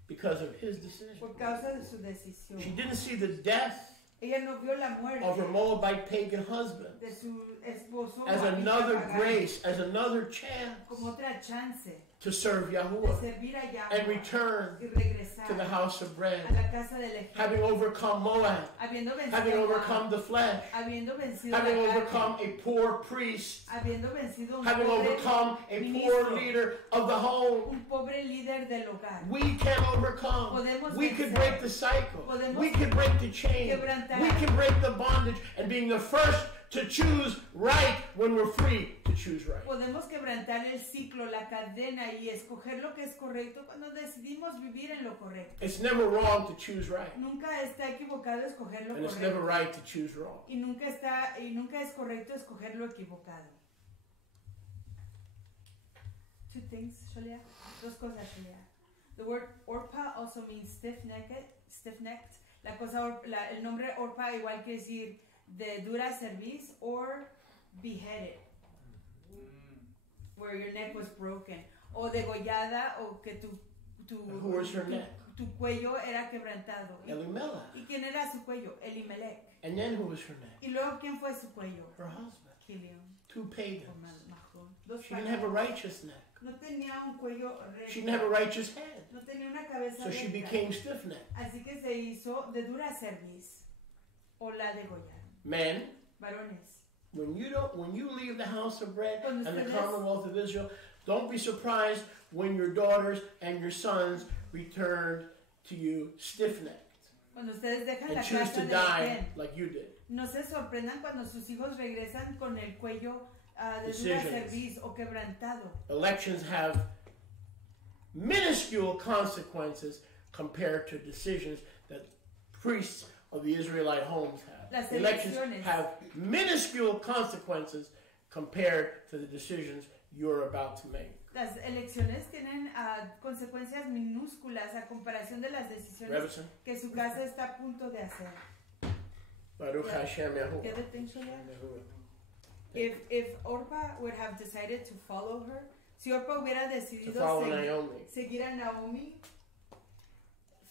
Because of his decision. Por causa de su decisión. She didn't see the death. Ella no vio la muerte of her Moabite pagan husband de su esposo as another grace, as another chance como otra chance to serve Yahuwah and return to the house of bread, having overcome Moab, having overcome the flesh, having overcome a poor priest, having overcome a poor leader of the home. We can overcome. We can break the cycle. We can break the chain. We can break the bondage, and being the first to choose right when we're free to choose right. Podemos quebrantar el ciclo, la cadena y escoger lo que es correcto cuando decidimos vivir en lo correcto. It's never wrong to choose right. Nunca está equivocado escoger lo correcto. And it's never right to choose wrong. Y nunca es correcto escoger lo equivocado. Two things, Shalia. Dos cosas, Shalia. The word orpa also means stiff-necked. El nombre orpa igual que decir de dura cerviz or beheaded, where your neck was broken, o degollada, o que who was her neck? Tu cuello era quebrantado. Elimelech. ¿Y quién era su cuello? Elimelech. And then who was her neck? Y luego quién fue su cuello? Her husband. Kilion. Two pagans. She didn't paganos. have a righteous neck. No tenía un cuello recto. She didn't have a righteous head. No tenía una cabeza so she became stiff-necked. Así que se hizo de dura cerviz, o la degollaron. Men, varones, when you leave the house of bread and the Commonwealth of Israel, don't be surprised when your daughters and your sons return to you stiff-necked cuando ustedes dejan and la choose casa to de die like you did. No se sorprendan cuando sus hijos regresan con el cuello de dura cerviz o quebrantado. Elections have minuscule consequences compared to decisions that priests of the Israelite homes have. Elections have minuscule consequences compared to the decisions you're about to make. Las elecciones tienen consecuencias minúsculas a comparación de las decisiones que su casa está a punto de hacer. Baruch Hashem Yahuwah. If Orpah would have decided to follow her, si Orpah hubiera decidido seguir a Naomi,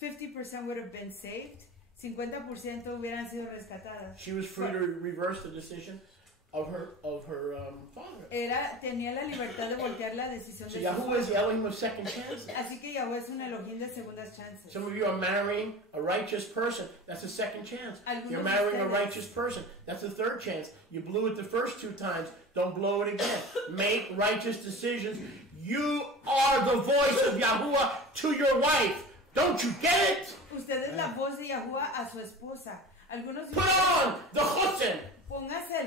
50% would have been saved. 50% hubieran sido rescatadas. She was free to reverse the decision of her father. Tenía la libertad de voltear la decisión de su Yahuwah is the Elohim of second chances. Así que Yahweh es un Elohim de segundas chances. Some of you are marrying a righteous person. That's a second chance. You're marrying a righteous person. That's a third chance. You blew it the first 2 times. Don't blow it again. Make righteous decisions. You are the voice of Yahuwah to your wife. Don't you get it? Usted es la voz de Yahuwah a su esposa. Algunos put on the chutzin,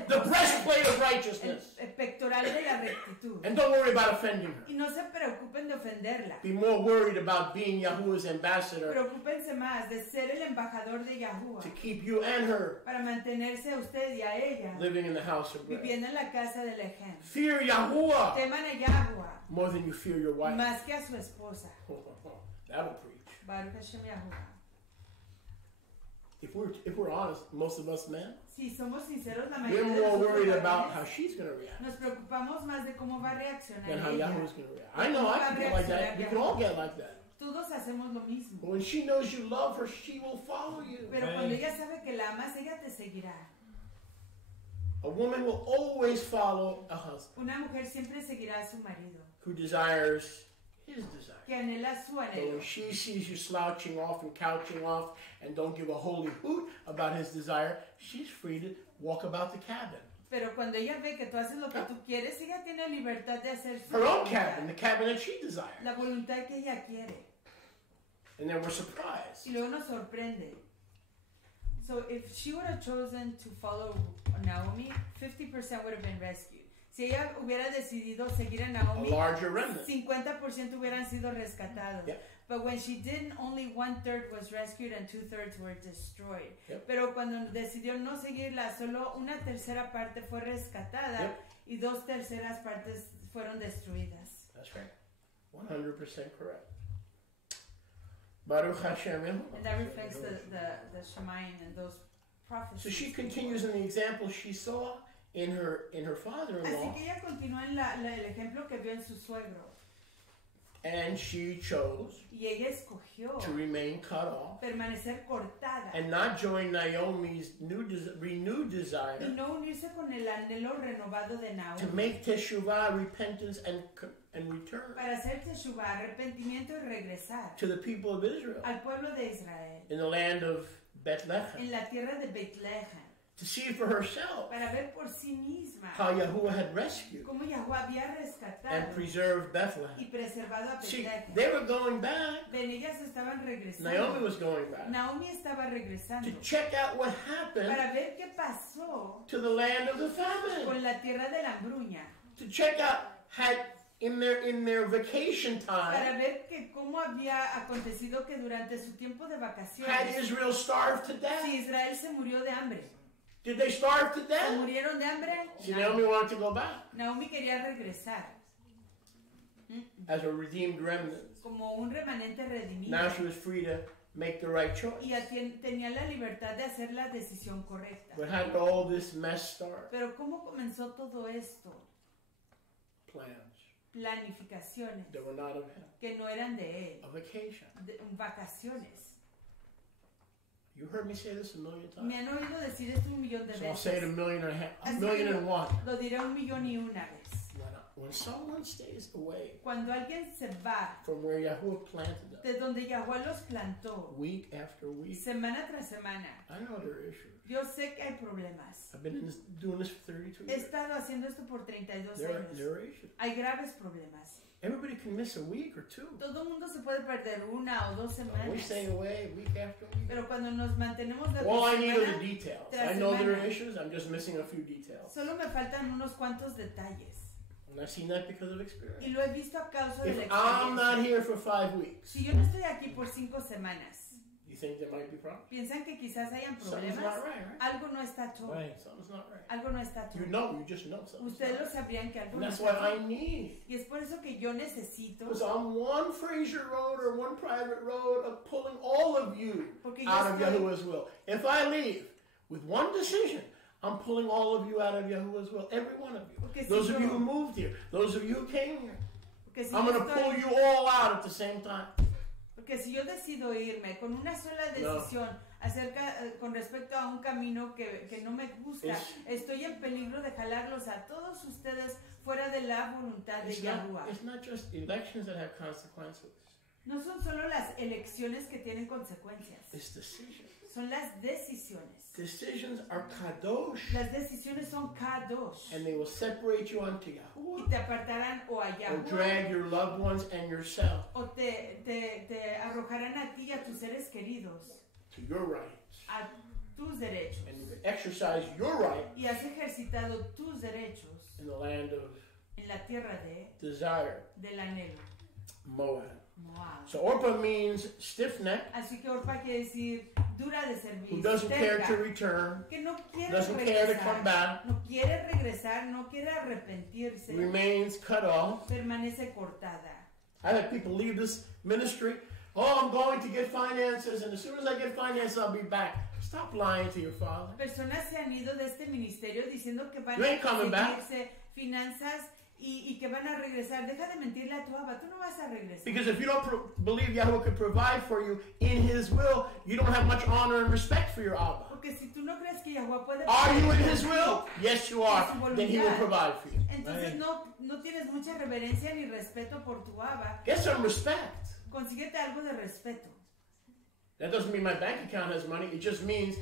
the breastplate of righteousness. El pectoral de la rectitud. And don't worry about offending her. Y no se preocupen de ofenderla. Be more worried about being Yahuwah's ambassador. Preocúpense más de ser el embajador de Yahuwah. To keep you and her para mantenerse a usted y a ella living in the house of bread. Viviendo en la casa del Ejem. Fear Yahuwah Teman a Yahuwah more than you fear your wife. Más que a su esposa. That'll preach. Baruch Hashem Yahuwah. If we're honest, most of us men, si somos sinceros, la we're more worried about how she's going to react. Nos preocupamos más de cómo va a reaccionar than how Yahuwah's going to react. I know I can get like that. We can all get like that. Todos hijos hacemos lo mismo. But when she knows you love her, she will follow you. Pero cuando ella sabe que la amas, ella te seguirá. A woman will always follow a husband. Una mujer siempre seguirá a su marido. Who desires his desire. Que anhela su But anhelo. when she sees you slouching off and couching off and don't give a holy hoot about his desire, she's free to walk about the cabin. Pero cuando ella ve que tú haces lo que tú quieres, ella tiene libertad de hacer su Her own voluntad. cabin, the cabin that she desires. La voluntad que ella quiere. And then we're surprised. Y luego nos sorprende. So if she would have chosen to follow Naomi, 50% would have been rescued. Si ella hubiera decidido seguir a Naomi, A larger remnant. 50% hubieran sido rescatados. Yep. But when she didn't, only 1/3 was rescued and 2/3 were destroyed. Yep. Pero cuando decidió no seguirla, solo una tercera parte fue rescatada. Yep. Y 2/3 partes fueron destruidas. That's right. 100% correct. Baruch Hashem. And that reflects the Shemayim and those prophecies. So she continues in the example she saw in her Así father-in-law, que ella continúa en el ejemplo que vio en su suegro. and she chose Y ella escogió to remain cut off permanecer cortada and not join Naomi's renewed desire y no unirse con el anhelo renovado de to Naomi make teshuvah, repentance, and return para hacer teshuvah, arrepentimiento y regresar to the people of Israel al pueblo de Israel in the land of Bethlehem, en la tierra de Betlehem to see for herself para ver por sí misma how Yahuwah had rescued cómo Yahuwah había and rescatado preserved y Bethlehem. preservado a See, Betlehem. they were going back. Ven, ellas estaban regresando. Naomi was going back Naomi estaba regresando to check out what happened para ver qué pasó to the land of the famine, con la tierra de la hambruña. to check out had in their vacation Para time ver que cómo había acontecido que durante su tiempo de had vacaciones, Israel starved to death. si Israel se murió de hambre. Did they starve to ¿Se death? murieron de hambre? See, No. Naomi wanted to go back Naomi quería regresar as a redeemed remnant. como un remanente redimido. Now she was free to make the right choice. Y tenía la libertad de hacer la decisión correcta. But how did all this mess start? Pero ¿cómo comenzó todo esto? Plans Planificaciones that were not of him. que no eran de él. A vacation. Vacaciones. You heard me say this a million Me times. han oído decir esto 1,000,000 de So I'll say it a veces. million and a half, a Así million que and one. lo diré 1,000,001 vez. When someone stays away Cuando alguien se va from where Yahuwah planted them, de donde Yahuwah los plantó, week after week, semana tras semana, I know there are issues. yo sé que hay problemas. I've been doing this for 32 He years. estado haciendo esto por 32 There años. are issues. Hay graves problemas. Everybody can miss a week or two. Todo el mundo se puede perder 1 o 2 We semanas. stay away week after week. Pero cuando nos mantenemos de All I semana, need are the details. tras I know there are semana. issues. I'm just missing a few details. solo me faltan unos cuantos detalles. And I've seen that because of Y experience. lo he visto a causa de la If I'm not experiencia. here for 5 weeks, Si yo no estoy aquí por 5 semanas, you think there might be problems? ¿piensan que quizás hayan Something's problemas? not right, right? Algo no está todo. Something's not right. Algo no está You todo. know, you just know something's Ustedes not lo right. sabrían que algo And no that's está what I todo. need. Y es por eso que yo necesito, Because on one Fraser Road or one private road of pulling all of you porque yo out of estoy, Yahuwah's will. If I leave with one decision, I'm pulling all of you out of Yahuwah's will. Every one of you. Porque si Those of yo- you who moved here. Those of you who came here. porque si I'm yo going to pull estoy- you all out at the same time. Porque si yo decido irme con una sola decisión con respecto a un camino que no me gusta, estoy en peligro de jalarlos a todos ustedes fuera de la voluntad de Yahuwah. It's not just elections that have consequences. No son solo las elecciones que tienen consecuencias, It's decisions. son las decisiones. Decisions are kadosh. Las decisiones son kadosh And they will separate you unto y Yahuwah. te apartarán o a Or Yahuwah drag your loved ones and yourself o te arrojarán a ti y a tus seres queridos, to your rights. a tus derechos. And you exercise your right Y has ejercitado tus derechos in the land of en la tierra desire, del anhelo, Moab. Moab. So Orpah means stiff neck, Así que Orpa quiere decir dura de who servir, doesn't care to terca, return, que no quiere doesn't care to come regresar, back, no quiere regresar, no quiere arrepentirse, remains cut off. permanece cortada. I've had people leave this ministry. Oh, I'm going to get finances, and as soon as I get finances, I'll be back. Stop lying to your father. Personas se han ido de este ministerio diciendo que van You ain't a coming back. conseguirse finanzas y que van a regresar. Deja de mentirle a tu Abba. Tú no vas a regresar. Because if you don't believe Yahweh could provide for you in His will, you don't have much honor and respect for your Abba. Porque si tú no crees que Yahweh puede are you in His will? Yes, you are. Then He will provide for you. Entonces no tienes mucha reverencia ni respeto por tu Abba. Get some respect. Consíguete algo de respeto. That doesn't mean my bank account has money. It just means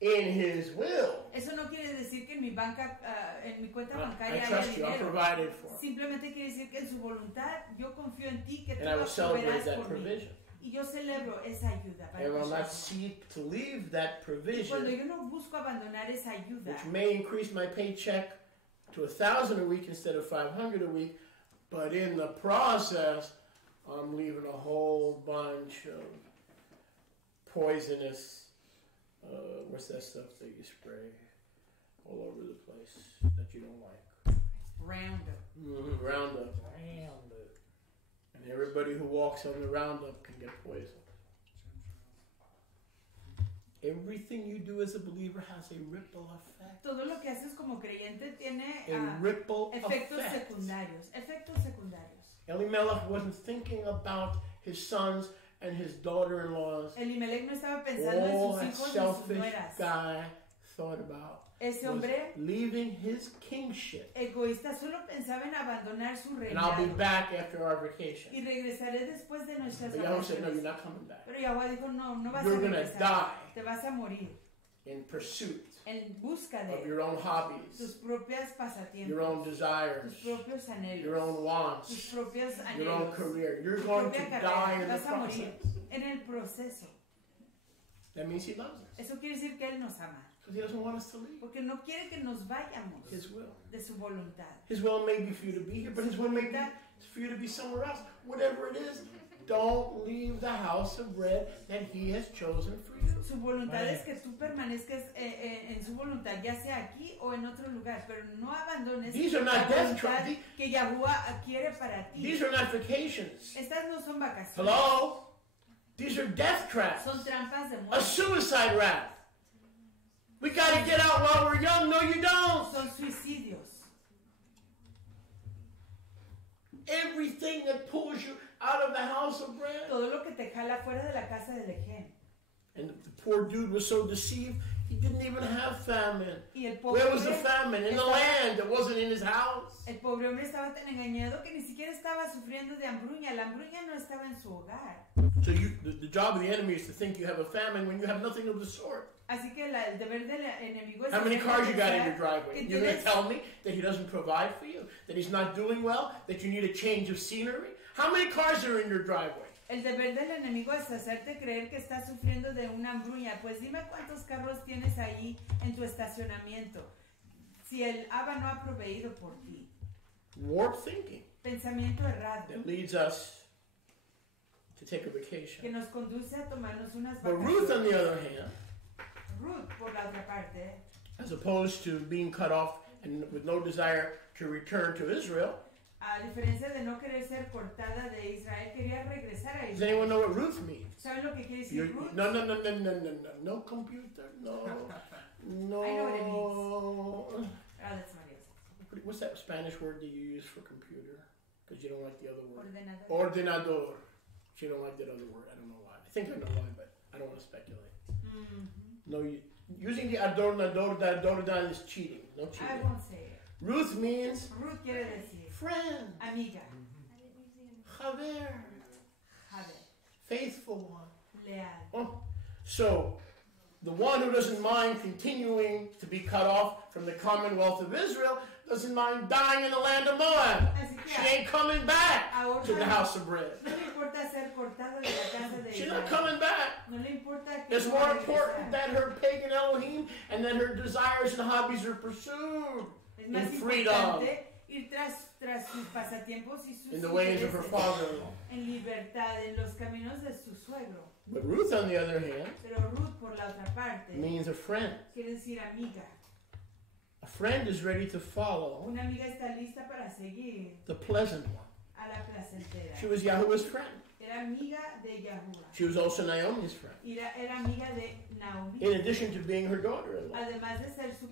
in His will. Eso no quiere decir que en mi banca, en mi cuenta bancaria I haya trust you. I'm dinero. provided for. Simplemente quiere decir que en su voluntad yo confío en ti que tú And I will celebrate that por provision. mí. Y yo celebro esa ayuda para And will not nosotros. seek to leave that Y cuando provision, yo no busco abandonar esa ayuda, which may increase my paycheck to 1,000 a week instead of 500 a week, but in the process, I'm leaving a whole bunch of poisonous, what's that stuff that you spray all over the place that you don't like? Roundup. Roundup. And everybody who walks on the Roundup can get poisoned. Everything you do as a believer has a ripple effect. Todo lo que haces como creyente tiene A ripple efectos effect. secundarios. Efectos secundarios. Elimelech wasn't thinking about his sons and his daughter-in-laws. Elimelech no estaba pensando en All sus that hijos y sus selfish nueras. guy thought about Ese was hombre leaving his kingship. egoísta solo pensaba en abandonar su And I'll be reinado. back after our vacation. Y regresaré después de nuestras But Yahweh said, no, you're vacaciones. not coming back. Pero Yahweh dijo, no vas You're a gonna regresar. die Te vas a morir. in pursuit En busca of de your own hobbies, tus propias pasatiempos. your own desires, Tus propios anhelos. your own Tus wants, propios your own anhelos. career. You're Tu going to propia die in carrera. the Vas a morir process. en el proceso. That means He loves us. Eso quiere decir que Él nos ama. Because He doesn't want us to leave. Porque no quiere que nos vayamos His will. de su voluntad. His will may be for you to be here, but His will may be for you to be somewhere else. Whatever it is, don't leave the house of bread that He has chosen for you. Su voluntad es que tú permanezcas en su voluntad, ya sea aquí o en otro lugar, pero no abandones These are la not death voluntad traps. que Yahuwah quiere para ti. These are not vacations. Estas no son vacaciones. Hello? These are death traps. Son trampas de A muerte. suicide raft. We got to get out while we're young. No, you don't. Son suicidios. Everything that pulls you out of the house of bread. Todo lo que te jala fuera de la casa del Ején. And the poor dude was so deceived, he didn't even have famine. Y el pobre Where was the hombre famine? In the land. It wasn't in his house. El pobre hombre estaba tan engañado que ni siquiera estaba sufriendo de hambruña. La hambruña no estaba en su hogar. So the job of the enemy is to think you have a famine when you have nothing of the sort. Así que el deber del enemigo es How many hacer cars you got in pensar your driveway? que You're going to tienes- tell me that He doesn't provide for you? That He's not doing well? That you need a change of scenery? How many cars are in your driveway? El deber del enemigo es hacerte creer que estás sufriendo de una hambruña. Pues dime cuántos carros tienes ahí en tu estacionamiento. Si el Abba no ha proveído por ti. Warped thinking Pensamiento errado that leads us to take a que vacation. nos conduce a tomarnos unas But Ruth, on vacaciones. the other hand, Ruth, por la otra parte, as opposed to being cut off and with no desire to return to Israel, a diferencia de no querer ser cortada de Israel, quería regresar a does Israel. anyone know what Ruth means? ¿Saben lo que quiere decir You're- Ruth? no, computer, no, no. I know what it means. Ah, that's Maria's. What's that Spanish word that you use for computer? Because you don't like the other word. Ordenador. Ordenador. She don't like that other word. I don't know why. I think I know why, but I don't want to speculate. Mhm. No, using the adornador, the adordan is cheating. No I cheating. won't say it. Ruth means Ruth quiere decir friend, amiga, chaver, Javer, faithful one. leal. Oh. So, the one who doesn't mind continuing to be cut off from the commonwealth of Israel doesn't mind dying in the land of Moab. Así que She ain't coming back ahora to the house of bread. no le importa ser cortada de la casa de She's not Israel. coming back. No le importa que It's no more va a important regresar. that her pagan Elohim and that her desires and hobbies are pursued Es más in freedom, importante ir tras sus pasatiempos y sus in the ways of her intereses, father-in-law. en libertad, en los caminos de su suegro. But Ruth, on the other hand, Pero Ruth, por la otra parte, means a friend. quiere decir amiga. A friend is ready to follow Una amiga está lista para seguir the pleasant one. a la placentera. She was Yahweh's friend. Era amiga de Yahuwah. She was also Naomi's friend. Era amiga de Naomi. In addition to being her daughter-in-law. Además de ser su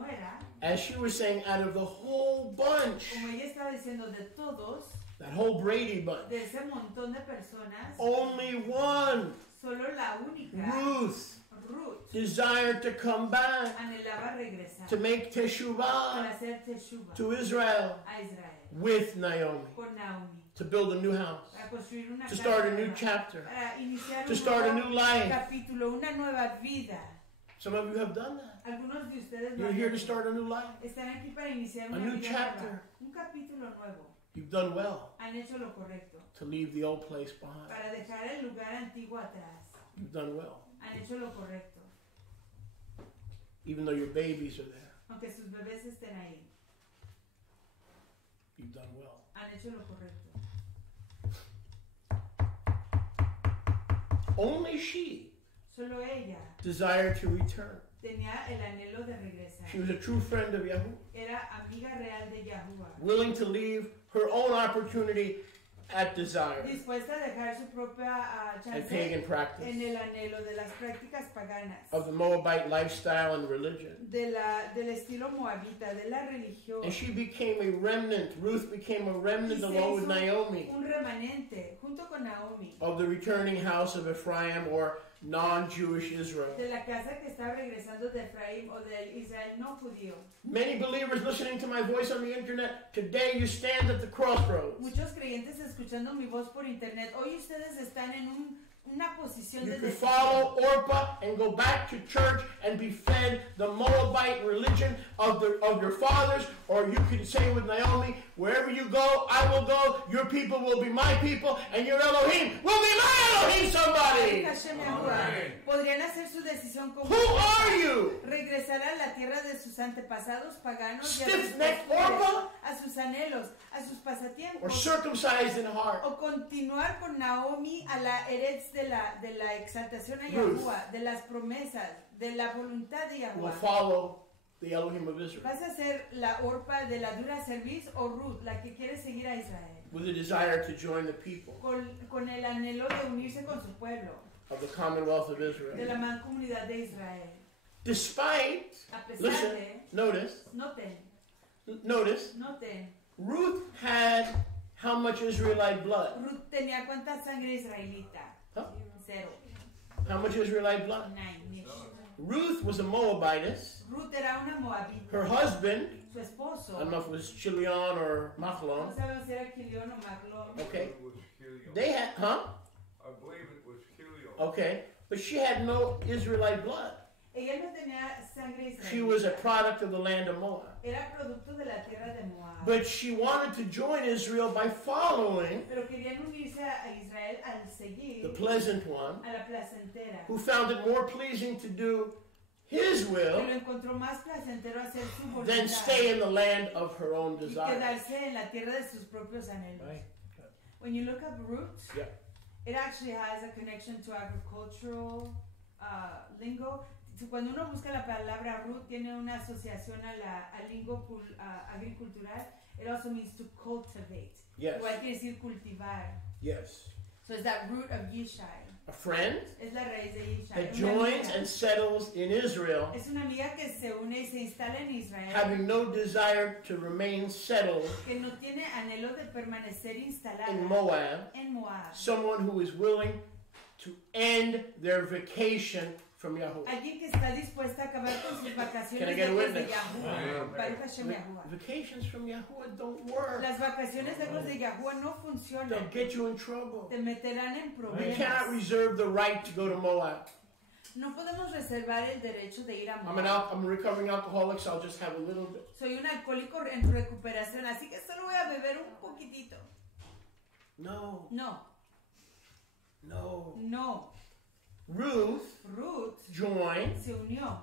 nuera. As she was saying, out of the whole bunch. Como ella estaba diciendo, de todos. That whole Brady bunch. De ese montón de personas. Only one. Solo la única. Ruth. Desired to come back. Anhelaba regresar. To make teshuvah. Para hacer teshuvah. To Israel. A Israel. With Naomi. Con Naomi. To build a new house. To start a new chapter. To start a new life. Capítulo, una nueva vida. Some of you have done that. Algunos de ustedes You're here to start a new life. Están aquí para iniciar a una new vida chapter. Nueva. Un capítulo nuevo. You've done well. Han hecho lo correcto. To leave the old place behind. Para dejar el lugar antiguo atrás. You've done well. Han hecho lo correcto. Even though your babies are there. Aunque sus bebés estén ahí. You've done well. Han hecho lo correcto. Only she Solo ella desired to return. Tenía el anhelo de regresar. She was a true friend of Yahuwah. Era amiga real de Yahuwah. Willing to leave her own opportunity at desire. Dispuesta a dejar su propia chance and pagan practice. En el anhelo de las prácticas paganas. Of the Moabite lifestyle and religion. Del estilo moabita, de la religión. And she became a remnant. Ruth became a remnant along with Naomi. Un remanente, junto con Naomi. Of the returning house of Ephraim or non-Jewish Israel. De la casa que está regresando de Efraín o del Israel no judío. Many believers listening to my voice on the internet, today you stand at the crossroads. Muchos creyentes escuchando mi voz por internet, hoy ustedes están en una posición de decisión. You could follow Orpah and go back to church and be fed the Moabite religion of your fathers, or you could say with Naomi, wherever you go, I will go, your people will be my people, and your Elohim will be my Elohim, somebody! Podrían hacer su decisión como Who are you? Regresar a la tierra de sus antepasados paganos y a sus anhelos, a sus pasatiempos. Or circumcised in heart. O continuar con Naomi a la heredad de la exaltación a Yahuwah, de las promesas, de la voluntad de Yahuwah. Will follow the Elohim of Israel. ¿Vas a ser la Orpa de la dura cerviz o Ruth, la que quiere seguir a Israel? With a desire to join the people. Con el anhelo de unirse con su pueblo. Of the Commonwealth of Israel. De la mancomunidad de Israel. Despite, listen, noten, Ruth had how much Israelite blood? Ruth tenía cuánta sangre israelita? Huh? 0. How much Israelite blood? 9. Ruth was a Moabitess. Ruth era una moabita. Her husband, su esposo, I don't know if it was Chilion or Machlon. No sabemos si era Chilion o Machlon. Okay. They had, huh? I believe it was Chilion. Okay. But she had no Israelite blood. Ella no tenía sangre israelita. She was a product of the land of Moab. Era producto de la tierra de Moab. But she wanted to join Israel by following Pero querían unirse a Israel al seguir the pleasant one, a la placentera, who found it more pleasing to do his will que lo encontró más placentero hacer su voluntad, than stay in the land of her own y desire. quedarse en la tierra de sus propios anhelos. Right? When you look up roots, Yeah. it actually has a connection to agricultural lingo. Cuando uno busca la palabra root, tiene una asociación al lingo agricultural. It also means to cultivate. Yes. Igual quiere decir cultivar. Yes. So it's that root of Yishai. A friend Es la raíz de Yishai. that joins and settles in Israel, Es una amiga que se une y se instala en Israel. having no desire to remain settled Que no tiene anhelo de permanecer instalada in Moab. en Moab. Someone who is willing to end their vacation from Yahuwah. Alguien que está dispuesta a acabar con sus vacaciones Can I get a lejos de witness? Yahuwah. Baruch Hashem Yahuwah. Vacations from Yahuwah don't work. Las vacaciones lejos de Yahuwah no funcionan. They'll get you in trouble. Te meterán en You problemas. cannot reserve the right to go to Moab. No podemos reservar el derecho de ir a I'm Moab. a recovering alcoholic, so I'll just have a little bit. Soy un alcohólico en recuperación, así que solo voy a beber un poquitito. No. No. No. No. Ruth Ruth joined se unió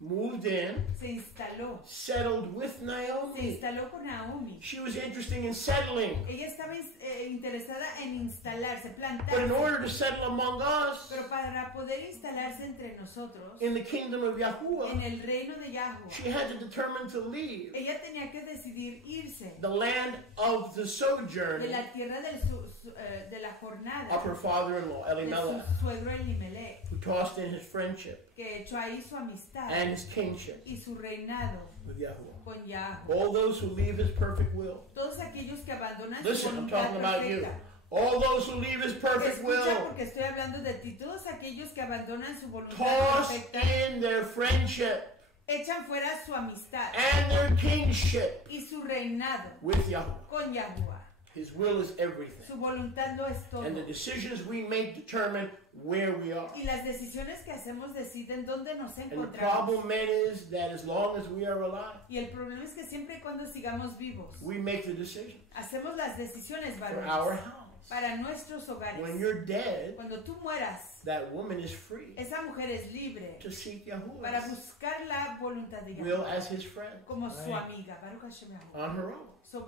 moved in, se instaló, settled with se Naomi. instaló con Naomi. She was interested in settling. Ella estaba interesada en instalarse, But in plantarse. order to settle among us, Pero para poder instalarse entre nosotros, in the kingdom of en Yahuwah, el reino de Yahuwah, she had to determine to leave ella tenía que decidir irse the land of the de sojourn la tierra de la jornada of her father-in-law, de Elimelech, su suegro Elimelech, who tossed in his friendship que echó ahí su amistad and his kingship y su reinado with Yahuwah. con Yahuwah. All those who leave his perfect will. Todos aquellos que abandonan su Listen, I'm voluntad talking about you. perfecta. All those who leave his perfect Escucha will, porque estoy hablando de ti. Todos aquellos que abandonan su voluntad toss perfecta in their friendship echan fuera su amistad and their kingship y su reinado with Yahuwah. con Yahuwah. His will is everything. Su voluntad lo es todo. And the decisions we make determine where we are. Y las decisiones que hacemos deciden dónde nos And the encontramos. problem, man, is that as long as we are alive, Y el problema es que siempre y cuando sigamos vivos, we make the decision hacemos las decisiones, for our varones, house. para nuestros hogares. When you're dead, Cuando tú mueras, that woman is free esa mujer es libre to seek para Yahuwah's buscar la voluntad de will Yahuwah as his friend como su amiga, Baruch Hashem Yahuwah. on her own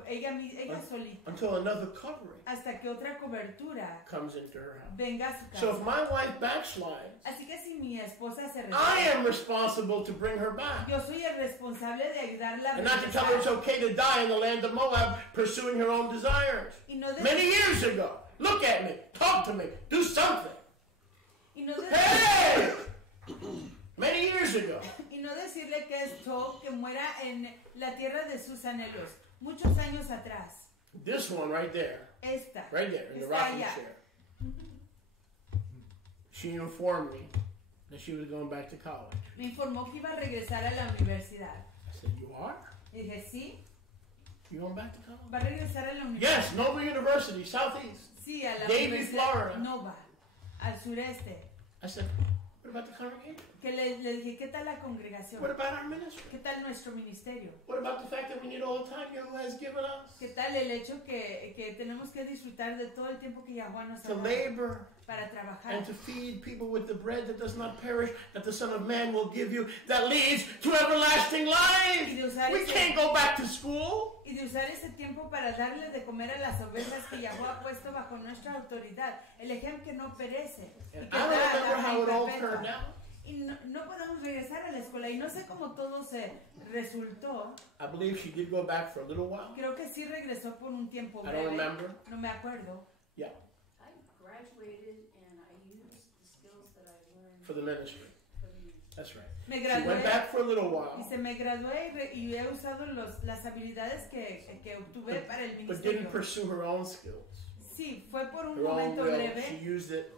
ella solita, until another covering hasta que otra cobertura comes into her house. venga a su So if casa. my wife backslides, Así que si mi esposa se I revela, am responsible to bring her back. yo soy el responsable de ayudarla a And not to tell her it's regresar. okay to die in the land of Moab pursuing her own desires. Y no de- Many years ago. Look at me. Talk to me. Do something. y no de- Hey! Many years ago. Y no decirle que es top que muera en la tierra de sus anhelos. Muchos años atrás. This one right there. Esta. Right there in the Está rocking allá. chair. She informed me that she was going back to college. Me informó que iba a regresar a la universidad. I said, you are? Y dije, sí, You going back to college? va a regresar a la universidad. Yes, Nova University, Southeast. Sí, a la Davie, Universidad Florida. Nova, al sureste. I said, what about the congregation? Que le dije, ¿qué tal la congregación? What about our ministry? ¿Qué tal nuestro ministerio? What about the fact that we need all the time Yahuwah has given us ¿Qué tal el hecho que tenemos que disfrutar de todo el tiempo que Yahuwah nos ha to dado labor para trabajar and to feed people with the bread that does not perish, that the Son of Man will give you, that leads to everlasting life? We can't go back to school. y de usar ese tiempo para darle de comer a las ovejas que Yahuwah ha puesto bajo nuestra autoridad, el ejemplo que no perece y And que I don't da remember la how it all vida turned perpetua. out. Y no podemos regresar a la escuela y no sé cómo todo se resultó. I believe she did go back for a little while. Creo que sí regresó por un tiempo I don't breve. remember. No me acuerdo. Yeah, I graduated and I used the skills that I learned for the ministry. for the ministry. That's right. Me She went gradué back for a little while, y me gradué y he usado las habilidades que obtuve para el but didn't ministerio. pursue her own skills. Sí, fue por un Her own momento will. She breve used it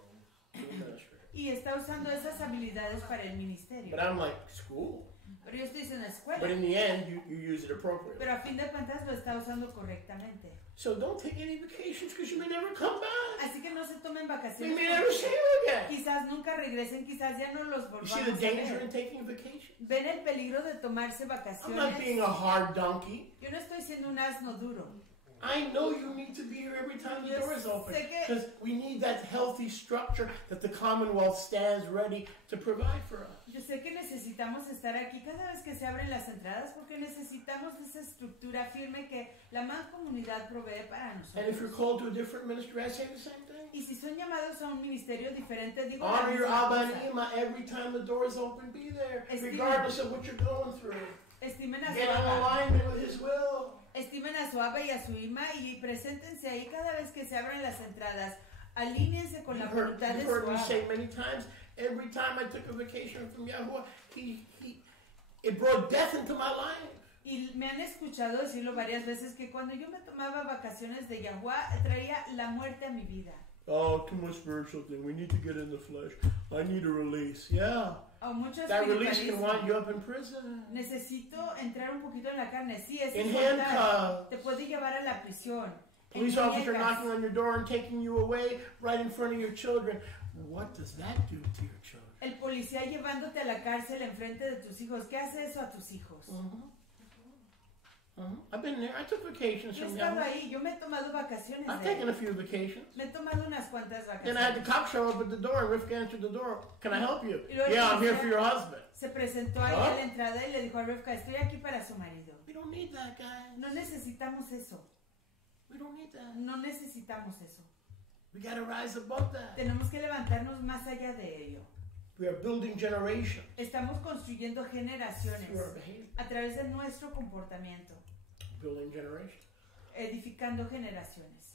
for the ministry. y está usando esas habilidades para el ministerio. But I'm like, school? Pero yo estoy en la escuela. But in the end, you use it appropriately. Pero a fin de cuentas lo está usando correctamente. So don't take any vacations because you may never come back. Así que no se tomen We vacaciones. may never see you again. Quizás nunca regresen, quizás ya no los You volvamos see a the danger in ver. taking vacations? Ven el peligro de tomarse I'm not vacaciones. being a hard donkey. Yo no estoy siendo un asno duro. I know you need to be here every time the Yo door is open sé que- because we need that healthy structure that the Commonwealth stands ready to provide for us. Yo sé que necesitamos estar aquí cada vez que se abren las entradas porque necesitamos esa estructura firme que la mancomunidad provee para And if you're nosotros. called to a different ministry, I say the same thing. Y si son llamados a un ministerio diferente, digo la Honor your misma Abba and cosa. Ima every time the door is open. Be there, Estimen- regardless of what you're going through. Estimen a su Get in Abba. alignment with His will. Estimen a su Abba y a su Ima y preséntense ahí cada vez que se abran las entradas. Alíñense con la You've heard, voluntad de you've su heard me say Abba. many times, every time I took a vacation from Yahuwah, it brought death into my life. Y me han escuchado decirlo varias veces que cuando yo me tomaba vacaciones de Yahuwah traía la muerte a mi vida. Oh, too much spiritual thing. We need to get in the flesh. I need a release. Yeah. O mucho That release can espiritualismo. wind you up in prison. Necesito entrar un poquito en la carne. Sí, es In soltar. handcuffs. Te puede llevar a la prisión. En Police officer muñecas. knocking on your door and taking you away right in front of your children. What does that do to your children? El policía llevándote a la cárcel enfrente de tus hijos. ¿Qué hace eso a tus hijos? I've been there. I took vacations Yo he from estado Yahoo. ahí, yo me he tomado vacaciones I've de taken ahí. a few vacations. Me he tomado unas cuantas Then I had the vacaciones. cop show up at the door, and Rivka answered the door. Can I help you? Y luego Yeah, I'm here policía for your husband. se presentó ahí a la entrada y le dijo a Rivka, estoy aquí para su marido. We don't need that, guys. No necesitamos eso. We don't need that. No necesitamos eso. We got to rise above that. Tenemos que levantarnos más allá de ello. We are building generations Estamos construyendo generaciones through our behavior. a través de nuestro comportamiento, Building generations. edificando generaciones.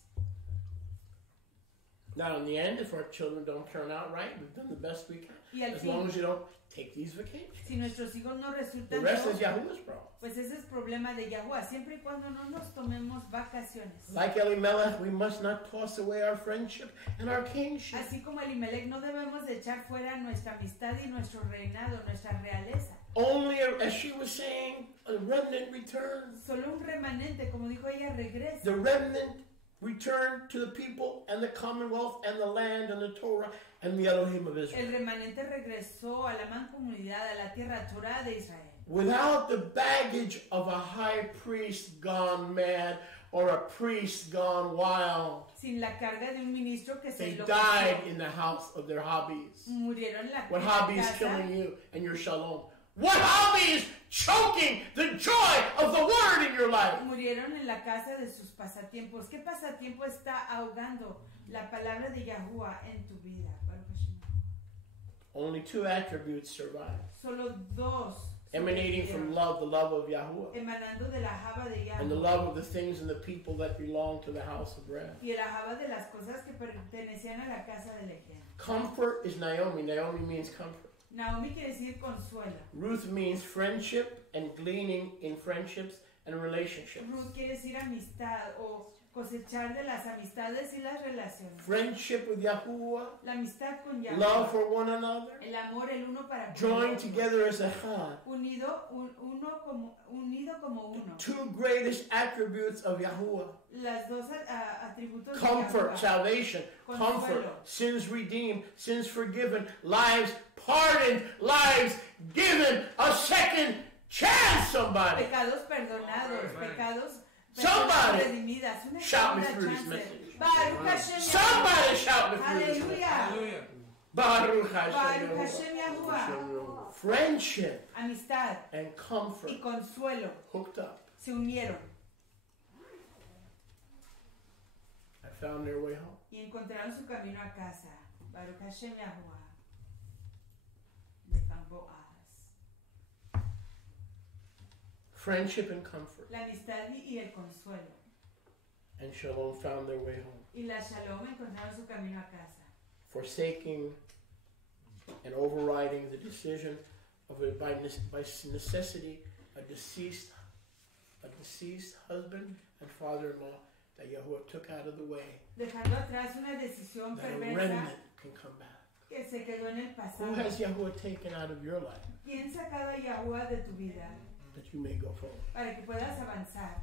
Now, in the end, if our children don't turn out right, we've done the best we can. Y al As long fin, as you don't take these vacations. si nuestros hijos no The resultan rest bien, is Yahuwah's problem. pues ese es problema de Yahuwah, siempre y cuando no nos tomemos vacaciones. Like Elimelech, we must not toss away our friendship and our kingship. Así como Elimelech, no debemos de echar fuera nuestra amistad y nuestro reinado, nuestra realeza. Only, as she was saying, a remnant returns. Solo un remanente, como dijo ella, regresa. The remnant returned to the people and the commonwealth and the land and the Torah and the Elohim of Israel. El remanente regresó a la mancomunidad, a la tierra Torah de Israel. Without the baggage of a high priest gone mad or a priest gone wild. Sin la carga de un ministro que se They enloqueció. died in the house of their hobbies. Murieron en la What hobby is casa. killing you and your shalom? What hobby is choking the joy of the word in your life? Murieron en la casa de sus pasatiempos. ¿Qué pasatiempo está ahogando la palabra de Yahuwah en tu vida? Baruch Hashem. Only two attributes survive. Solo dos Emanating from sobrevivieron, love, the love of Yahuwah, emanando de la java de and the Yahuwah love of the things and the people that belong to the house of bread. y la java de las cosas que pertenecían a la casa del ejército. Comfort is Naomi. Naomi means comfort. Naomi quiere decir consuelo. Ruth means friendship and gleaning in friendships and relationships. Ruth quiere decir amistad o cosechar de las amistades y las relaciones. Friendship with Yahuwah, La amistad con Yahuwah. love for one another, El amor el uno para con el joined otro. together as a chad. Unido como uno. Two greatest attributes of Yahuwah. Las dos atributos Comfort, de Yahuwah. salvation, comfort, Consuelo. sins redeemed, sins forgiven, lives pardoned, lives given, a second chance, somebody. Pecados perdonados, pecados Somebody redimidas, una shout me segunda through this chance. message. Baruch Hashem Somebody shout me through this message. Aleluya. Baruch Baruch Hashem. Hashem Yahuwah. Friendship Amistad and comfort y consuelo hooked up. se unieron I found their way home. y encontraron su camino a casa. Baruch Hashem Yahuwah. They found Boaz. Friendship and comfort La amistad y el consuelo. and shalom found their way home. Y la Shalom encontraron su camino a casa. Forsaking and overriding the decision of by necessity a deceased husband and father-in-law that Yahuwah took out of the way, Dejando atrás una decisión that a perversa remnant can come back. que se quedó en el Who pasado. has Yahuwah taken out of your life ¿Quién sacado a Yahuwah de tu vida that you may go forward? para que puedas avanzar?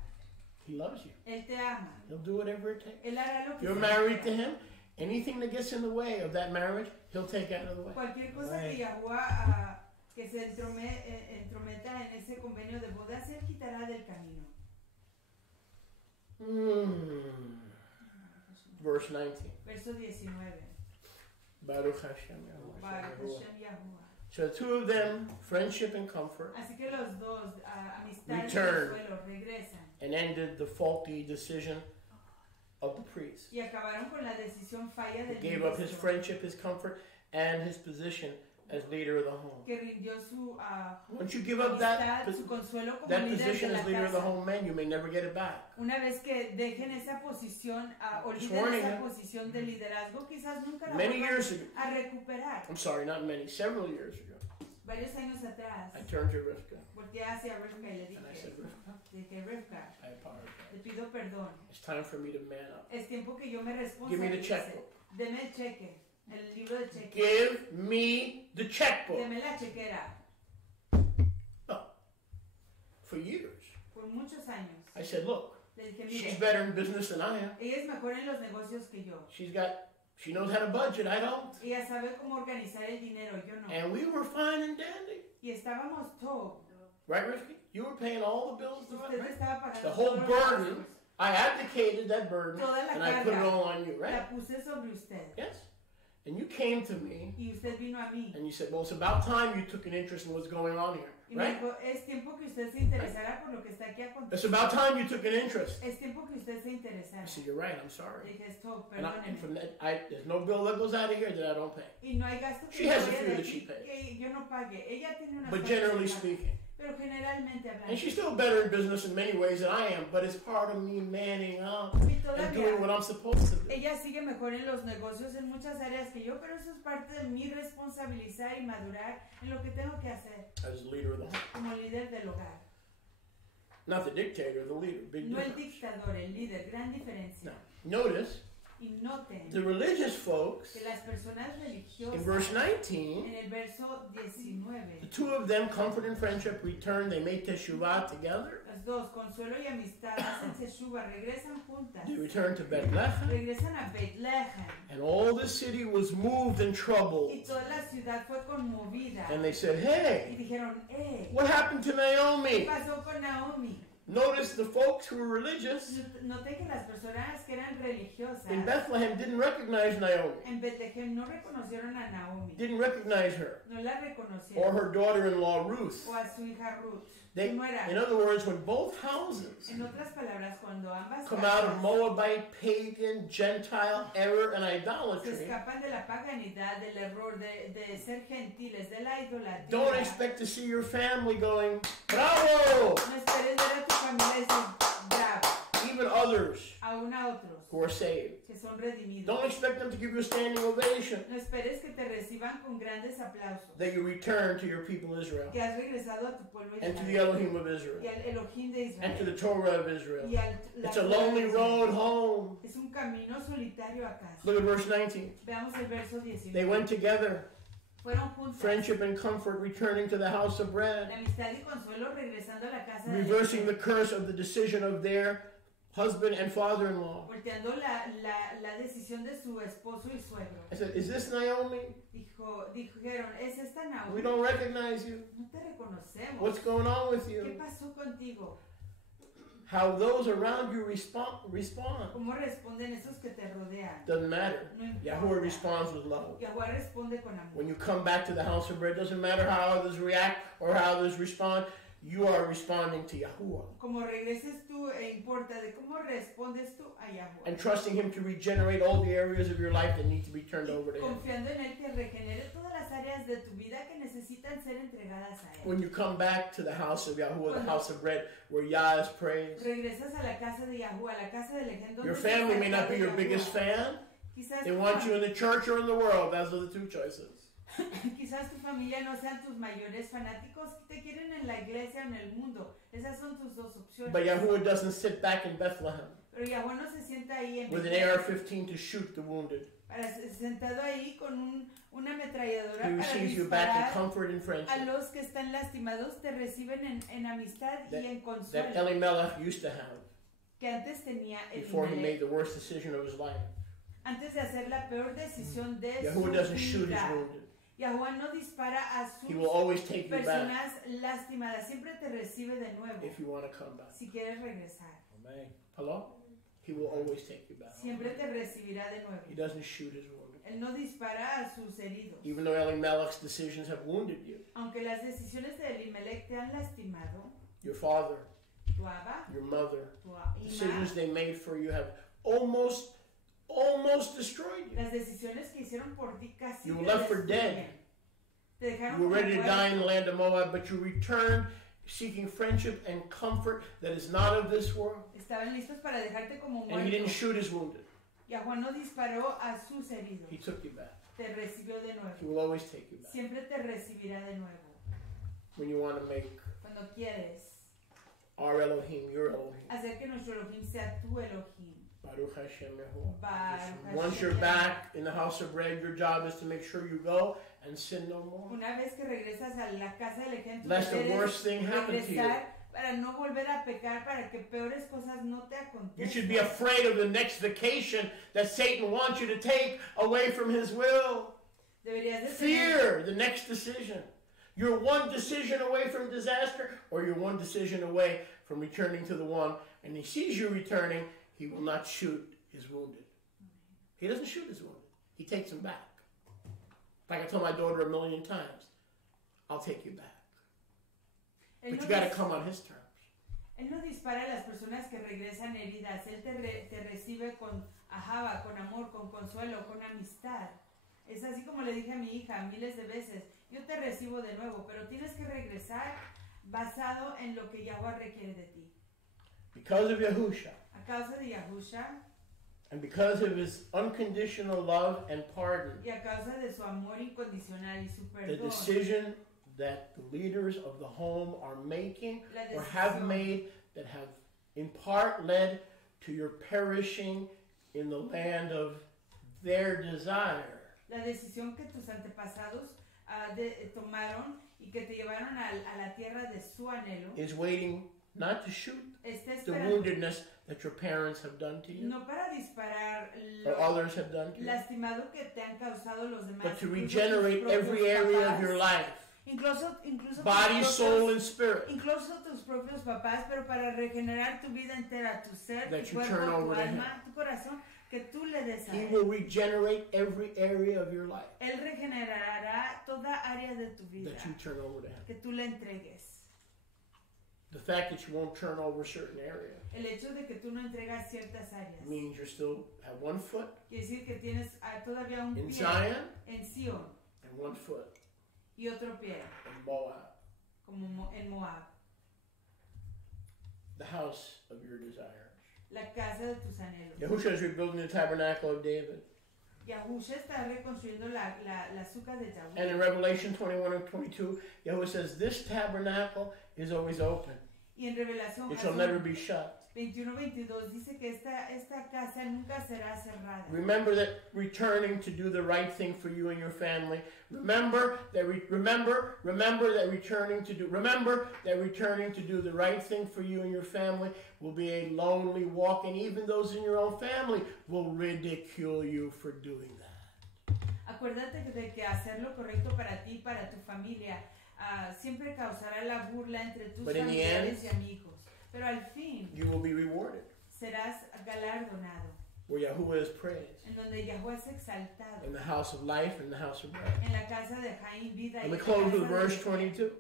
He loves you. Él te ama. He'll do whatever it takes. Él hará lo If que you're se married to requiera. him, anything that gets in the way of that marriage, he'll take out of the way. Cualquier cosa Right. que Yahuwah que se entrometa en ese convenio de bodas, Él quitará del camino. Verse 19. Verso 19. Baruch Hashem. Baruch Hashem Yahuwah. So the two of them, friendship and comfort, Así que los dos, amistad y Return. consuelo, regresan and ended the faulty decision of the priest. y acabaron con la decisión falla He del gave up his ministro, friendship, his comfort, and his position as leader of the home. que rindió su Once you give up that, amistad, su consuelo como that líder de position la as leader of the casa. home, man, you may never get it back. Una vez que dejen esa posición, olviden warning esa him. posición de liderazgo, quizás nunca la Many vuelvan years ago, a recuperar. I'm sorry, not many, several years ago, Varios años atrás, I turned to Rivka volteé hacia Rivka y le and I said, dije, Rivka, Rivka, I apologize. te pido perdón. It's time for me to man up. Es tiempo que yo me Give me the responsabilice. checkbook. Deme el cheque, el libro de cheque. Give me the checkbook. Deme la chequera. For years, Por muchos años. I said, look, Le dije, she's mire, better in business than I am. ella es mejor en los negocios que yo. She knows how to budget, I don't. Ella sabe cómo organizar el dinero, yo no. And we were fine and dandy. Y estábamos todo. Right, Rifki? You were paying all the bills. Usted estaba pagando The whole todos los burden. gastos. I abdicated that burden Toda la and I put it carga all on you, right? la puse sobre usted. Yes. And you came to me Y usted vino a mí. and you said, well, it's about time you took an interest in what's going on here, Y me right? dijo, es tiempo que usted se interesara por lo que está aquí It's aconteciendo. about time you took an interest. Es tiempo que usted se I interesara. said, you're right, I'm Le sorry. dije, stop, And perdóneme. from that, there's no bill that goes out of here that I don't pay. Y no hay gasto que She yo has a vaya few de that aquí she pays. que yo no pague. Ella tiene unas But cosas generally que paga. speaking. Pero generalmente And hablando. she's still better in business in many ways than I am, but it's part of me manning up Y and doing what todavía I'm supposed to do. ella sigue mejor en los negocios en muchas áreas que yo, pero eso es parte de mi responsabilizar y madurar en lo que tengo que hacer As the leader of the home. como líder del hogar. Not the dictator, the leader. Big No el difference. dictador, el líder, gran diferencia. Now, notice Y noten the religious folks que las personas in religiosas verse en 19, el verso the 19, two of them, comfort and friendship, return. They make teshuvah together. las dos, consuelo y amistad, hacen teshuva, regresan juntas, They return to Bethlehem. regresan a Bethlehem. And all the city was moved and troubled. Y toda la ciudad fue conmovida. And they said, Y hey, dijeron, what happened to ¿qué Naomi? pasó con Naomi? Notice the folks who were religious Noté que las personas que eran religiosas in Bethlehem didn't recognize Naomi, en Bethlehem no reconocieron a Naomi, didn't recognize her, no la or reconocieron, her daughter-in-law Ruth. o a su hija Ruth. They, No era. in other words, when both houses En otras palabras, cuando ambas come out of casas Moabite, pagan, Gentile error and se idolatry, escapan de la paganidad, del error de ser gentiles, de la idolatría, don't expect to see your family going, bravo! no esperes ver a tu familia y decir, bravo, Even others aún a otros who are saved. que son redimidos. Don't expect them to give you a standing ovation No esperes que te reciban con grandes aplausos, that you return to your people Israel que has regresado a tu pueblo and to the Israel, Elohim of Israel y al Elohim de and to Israel, the Torah of Israel. y al la It's a Torah de lonely Israel. road home. Es un camino solitario a casa. Look at verse 19. Veamos el verso 19. They went together, Fueron juntas. friendship and comfort, returning to the house of La bread, amistad y consuelo regresando a la casa reversing the de curse of the decision of their husband and father-in-law. volteando la decisión de su esposo y suegro. I said, is this Naomi? Dijeron, ¿es esta Naomi? We don't recognize you. No te reconocemos. What's going on with ¿Qué you? pasó contigo? How those around you respond ¿Cómo responden esos que te rodean? doesn't matter. No importa. Yahuwah responds with love. Yahweh responde con amor. When you come back to the house of bread, doesn't matter how others react or how others respond, you are responding to Yahuwah Como regreses tú, importa de cómo respondes tú a Yahweh. and trusting Him to regenerate all the areas of your life that need to be turned over to Him. Confiando en Él que regenere todas las áreas de tu vida que necesitan ser entregadas a Él. When you come back to the house of Yahuwah, the house of bread, where Yah is praised, Regresas a la casa de Yahweh, a la casa del ejemplo. your family may not be your biggest fan. Quizás They want you in the church or in the world. Those are the two choices. Quizás tu familia no sean tus mayores fanáticos, te quieren en la iglesia o en el mundo. Esas son tus dos opciones. But Yahuwah doesn't sit back in Bethlehem Pero Yahweh no se sienta ahí en with an Bethlehem AR-15 to shoot the wounded. sentado ahí con una ametralladora He para receives you back in disparar comfort and a friendship los que están lastimados, te reciben en amistad y en that consuelo Elimelech used to have que antes tenía before he made Elimelech, the worst decision of his life. antes de hacer la peor decisión de Yahuwah su doesn't shoot his vida. wounded. Yahweh no dispara a He will sus always take you back personas lastimadas, siempre te recibe de nuevo if you want to come back. si quieres regresar. Amen. Hello? He will always take you back. Siempre te recibirá de nuevo. He doesn't shoot his wounded. Él no dispara a sus heridos. Even though Elimelech's decisions have wounded you, Aunque las decisiones de Elimelech te han lastimado, your father, tu Abba, your mother, tu decisions Ima, they made for you have almost destroyed you. las decisiones que hicieron por ti casi You te were left for destruyen. dead. Te dejaron You were ready to como die in muerto. the land of Moab, but you returned seeking friendship and comfort that is not of this world. Estaban listos para dejarte como And he didn't muerto. shoot his wounded. Yahweh no disparó a sus heridos. He took you back. Te recibió de He nuevo. will always take you back. Siempre te recibirá de nuevo. When you want to make Cuando quieres our Elohim your Elohim. hacer que nuestro Elohim sea tu Elohim. Baruch Hashem Yahuwah. Baruch Once Hashem you're Yahuwah. back in the house of bread, your job is to make sure you go and sin no more. Una vez que regresas a la casa del ejemplo, Lest the worst thing happen to you. regresar para no volver a pecar, para que peores cosas no te You should be acontezcan. afraid of the next vacation that Satan wants you to take away from his will. Deberías de tener, Fear the next decision. You're one decision away from disaster, or you're one decision away from returning to the one, and he sees you returning, he will not shoot his wounded. He doesn't shoot his wounded. He takes them back. Like I told my daughter 1,000,000 times, I'll take you back. But you got to come on his terms. Él no dispara a las personas que regresan heridas. Él te recibe con ajaba, con amor, con consuelo, con amistad. Es así como le dije a mi hija miles de veces. Yo te recibo de nuevo, pero tienes que regresar basado en lo que Yahweh requiere de ti. Because of Yahusha. A causa de Yahusha. And because of his unconditional love and pardon. Y a causa de su amor incondicional y su perdón. The decision that the leaders of the home are making or have made that have in part led to your perishing in the land of their desire. La decisión que tus antepasados tomaron y que te llevaron a la tierra de su anhelo is waiting not to shoot the woundedness that your parents have done to you, no para disparar or others have done to you, lastimado que te han causado los demás, but to regenerate every area of your life. Incluso body, soul, and spirit. Incluso tus propios papás, pero para regenerar tu vida entera, tu ser, that tu cuerpo, tu alma, tu corazón, que tú le des a él. He will regenerate every area of your life. Él regenerará toda área de tu vida. That you turn over to him. Que tú le entregues. The fact that you won't turn over certain areas. El hecho de que tú no entregas ciertas áreas. Means you still have one foot. Quiere decir que tienes todavía un pie Zion, en Sion. And one foot. Y otro pie. In Moab. Como en Moab. The house of your desires. La casa de tus anhelos. Yahusha is rebuilding the tabernacle of David. Yahusha está reconstruyendo la azúcar de David. And in Revelation 21 and 22, Yahweh says, this tabernacle is always open. Y en Revelación, it shall never be shut. 21-22 dice que esta casa nunca será cerrada. Remember that returning to do the right thing for you and your family. Remember that returning to do the right thing for you and your family will be a lonely walk, and even those in your own family will ridicule you for doing that. Acuérdate de que hacer lo correcto para ti y para tu familia siempre causará la burla entre tus familiares y amigos. Pero al fin, you will be rewarded. Serás galardonado. Where Yahuwah is praised. En donde Yahuwah es exaltado. In the house of life and the house of bread. En la casa de Jaim, vida. And we close with verse 22.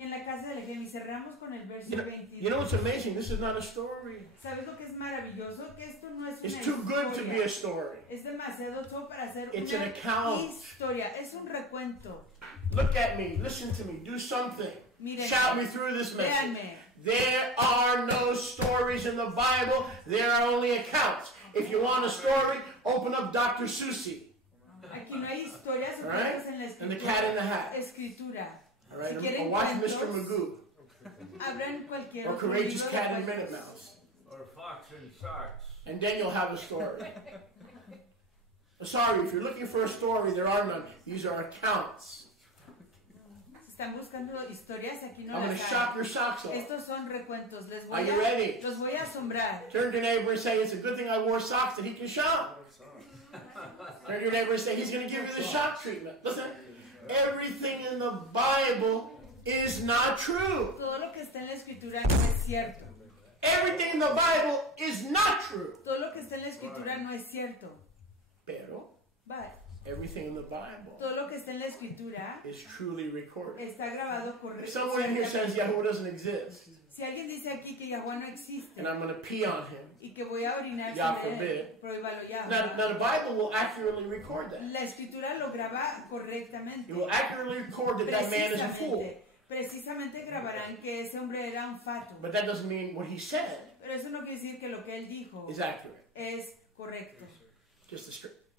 En la casa de Jaim, y cerramos con el verso 22. You know what's amazing? This is not a story. ¿Sabes lo que es maravilloso? Que esto no es it's una too historia. good to be a story. Es demasiado todo para ser it's una an account. Historia. Es un recuento. Look at me. Listen to me. Do something. Mírenme. Shout me through this message. Véanme. There are no stories in the Bible. There are only accounts. If you want a story, open up Dr. Susie. Aquí no hay historias o right? En la escritura. And the cat in the hat. Escritura. All right? Si or watch Mr. Magoo. Or Courageous Cat and Minute Mouse. Or Fox in Socks. And then you'll have a story. Sorry, if you're looking for a story, there are none. These are accounts. Están buscando historias, aquí no I'm going to shock your socks off. Estos son recuentos. Are you ready? Los voy a asombrar. Turn to your neighbor and say, it's a good thing I wore socks that he can shop. Turn to your neighbor and say, he's going to give you the shock treatment. Listen, everything in the Bible is not true. Todo lo que está en la escritura no es cierto. Everything in the Bible is not true. Todo lo que está en la escritura no es cierto. Pero, but, everything in the Bible todo lo que está en la escritura is truly recorded. Está grabado correctamente. If someone in here says Yahweh doesn't exist, si alguien dice aquí que Yahweh no existe, and I'm going to pee on him, y que voy a orinar sobre él, now the Bible will accurately record that. La escritura lo graba correctamente. It will accurately record that man is a fool. Precisamente grabarán que ese hombre era un fato. But that doesn't mean what he said Pero eso no quiere decir que lo que él dijo is accurate. Es correcto.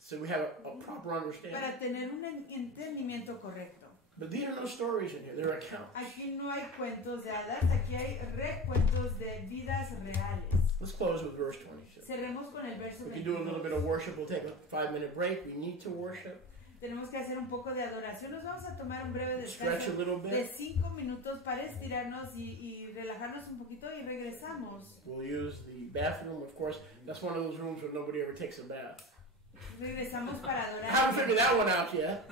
So we have a proper understanding. Para tener un entendimiento correcto. But these are no stories in here. They're accounts. Aquí no hay cuentos de hadas. Aquí hay recuentos de vidas reales. Let's close with verse 22. Cerremos con el verso 22. We can do a little bit of worship. We'll take a 5-minute break. We need to worship. Tenemos que hacer un poco de adoración. Nos vamos a tomar un breve Stretch descanso a little bit. de 5 minutos para estirarnos y relajarnos un poquito y regresamos. We'll use the bathroom. Of course, that's one of those rooms where nobody ever takes a bath. Regresamos para adorar. I haven't figured that one out yet.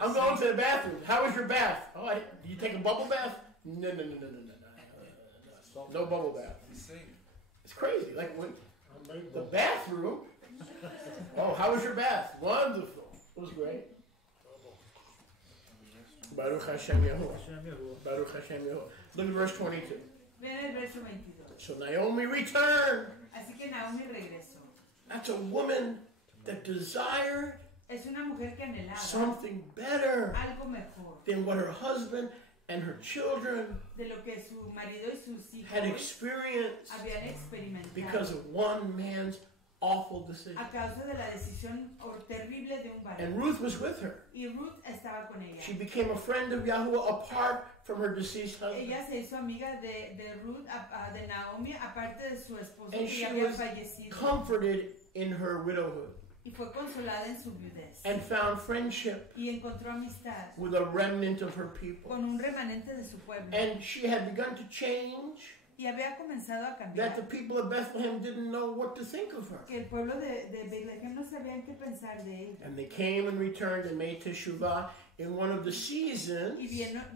I'm going to the bathroom. How was your bath? Oh, you take a bubble bath? No. No bubble bath. It's crazy. Like when the bathroom. Oh, how was your bath? Wonderful. It was great. Baruch Hashem Yahuwah. Baruch Hashem Yahuwah. Look at verse 22. So Naomi returned. Así que Naomi regresó. That's a woman that desired Es una mujer que anhelaba something better algo mejor than what her husband and her children de lo que su marido y sus hijos had experienced habían experimentado because of one man's awful decision. a causa de la decisión terrible de un varón. And Ruth was with her. Y Ruth estaba con ella. She became a friend of Yahuwah apart from her deceased husband. Ella se hizo amiga de Ruth, de Naomi, aparte de su esposo And que she ya había was fallecido. comforted in her widowhood. Y fue consolada en su viudez. And found friendship Y encontró amistad with a remnant of her people. con un remanente de su pueblo. And she had begun to change. Y había comenzado a cambiar. That the people of Bethlehem didn't know what to think of her. Que el pueblo de Bethlehem no sabían qué pensar de ella. And they came and returned and made teshuvah in one of the seasons Y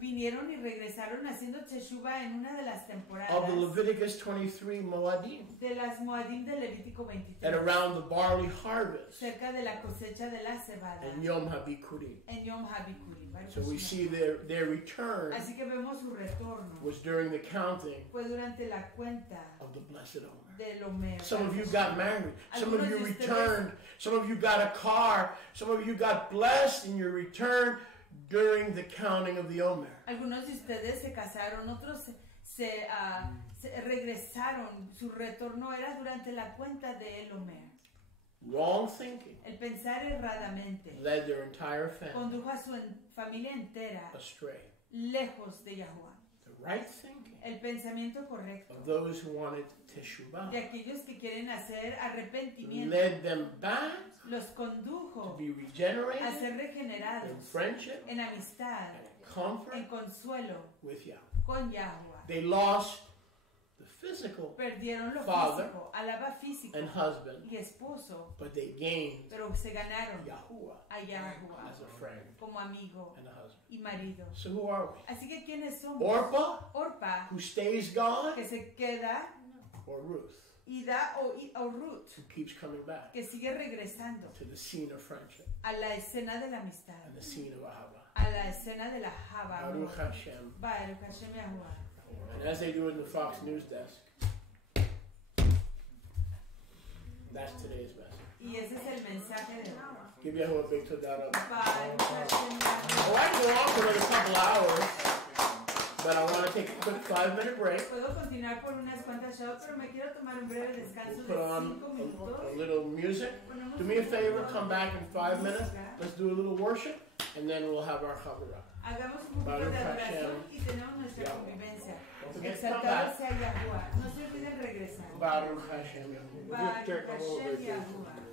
vinieron y regresaron haciendo teshuva en una de las temporadas of the Leviticus 23 Moadim, de las Moadim de Levítico 23, and around the barley harvest cerca de la cosecha de la cebada, and Yom HaBikurim. en Yom HaBikurim. So we see their return Así que vemos su retorno. was during the counting Fue durante la cuenta of the blessed Omer. del Omer. Some of you got married. Some of you returned. Some of you got a car. Some of you got blessed in your return during the counting of the Omer. Algunos de ustedes se casaron, otros se regresaron. Su retorno era durante la cuenta de el Omer. Wrong thinking El pensar erradamente led their entire family condujo a su familia entera astray. lejos de Yahuwah. The right thinking El pensamiento correcto of those who wanted teshuvah de aquellos que quieren hacer arrepentimiento led them back los to condujo be a regenerated ser in regenerados friendship, en amistad, comfort en consuelo with Yahweh. con Yahuwah. They lost the physical Perdieron lo father físico, alaba físico and husband, y esposo, but they gained pero se ganaron Yahuwah a Yahuwah as a friend como amigo and a husband. y marido. So who are we? Así que ¿quiénes somos? Orpah, Orpa, who stays gone, que se queda, or Ruth, y da o Ruth, who keeps coming back que sigue regresando to the scene of friendship a la escena de la amistad, and the scene of Ahava. a la escena de la Java. Baruch Hashem. Baruch Hashem Yahuwah. And as they do in the Fox News desk, that's today's message. Y ese es el mensaje de hoy. Give Yahuwah a big todah. Baruch Hashem Oh, Yahuwah. I can go on for another couple hours, but I want to take a quick 5-minute break. Puedo continuar por unas cuantas shows, pero me quiero tomar un breve descanso Put de on 5 minutos. a little music. Ponemos Do me a un favor, poquito come back in 5 minutes. música. Let's do a little worship, and then we'll have our chavurah. Hagamos un poquito de adoración y tenemos nuestra convivencia. Don't forget to come Exaltado back. sea Yahuwah. No se olviden regresar. Baruch Hashem. Baruch Hashem Yahuwah.